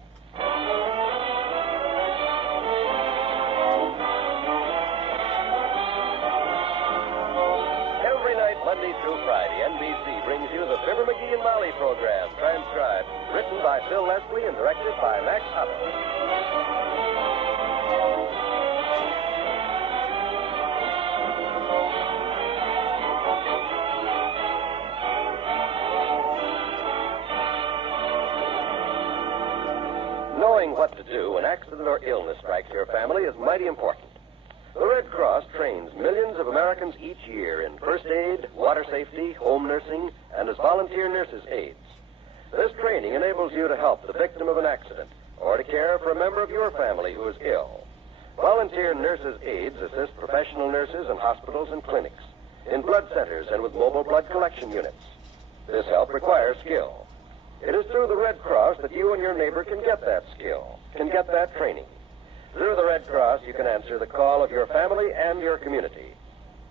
Every night, Monday through Friday, NBC brings you the Fibber McGee and Molly program, transcribed, written by Phil Leslie and directed by Max Hubbard. Knowing what to do when accident or illness strikes your family is mighty important. The Red Cross trains millions of Americans each year in first aid, water safety, home nursing, and as volunteer nurses' aides. This training enables you to help the victim of an accident or to care for a member of your family who is ill. Volunteer nurses' aides assist professional nurses in hospitals and clinics, in blood centers, and with mobile blood collection units. This help requires skill. It is through the Red Cross that you and your neighbor can get that skill, can get that training. Through the Red Cross, you can answer the call of your family and your community.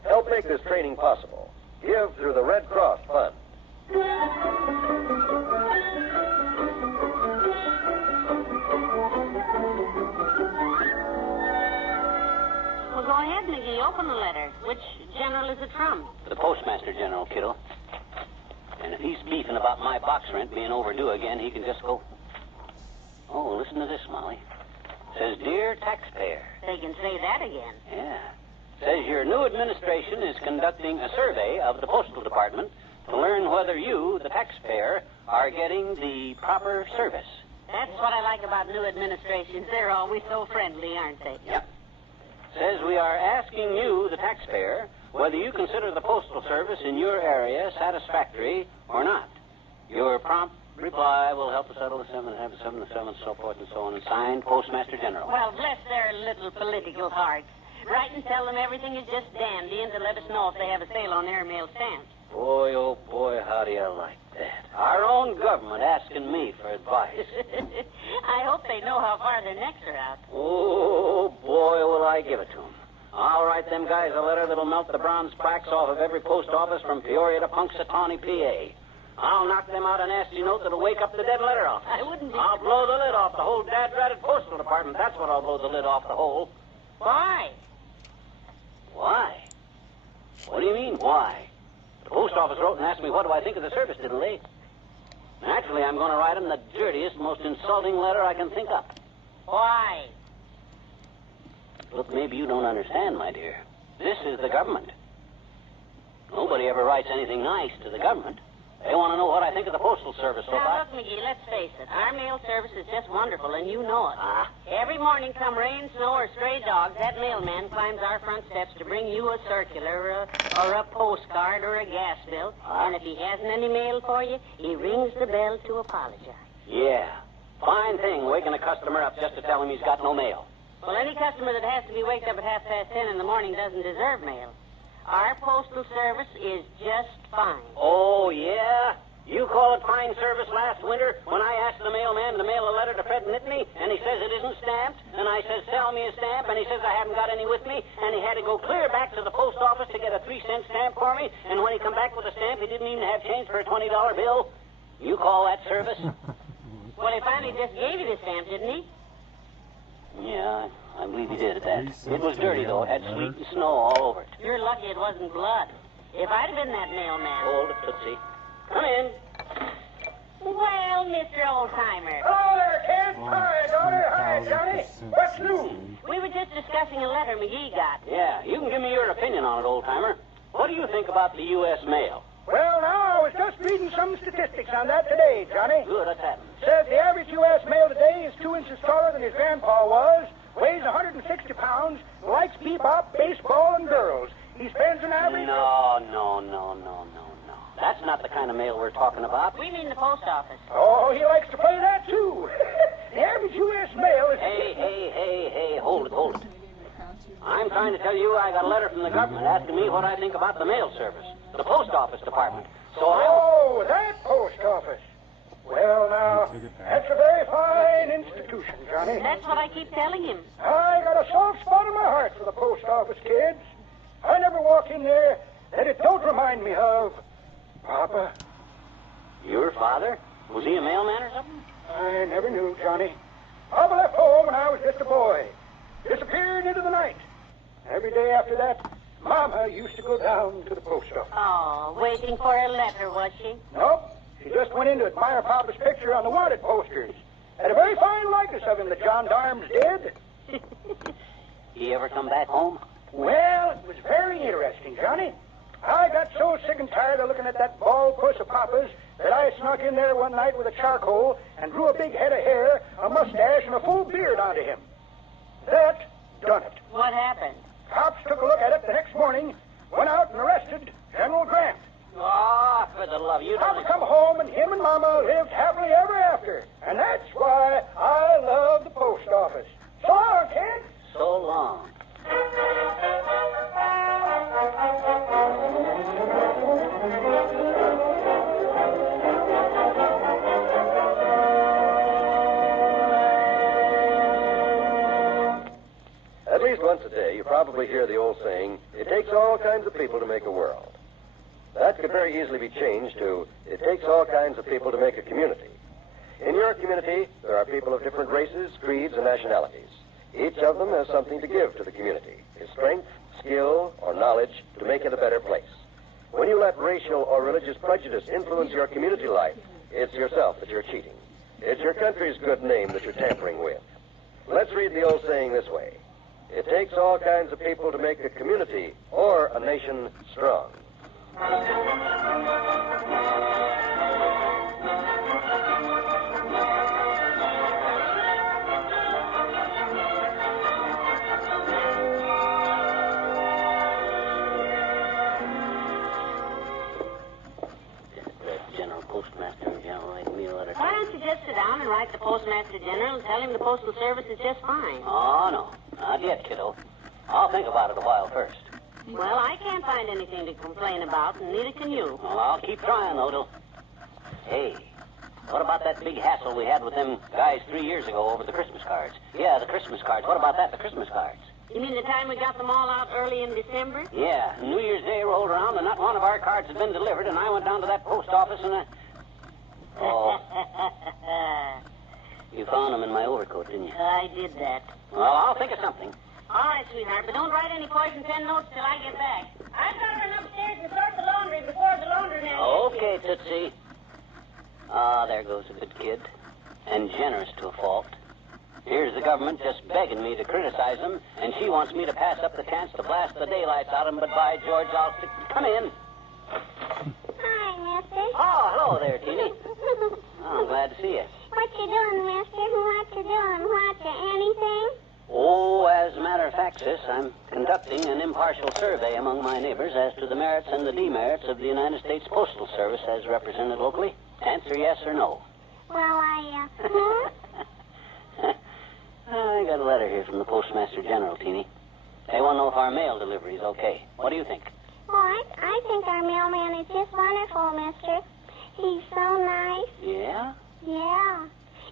Help make this training possible. Give through the Red Cross Fund. Well, go ahead, McGee. Open the letter. Which general is it from? The Postmaster General, kiddo. And if he's beefing about my box rent being overdue again, he can just go... Oh, listen to this, Molly. Says, Dear Taxpayer. They can say that again. Yeah. Says your new administration is conducting a survey of the Postal Department to learn whether you, the taxpayer, are getting the proper service. That's what I like about new administrations. They're always so friendly, aren't they? Yep. Says we are asking you, the taxpayer, whether you consider the postal service in your area satisfactory or not. Your prompt reply will help us settle the 777, and so forth and so on. And signed, Postmaster General. Well, bless their little political hearts. Write and tell them everything is just dandy and to let us know if they have a sale on airmail stamps. Boy, oh boy, how do you like that? Our own government asking me for advice. I hope they know how far their necks are out. Oh, boy, will I give it to them. I'll write them guys a letter that'll melt the bronze plaques off of every post office from Peoria to Punxsutawney, PA. I'll knock them out a nasty note that'll wake up the dead letter office. I wouldn't be... I'll blow the lid off the whole dad-ratted postal department. That's what I'll blow the lid off the whole. Why? Why? What do you mean, why? The post office wrote and asked me what do I think of the service, didn't they? Naturally, I'm going to write them the dirtiest, most insulting letter I can think up. Why? Look, maybe you don't understand, my dear. This is the government. Nobody ever writes anything nice to the government. They want to know what I think of the Postal Service, so Now, look, McGee, let's face it. Our mail service is just wonderful, and you know it. Every morning, come rain, snow, or stray dogs, that mailman climbs our front steps to bring you a circular, or a postcard, or a gas bill. And if he hasn't any mail for you, he rings the bell to apologize. Yeah. Fine thing, waking a customer up just to tell him he's got no mail. Well, any customer that has to be waked up at 10:30 in the morning doesn't deserve mail. Our postal service is just fine. Oh, yeah? You call it fine service last winter when I asked the mailman to mail a letter to Fred Nittany, and he says it isn't stamped, and I says, sell me a stamp, and he says I haven't got any with me, and he had to go clear back to the post office to get a 3-cent stamp for me, and when he come back with a stamp, he didn't even have change for a $20 bill? You call that service? Well, he finally just gave you the stamp, didn't he? Yeah, I believe he did at that. It was dirty, though. It had sleet and snow all over it. You're lucky it wasn't blood. If I'd have been that mailman... Hold it, Tootsie. Come in. Well, Mr. Oldtimer. Hello there, kid. Hi, daughter. Hi, Johnny. What's new? We were just discussing a letter McGee got. Yeah, you can give me your opinion on it, Old-Timer. What do you think about the U.S. mail? Well, now, I was just reading some statistics on that today, Johnny. Good, what's happened? Says the average U.S. male today is 2 inches taller than his grandpa was, weighs 160 pounds, likes bebop, baseball, and girls. He spends an average... No. That's not the kind of mail we're talking about. We mean the post office. Oh, he likes to play that, too. The average U.S. male is... Hey, hold it. I'm trying to tell you I got a letter from the government asking me what I think about the mail service, the post office department. So Oh, that post office. Well, now, that's a very fine institution, Johnny. That's what I keep telling him. I got a soft spot in my heart for the post office, kids. I never walk in there that it don't remind me of Papa. Your father? Was he a mailman or something? I never knew, Johnny. Papa left home when I was just a boy. Disappeared into the night. Every day after that, Mama used to go down to the post office. Oh, waiting for a letter, was she? Nope. She just went in to admire Papa's picture on the wanted posters. Had a very fine likeness of him that John Darms did. He ever come back home? Well, it was very interesting, Johnny. I got so sick and tired of looking at that bald puss of Papa's that I snuck in there one night with a charcoal and grew a big head of hair, a mustache, and a full beard onto him. That done it. What happened? Cops took a look at it the next morning, went out and arrested General Grant. Oh, for the love of you. Papa come home and him and Mama lived happily ever after. And that's why I love the post office. So long, kid. So long. At least once a day, you probably hear the old saying, it takes all kinds of people to make a world. That could very easily be changed to, it takes all kinds of people to make a community. In your community, there are people of different races, creeds, and nationalities. Each of them has something to give to the community, his strength, skill, or knowledge to make it a better place. When you let racial or religious prejudice influence your community life, it's yourself that you're cheating. It's your country's good name that you're tampering with. Let's read the old saying this way. It takes all kinds of people to make a community or a nation strong. Why don't you just sit down and write the Postmaster General and tell him the Postal Service is just fine? Oh, no. Not yet, kiddo. I'll think about it a while first. Well, I can't find anything to complain about, and neither can you. Well, I'll keep trying, though, till... Hey, what about that big hassle we had with them guys 3 years ago over the Christmas cards? Yeah, the Christmas cards. What about that, the Christmas cards? You mean the time we got them all out early in December? Yeah, New Year's Day rolled around and not one of our cards had been delivered, and I went down to that post office and Oh. You found them in my overcoat, didn't you? I did that. Well, I'll think of something. All right, sweetheart, but don't write any poison pen notes till I get back. I've got to run upstairs and sort the laundry before the laundromat. Okay, Tootsie. Ah, there goes a good kid. And generous to a fault. Here's the government just begging me to criticize them, and she wants me to pass up the chance to blast the daylights out of them, but by George, I'll stick... Come in. Hi, mister. Oh, hello there, Teeny. Oh, I'm glad to see you. What you doing, mister? What you doing? What you anything? Oh, as a matter of fact, sis, I'm conducting an impartial survey among my neighbors as to the merits and the demerits of the United States Postal Service as represented locally. Answer yes or no. Well, I got a letter here from the Postmaster General, Teeny. They want to know if our mail delivery is okay. What do you think? Oh, I think our mailman is just wonderful, mister. He's so nice. Yeah? Yeah.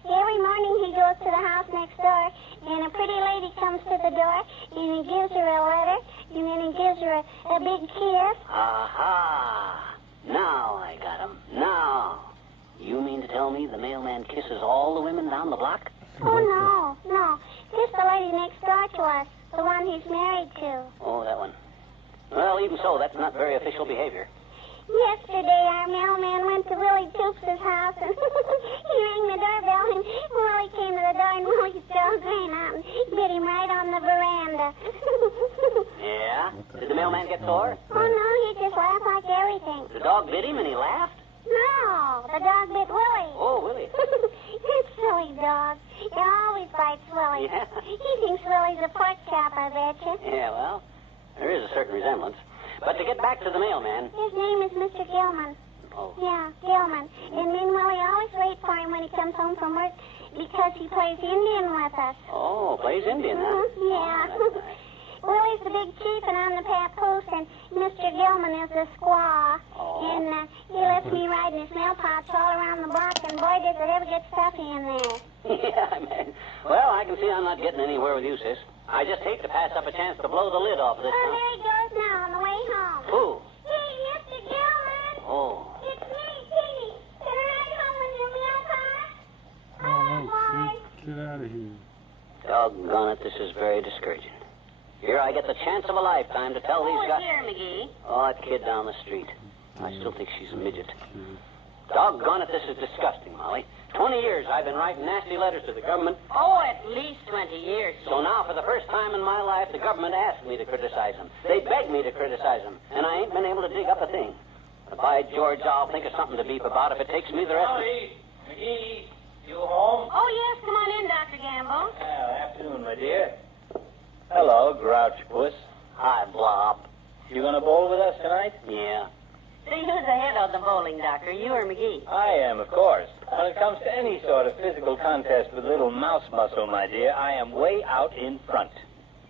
Every morning he goes to the house next door, and a pretty lady comes to the door, and he gives her a letter, and then he gives her a big kiss. Aha! Now I got him. Now. You mean to tell me the mailman kisses all the women down the block? Oh, no. Just the lady next door to us, the one he's married to. Oh, that one. Well, even so, that's not very official behavior. Yesterday, our mailman went to Willie Toops' house, and he rang the doorbell, and Willie came to the door, and Willie's dog ran out and bit him right on the veranda. Yeah? Did the mailman get sore? Oh, no, he just laugh like everything. The dog bit him and he laughed? No, the dog bit Willie. Oh, Willie. It's silly dog. He always bites Willie. Yeah. He thinks Willie's a pork chop, I betcha. Yeah, well, there is a certain resemblance. But to get back to the mailman. His name is Mr. Gilman. Oh. Yeah, Gilman. And me and Willie always wait for him when he comes home from work because he plays Indian with us. Oh, plays Indian, huh? Yeah. Oh, that's nice. Willie's the big chief and I'm the papoose, and Mr. Gilman is the squaw. Oh. And he lets me ride in his mail pouch all around the block, and boy, does it ever get stuffy in there. Yeah, man. Well, I can see I'm not getting anywhere with you, sis. I just hate to pass up a chance to blow the lid off this Oh, time. there he goes now on the way home. Who? Hey, Mr. Gilman. Oh. It's me, Teeny. Can I ride home with your mail pouch? Oh, no, get out of here. Doggone it, this is very discouraging. Here I get the chance of a lifetime to tell these guys... Here, McGee. Oh, that kid down the street. I still think she's a midget. Doggone it, this is disgusting, Molly. 20 years I've been writing nasty letters to the government. Oh, at least 20 years. So now, for the first time in my life, the government asked me to criticize them. They begged me to criticize them, and I ain't been able to dig up a thing. But by George, I'll think of something to beef about if it takes me the rest of... McGee, you home? Oh, yes, come on in, Dr. Gamble. Well, afternoon, my dear. Hello, Grouch Puss. Hi, Blob. You gonna bowl with us tonight? Yeah. See, who's ahead of the bowling, Doctor, you or McGee? I am, of course. When it comes to any sort of physical contest with little mouse muscle, my dear, I am way out in front.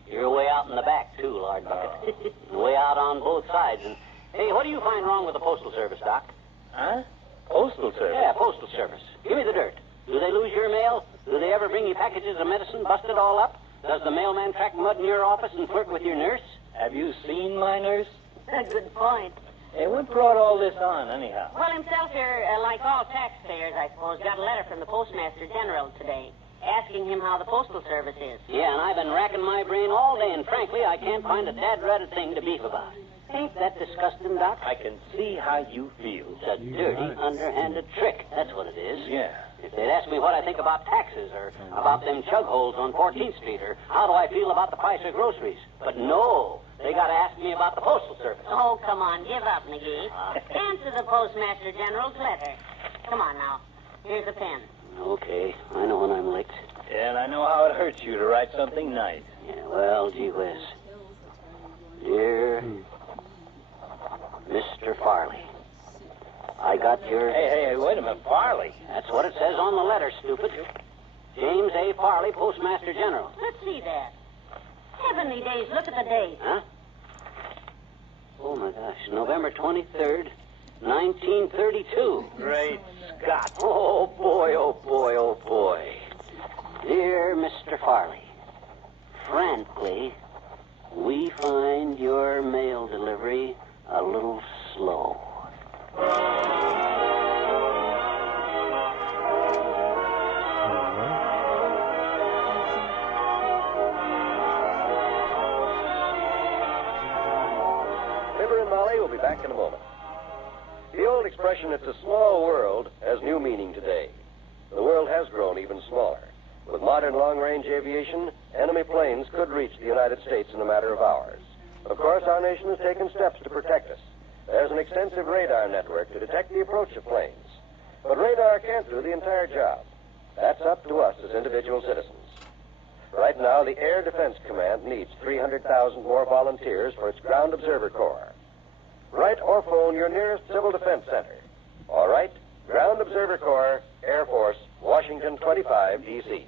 You're way out in the back, too, Lord Bucket. Way out on both sides. And hey, what do you find wrong with the Postal Service, Doc? Huh? Postal Service? Yeah, Postal Service. Give me the dirt. Do they lose your mail? Do they ever bring you packages of medicine busted all up? Does the mailman track mud in your office and flirt with your nurse? Have you seen my nurse? Good point. Hey, what brought all this on, anyhow? Well, himself here, like all taxpayers, I suppose, got a letter from the Postmaster General today asking him how the Postal Service is. Yeah, and I've been racking my brain all day, and frankly, I can't find a dad-ratted thing to beef about. Ain't that disgusting, Doc? I can see how you feel. It's a dirty, underhanded trick. That's what it is. Yeah. If they'd asked me what I think about taxes or about them chug holes on 14th Street or how do I feel about the price of groceries. But no, they got to ask me about the Postal Service. Oh, come on, give up, McGee. Answer the Postmaster General's letter. Come on now. Here's a pen. Okay, I know when I'm licked. Yeah, and I know how it hurts you to write something nice. Yeah, well, gee whiz. Dear Mr. Farley, I got your... Hey, wait a minute, Farley. That's what it says on the letter, stupid. James A. Farley, Postmaster General. Let's see that. Heavenly days, look at the date. Huh? Oh, my gosh, November 23rd, 1932. Great Scott. Oh, boy, oh, boy, oh, boy. Dear Mr. Farley, frankly, we find your mail delivery a little slow. Fibber and Molly will be back in a moment. The old expression, "it's a small world," has new meaning today. The world has grown even smaller. With modern long-range aviation, enemy planes could reach the United States in a matter of hours. Of course, our nation has taken steps to protect us. There's an extensive radar network to detect the approach of planes. But radar can't do the entire job. That's up to us as individual citizens. Right now, the Air Defense Command needs 300,000 more volunteers for its Ground Observer Corps. Write or phone your nearest Civil Defense Center. All right, Ground Observer Corps, Air Force, Washington 25, D.C.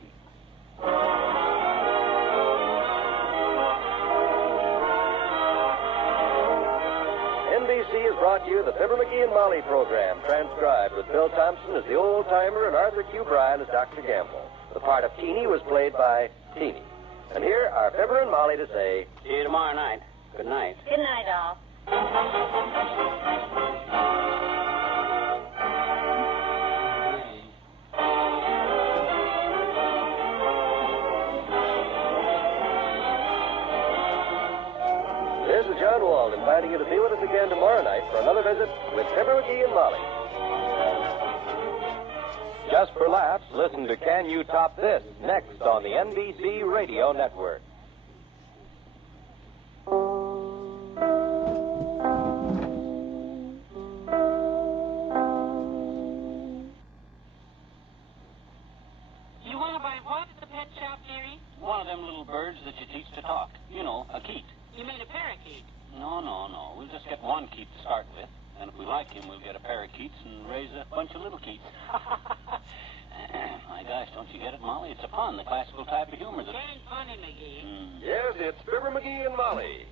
NBC has brought you the Fibber McGee and Molly program, transcribed with Bill Thompson as the old-timer and Arthur Q. Bryan as Dr. Gamble. The part of Teeny was played by Teeny. And here are Fibber and Molly to say... See you tomorrow night. Good night. Good night, all. This is John Wald inviting you to be with us again tomorrow night for another visit with Fibber McGee and Molly. Just for laughs, listen to Can You Top This next on the NBC Radio Network. no. We'll just get one Keat to start with. And if we like him, we'll get a pair of Keats and raise a bunch of little Keats. My gosh, don't you get it, Molly? It's a pun, the classical type of humor. It ain't funny, McGee. Yes, it's Fibber McGee and Molly.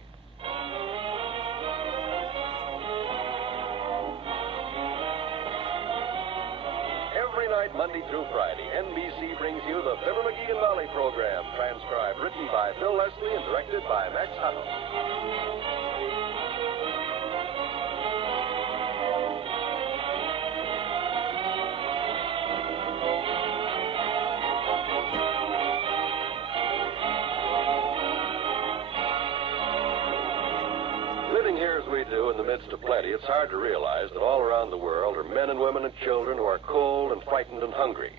Every night, Monday through Friday, NBC brings you the Fibber McGee and Molly program, transcribed, written by Phil Leslie and directed by Max Hutto. Living here as we do in the midst of plenty, it's hard to realize that all around the world are men and women and children who are cold and frightened and hungry.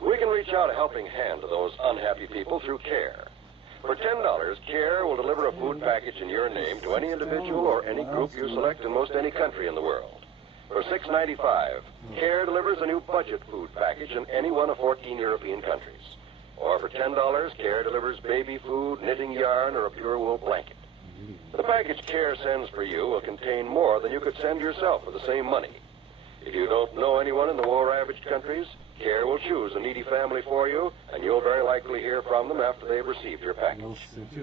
We can reach out a helping hand to those unhappy people through CARE. For $10, CARE will deliver a food package in your name to any individual or any group you select in most any country in the world. For $6.95, CARE delivers a new budget food package in any one of 14 European countries. Or for $10, CARE delivers baby food, knitting yarn, or a pure wool blanket. The package CARE sends for you will contain more than you could send yourself for the same money. If you don't know anyone in the war-ravaged countries, CARE will choose a needy family for you, and you'll very likely hear from them after they've received your package.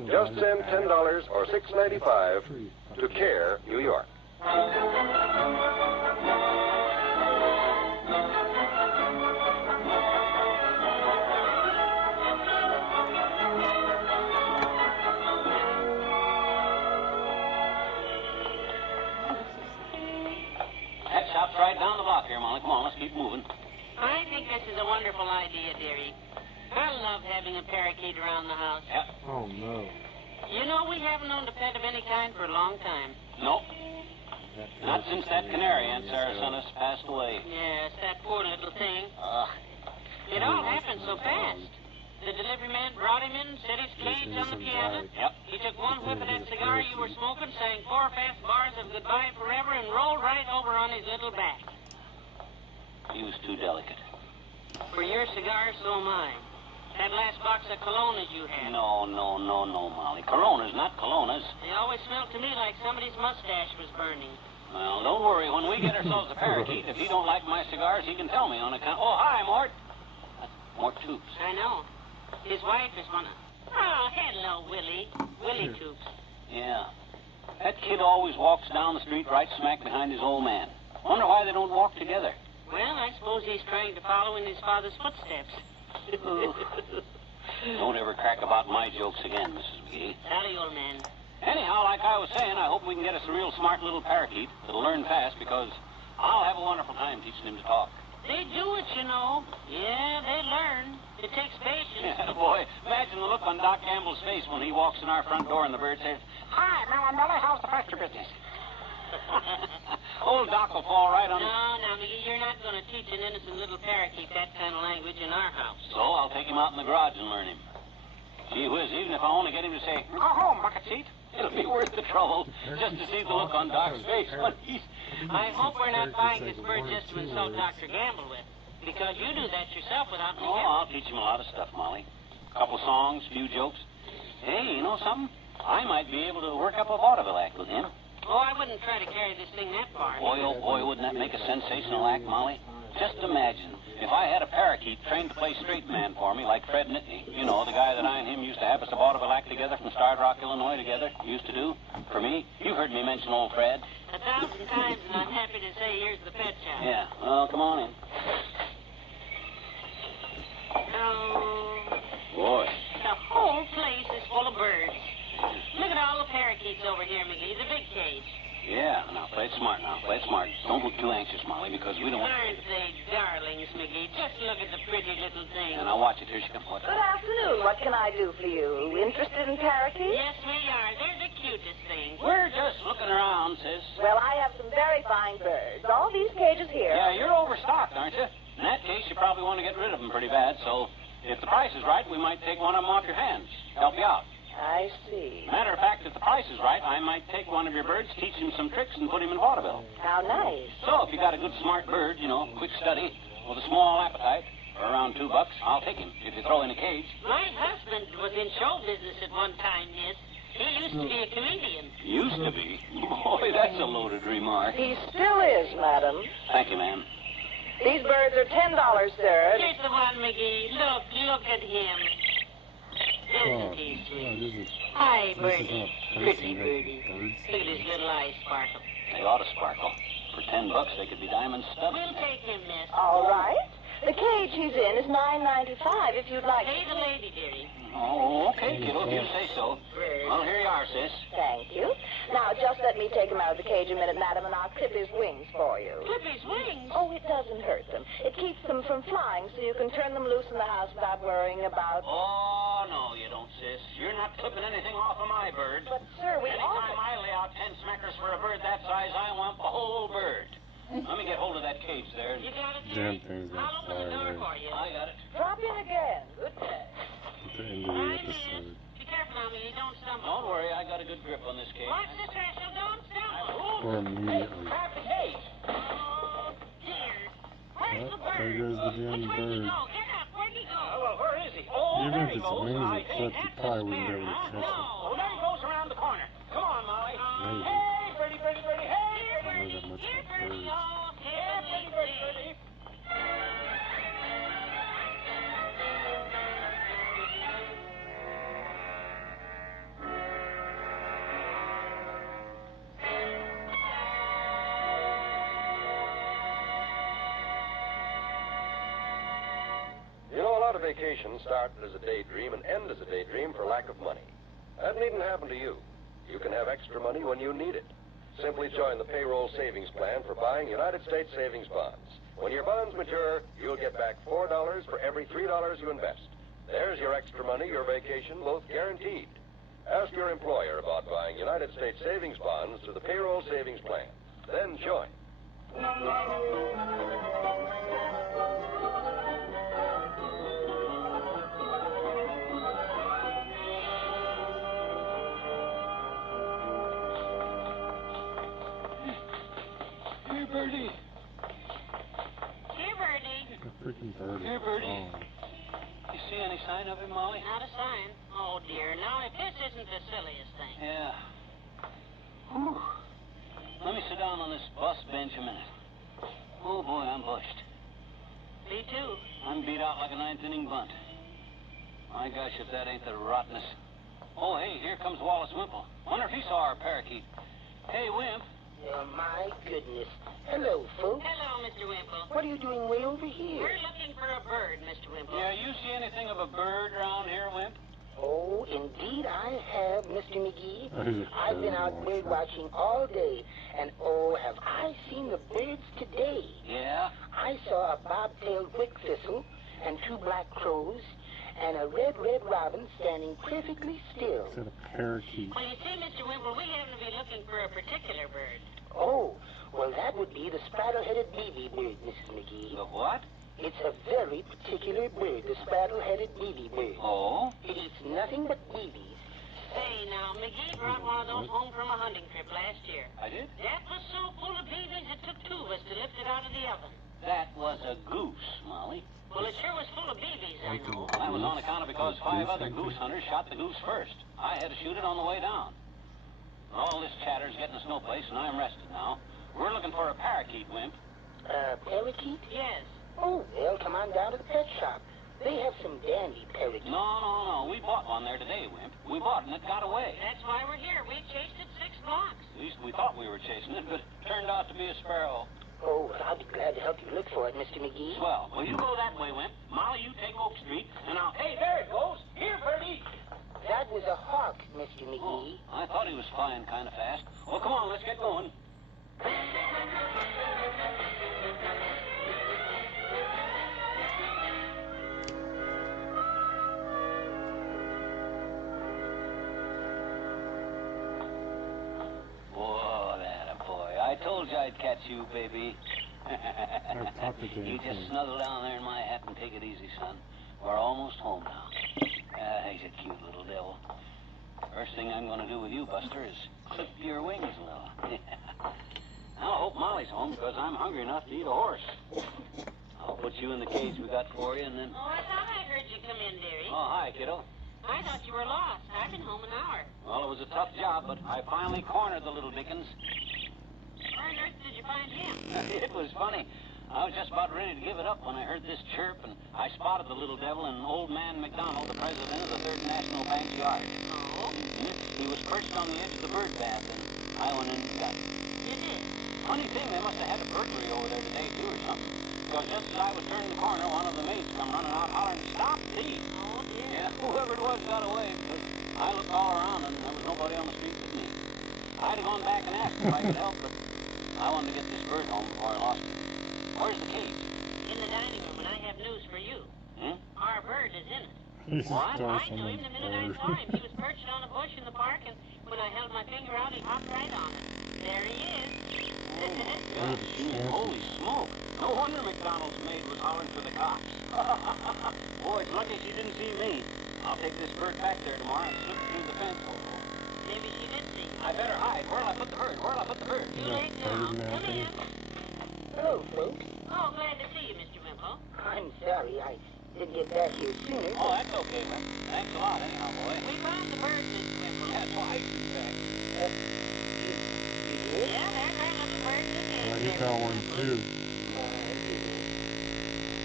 Just send $10 or $6.95 to CARE, New York. Shop's right down the block here, Molly. Come on, let's keep moving. I think this is a wonderful idea, dearie. I love having a parakeet around the house. Yep. Oh, no. You know, we haven't owned a pet of any kind for a long time. Nope. Not since that canary Aunt Sarah sent us passed away. Yes, that poor little thing. It all happened so fast. The delivery man brought him in, set his cage on the piano. Yep. He took one whiff of that cigar you were smoking, sang 4 fast bars of Goodbye Forever, and rolled right over on his little back. He was too delicate. For your cigar, so am I. That last box of Coronas you had. No, Molly. Coronas, not Colonnas. They always smelled to me like somebody's mustache was burning. Well, don't worry. When we get ourselves a parakeet, if he don't like my cigars, he can tell me on account. Oh, hi, Mort. Mort Toops. I know. His wife is one of... Oh, hello, Willie. Willie Toops. Yeah. That kid always walks down the street right smack behind his old man. Wonder why they don't walk together. Well, I suppose he's trying to follow in his father's footsteps. Don't ever crack about my jokes again, Mrs. McGee. Howdy, old man. Anyhow, like I was saying, I hope we can get us a real smart little parakeet that'll learn fast, because I'll have a wonderful time teaching him to talk. They do it, you know. Yeah, they learn. It takes patience. Yeah, boy, imagine the look on Doc Gamble's face when he walks in our front door and the bird says, "Hi, Melly, how's the pasture business?" Old Doc will fall right on... No, McGee, you're not going to teach an innocent little parakeet that kind of language in our house. So I'll take him out in the garage and learn him. Gee whiz, even if I only get him to say, "Go home, bucket seat," it'll be worth the trouble just to see the look on Doc's face when he's... I hope we're not buying this bird just to insult Dr. Gamble with, because you do that yourself without me. Oh, I'll teach him a lot of stuff, Molly. A couple songs, few jokes. Hey, you know something? I might be able to work up a vaudeville act with him. Oh, I wouldn't try to carry this thing that far. Boy, oh boy, wouldn't that make a sensational act, Molly? Just imagine, if I had a parakeet trained to play straight man for me, like Fred Nittany, you know, the guy that I and him used to have us a vaudeville act together from Starved Rock, Illinois together, used to do, for me. You've heard me mention old Fred. 1,000 times, and I'm happy to say here's the pet shop. Yeah, well, come on in. Oh, Boy. the whole place is full of birds. Look at all the parakeets over here, McGee, the big cage. Yeah, now play it smart now. Play it smart. Don't look too anxious, Molly, because we don't want... Aren't they darlings, McGee? Just look at the pretty little thing. Yeah, now watch it. Here she comes. Watch Good afternoon. What can I do for you? Interested in parakeets? Yes, we are. They're the cutest things. We're just looking around, sis. Well, I have some very fine birds. All these cages here. Yeah, you're overstocked, aren't you? In that case, you probably want to get rid of them pretty bad, so if the price is right, we might take one of them off your hands. Help you out. I see. Matter of fact, if the price is right, I might take one of your birds, teach him some tricks, and put him in vaudeville. How nice. So if you got a good, smart bird, you know, quick study, with a small appetite, for around $2, I'll take him, if you throw in a cage. My husband was in show business at one time, miss. He used to be a comedian. Used to be? Boy, that's a loaded remark. He still is, madam. Thank you, ma'am. These birds are $10, sir. Here's the one, McGee. Look at him. Isn't he sweet? Hi, Birdie. Pretty Birdie. Look at his little eyes sparkle. They ought to sparkle. For $10, they could be diamond studded. We'll take him, miss. All right. The cage he's in is $9.95 if you'd like. Pay the lady, dearie. Oh, okay, kiddo, if you say so. Well, here you are, sis. Thank you. Now, just let me take him out of the cage a minute, madam, and I'll clip his wings for you. Clip his wings? Oh, it doesn't hurt them. It keeps them from flying so you can turn them loose in the house without worrying about... Oh, no, you don't, sis. You're not clipping anything off of my bird. But, sir, we Anytime I lay out 10 smackers for a bird that size, I want the whole bird. Let me get hold of that cage there. You got it, Damn dearie? thing's I'll gonna open the fly door away. for you. I got it. Drop in again. Good day. At the end of the episode. Be careful now, McGee. Don't stumble. Don't worry, I got a good grip on this cage. Watch the threshold. Don't stumble. Or immediately. Grab the cage. Oh, dear. Where's the bird? There goes the damn Which way did he bird. go? Get up. Where'd he go? Well, where is he? Oh, Even there if he its goes. wings I are think clipped, you that's probably the wouldn't be able to snare, catch it. huh? Oh, there he goes around the corner. Come on, Molly. Maybe. Hey, Birdie, Birdie, Birdie. Hey, I don't know that much about birds. yeah, Birdie, Birdie, Birdie. You know, a lot of vacations start as a daydream and end as a daydream for lack of money. That needn't happen to you. You can have extra money when you need it. Simply join the payroll savings plan for buying United States savings bonds. When your bonds mature, you'll get back $4 for every $3 you invest. There's your extra money, your vacation, both guaranteed. Ask your employer about buying United States savings bonds through the payroll savings plan. Then join. Here, Birdie. Here, Birdie. The freaking bird Here, is Birdie. gone. You see any sign of him, Molly? Not a sign. Oh, dear. Now, if this isn't the silliest thing. Yeah. Whew. Let me sit down on this bus bench a minute. Oh, boy, I'm bushed. Me too. I'm beat out like a ninth-inning bunt. My gosh, if that ain't the rottenest. Oh, hey, here comes Wallace Wimple. Wonder if he saw our parakeet. Hey, Wimp. Oh, my goodness. Hello, folks. Hello, Mr. Wimple. What are you doing way over here? We're looking for a bird, Mr. Wimple. Yeah, you see anything of a bird around here, Wimp? Oh, indeed I have, Mr. McGee. He's a I've been out bird watching all day, and oh, have I seen the birds today. Yeah? I saw a bobtailed wick thistle and 2 black crows and a red robin standing perfectly still. Is that a parakeet? Well, you see, Mr. Wimple, we happen to be looking for a particular bird. Oh, well, that would be the spraddle-headed beavy bird, Mrs. McGee. The what? It's a very particular bird, the spraddle-headed beavy bird. Oh? It eats nothing but beavies. Say, now, McGee brought one of those home from a hunting trip last year. I did? That was so full of beavies, it took 2 of us to lift it out of the oven. That was a goose, Molly. Well, it sure was full of beavies, I know. That was on account of because 5 other goose hunters shot the goose first. I had to shoot it on the way down. All this chatter's getting us no place, and I'm rested now. We're looking for a parakeet, Wimp. Parakeet? Yes. Oh, well, come on down to the pet shop. They have some dandy parakeets. No. We bought one there today, Wimp. We bought it and it got away. That's why we're here. We chased it 6 blocks. At least we thought we were chasing it, but it turned out to be a sparrow. Oh, well, I'll be glad to help you look for it, Mr. McGee. Swell. Well, you go that way, Wimp. Molly, you take Oak Street, and I'll... Hey, there it goes. Here, Birdie. That was a hawk, Mr. McGee. Oh, I thought he was flying kind of fast. Well, come on, let's get going. Whoa, that a boy. I told you I'd catch you, baby. You just snuggle down there in my hat and take it easy, son. We're almost home now. He's a cute little devil. First thing I'm going to do with you, Buster, is clip your wings a little. Now, I hope Molly's home, because I'm hungry enough to eat a horse. I'll put you in the cage we got for you, and then... Oh, I thought I heard you come in, dearie. Oh, hi, kiddo. I thought you were lost. I've been home an hour. Well, it was a tough job, but I finally cornered the little Dickens. Where on earth did you find him? It was funny. I was just about ready to give it up when I heard this chirp, and I spotted the little devil in Old Man McDonald, the president of the Third National Bank's yard. Oh? Yes, he was perched on the edge of the bird bath, and I went in and got him. You did? Funny thing, they must have had a burglary over there today, too, or something. Because just as I was turning the corner, one of the maids come running out hollering, "Stop thief!" Oh, dear. Yeah, whoever it was got away, because I looked all around, and there was nobody on the street with me. I'd have gone back and asked if I could help, but I wanted to get this bird home before I lost it. Where's the cage? In the dining room, and I have news for you. Hmm? Our bird is in it. He's What? I tossing knew him the the minute I bird. saw him. He was perched on a bush in the park, and when I held my finger out, he hopped right on it. There he is. Holy smoke. No wonder McDonald's maid was hollering for the cops. Boy, it's lucky she didn't see me. I'll take this bird back there tomorrow and slip it through the fence. Maybe she did see you. I better hide. Where'll I put the bird? Where'll I put the bird? Too late now. Come in. Hello, folks. Oh, glad to see you, Mr. Wimple. I'm sorry I didn't get back here sooner. Oh, that's okay, man. Thanks a lot, anyhow, boy. We found the bird, Mr. Wimple. Yeah, twice, in fact. Yeah, there's our little bird in the cage. Well, he got one too.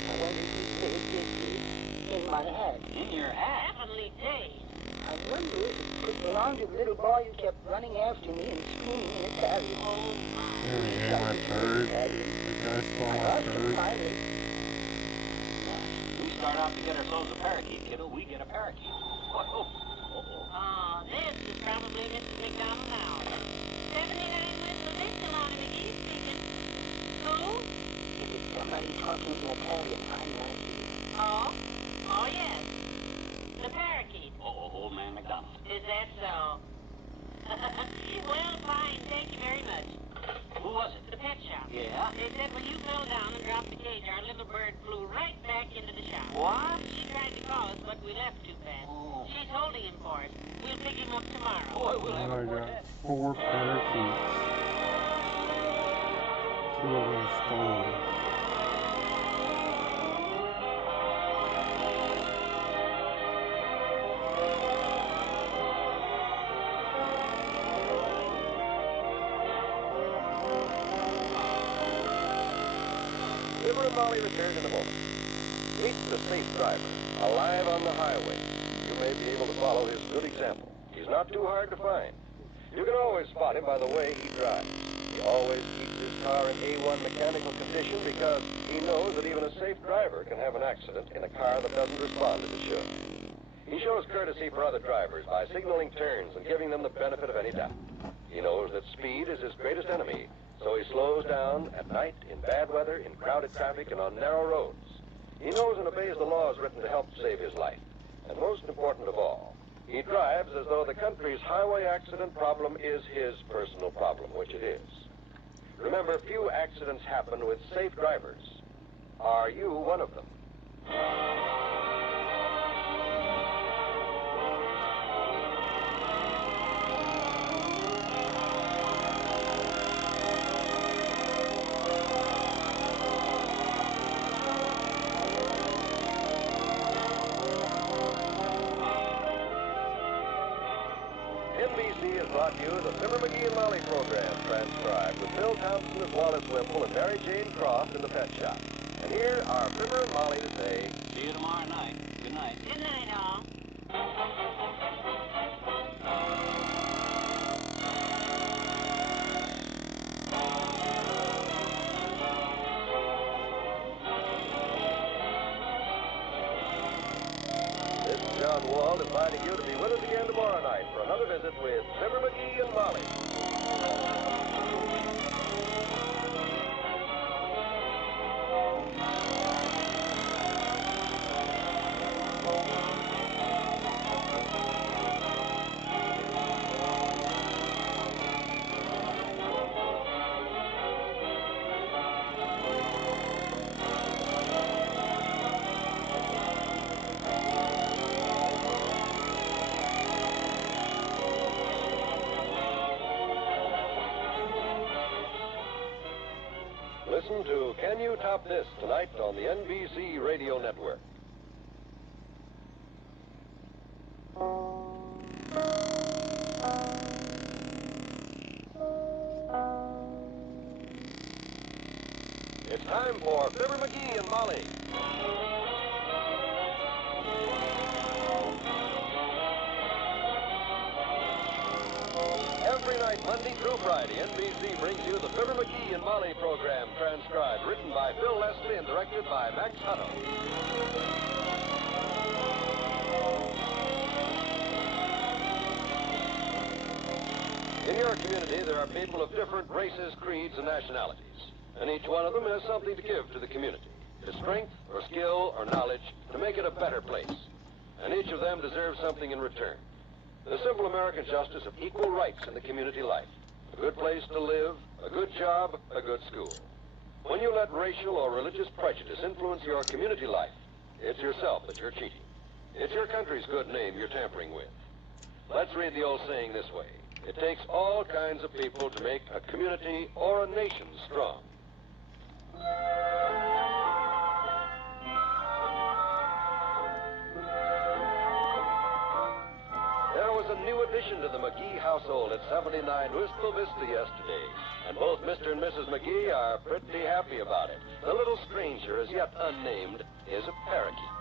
I wonder if you could get in my hat. In your hat? Heavenly days. I wonder if it could belong to the little boy who kept running after me and screaming in Italian. There he is, my bird. The guy stole my bird. We start out to get ourselves a parakeet, kiddo. We get a parakeet. Whoa. Oh, this is probably Mr. McDonald now. 79 Whistle Dixon on him, McGee speaking. Who? It was somebody talking in Italian. I'm not here. Oh? Oh, yes. The parakeet. Oh, Old Man McDonald. Is that so? Well, fine. Thank you very much. Who was it? The pet shop. Yeah? They said when you fell down and dropped the cage, our little bird flew right back into the shop. What? She tried to call us, but we left too fast. Oh. She's holding him for us. We'll pick him up tomorrow. Boy, we'll have And I a got quartet. 4 parakeets. 2 of them stolen. Fibber and Molly return in a moment. Meet the safe driver, alive on the highway. You may be able to follow his good example. He's not too hard to find. You can always spot him by the way he drives. He always keeps his car in A1 mechanical condition because he knows that even a safe driver can have an accident in a car that doesn't respond as it should. He shows courtesy for other drivers by signaling turns and giving them the benefit of any doubt. He knows that speed is his greatest enemy, so he slows down at night, in bad weather, in crowded traffic, and on narrow roads. He knows and obeys the laws written to help save his life. And most important of all, he drives as though the country's highway accident problem is his personal problem, which it is. Remember, few accidents happen with safe drivers. Are you one of them? NBC has brought you the Fibber McGee and Molly program, transcribed with Bill Thompson as Wallace Wimple and Mary Jane Croft in the pet shop. And here are Fibber and Molly to say, See you tomorrow night. Good night. Good night, all. this is John Wald inviting you to be with us again tomorrow night for another visit with Fibber McGee and Molly. Listen to Can You Top This tonight on the NBC Radio Network. It's time for Fibber McGee and Molly. Every night, Monday through Friday, NBC brings you the Fibber McGee and Molly program, transcribed, written by Bill Leslie and directed by Max Hutto. In your community, there are people of different races, creeds, and nationalities. And each one of them has something to give to the community. The strength, or skill, or knowledge to make it a better place. And each of them deserves something in return. The simple American justice of equal rights in the community life. A good place to live, a good job, a good school. When you let racial or religious prejudice influence your community life, it's yourself that you're cheating. It's your country's good name you're tampering with. Let's read the old saying this way. It takes all kinds of people to make a community or a nation strong. There was a new addition to the McGee household at 79 Wistful Vista yesterday, and both Mr. and Mrs. McGee are pretty happy about it. The little stranger, as yet unnamed, is a parakeet.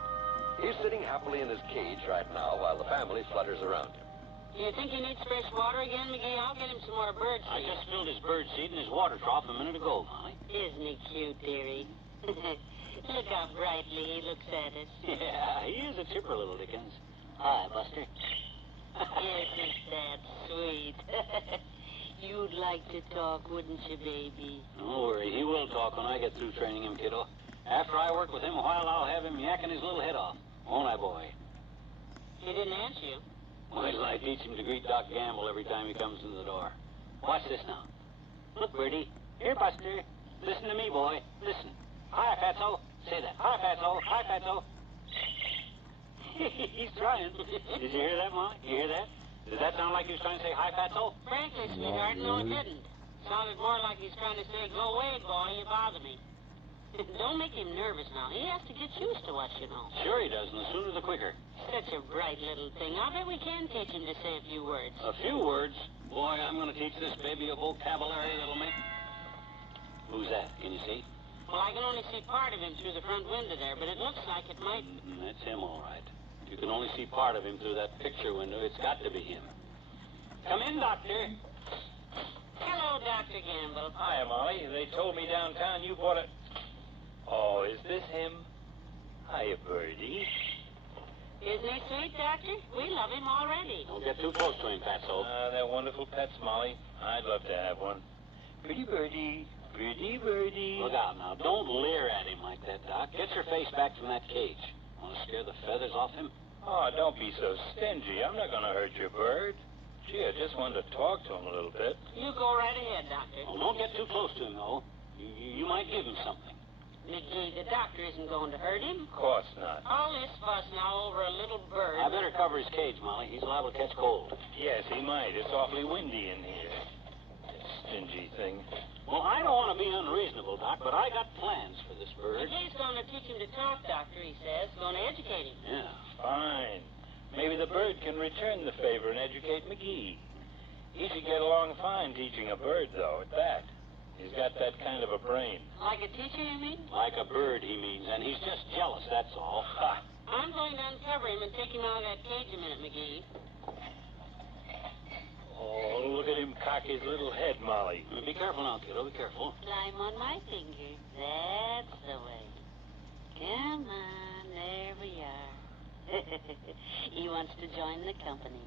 He's sitting happily in his cage right now while the family flutters around him. You think he needs fresh water again, McGee? I'll get him some more bird seed. I just filled his bird seed in his water trough a minute ago, Molly. Isn't he cute, dearie? Look how brightly he looks at us. Yeah, he is a chipper little Dickens. Hi, Buster. Isn't that sweet? You'd like to talk, wouldn't you, baby? Don't worry, he will talk when I get through training him, kiddo. After I work with him a while, I'll have him yakking his little head off. Won't I, boy? He didn't answer you. Wait till I teach him to greet Doc Gamble every time he comes in the door. Watch this now. Look, Birdie. Here, Buster. Listen to me, boy. Listen. Hi, Fatso. Say that. Hi, Fatso. Hi, Fatso. He's trying. Did you hear that, Molly? You hear that? Did that sound like he was trying to say hi, Fatso? Frankly, sweetheart, no, it didn't. Sounded more like he's trying to say, go away, boy, you bother me. Don't make him nervous now. He has to get used to us, you know. Sure he does, and the sooner the quicker. Such a bright little thing. I'll bet we can teach him to say a few words. A few words? Boy, I'm going to teach this baby a vocabulary that'll make... Who's that? Can you see? Well, I can only see part of him through the front window there, but it looks like it might... That's him, all right. You can only see part of him through that picture window. It's got to be him. Come in, Doctor. Hello, Dr. Gamble. Hi, Molly. They told me downtown you bought a... Oh, is this him? Hiya, Birdie. Isn't he sweet, Doctor? We love him already. Don't get too close to him, Fatso. They're wonderful pets, Molly. I'd love to have one. Pretty birdie. Pretty birdie. Look out now. Don't leer at him like that, Doc. Get your face back from that cage. Want to scare the feathers off him? Oh, don't be so stingy. I'm not going to hurt your bird. Gee, I just wanted to talk to him a little bit. You go right ahead, Doctor. Oh, don't get too close to him, though. You might give him something. McGee, the doctor isn't going to hurt him. Of course not. All this fuss now over a little bird. I better cover his cage, Molly. He's liable to catch cold. Yes, he might. It's awfully windy in here. That stingy thing. Well, I don't want to be unreasonable, Doc, but I got plans for this bird. McGee's going to teach him to talk, Doctor, he says. Going to educate him. Yeah. Fine. Maybe the bird can return the favor and educate McGee. He should get along fine teaching a bird, though, at that. He's got that kind of a brain. Like a teacher, you mean? Like a bird, he means, and he's just jealous, that's all. Ha! I'm going to uncover him and take him out of that cage a minute, McGee. Oh, look at him cock his little head, Molly. Be careful now, kiddo, be careful. Climb on my finger. That's the way. Come on, there we are. He wants to join the company.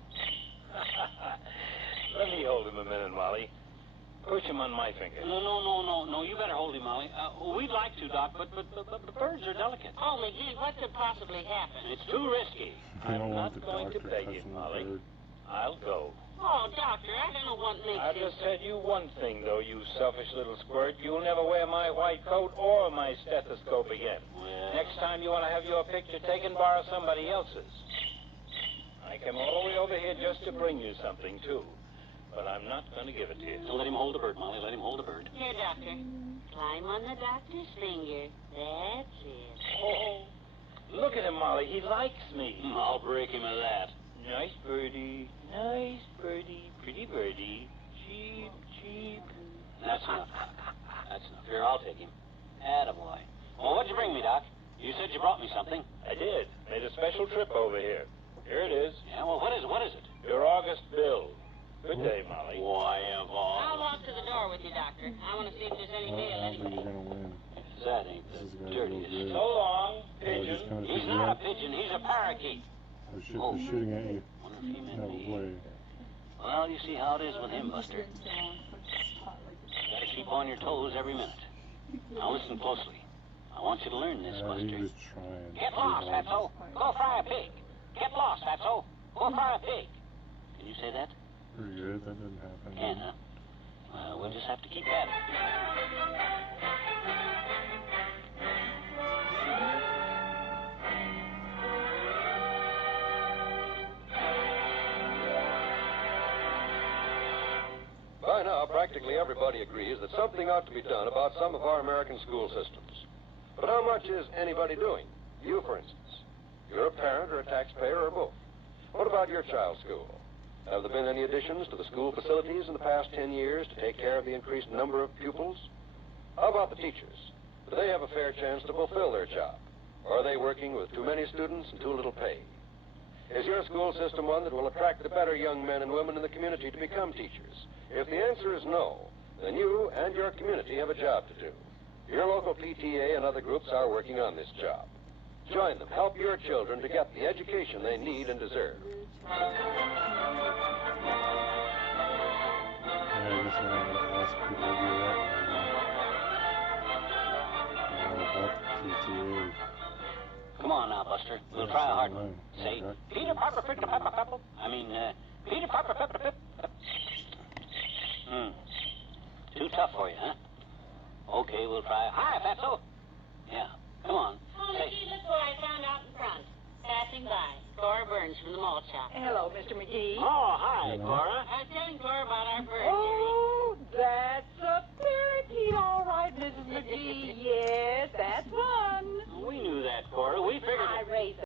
Let me hold him a minute, Molly. Push him on my finger. No. You better hold him, Molly. We'd like to, Doc, but the birds are delicate. Oh, McGee, what could possibly happen? It's too risky. I'm not going to beg you, Molly. I'll go. Oh, Doctor, I don't know what makes I'll just tell you one thing, though, you selfish little squirt. You'll never wear my white coat or my stethoscope again. Well... Next time you want to have your picture taken, borrow somebody else's. I came all the way over here just to bring you something, too. But I'm not going to give it to you. Let him hold the bird, Molly. Let him hold the bird. Here, Doctor. Climb on the doctor's finger. That's it. Oh, look at him, Molly. He likes me. I'll break him of that. Nice birdie. Nice birdie. Pretty birdie. Cheep, cheep. That's enough. That's enough. Here, I'll take him. Attaboy. Well, what'd you bring me, Doc? You said you brought me something. I did. Made a special trip over here. Here it is. Yeah, well, what is it? What is it? Your August bill. Good day, Molly. Why, of all. I'll walk to the door with you, Doctor. I want to see if there's any mail I don't think anyway. you're gonna win. That ain't This is the gonna go dirtiest. good. So long, Just pigeon. kind of He's shooting not a at. pigeon. He's a parakeet. They're shooting at you. Wonder if he meant No me. way. Well, you see how it is with him, Buster. Gotta keep on your toes every minute. Now listen closely. I want you to learn this, He Buster. was trying. Get lost, pretty hard. Fatso. Go fry a pig. Get lost, Fatso. Go fry a pig. Can you say that? Pretty good. That didn't happen. Can, huh? Well, we'll just have to keep at it. By now, practically everybody agrees that something ought to be done about some of our American school systems. But how much is anybody doing? You, for instance. You're a parent or a taxpayer or both. What about your child's school? Have there been any additions to the school facilities in the past 10 years to take care of the increased number of pupils? How about the teachers? Do they have a fair chance to fulfill their job? Or are they working with too many students and too little pay? Is your school system one that will attract the better young men and women in the community to become teachers? If the answer is no, then you and your community have a job to do. Your local PTA and other groups are working on this job. Join them. Help your children to get the education they need and deserve. Yeah, I guess I'm not gonna ask people to do that anymore. PTA. Come on now, Buster. We'll try a hard one. Say, Peter Piper, Piper, Piper, Piper. Peter Piper, Piper, Piper. Too tough for you, huh? Okay, we'll try. Hi, Fatso. Yeah, come on. Oh, McGee, look what I found out in front. Passing by. Cora Burns from the malt shop. Hello, Mr. McGee. Oh, hi, Cora. I was telling Cora about our bird Oh, that's a parakeet, all right, Mrs. McGee.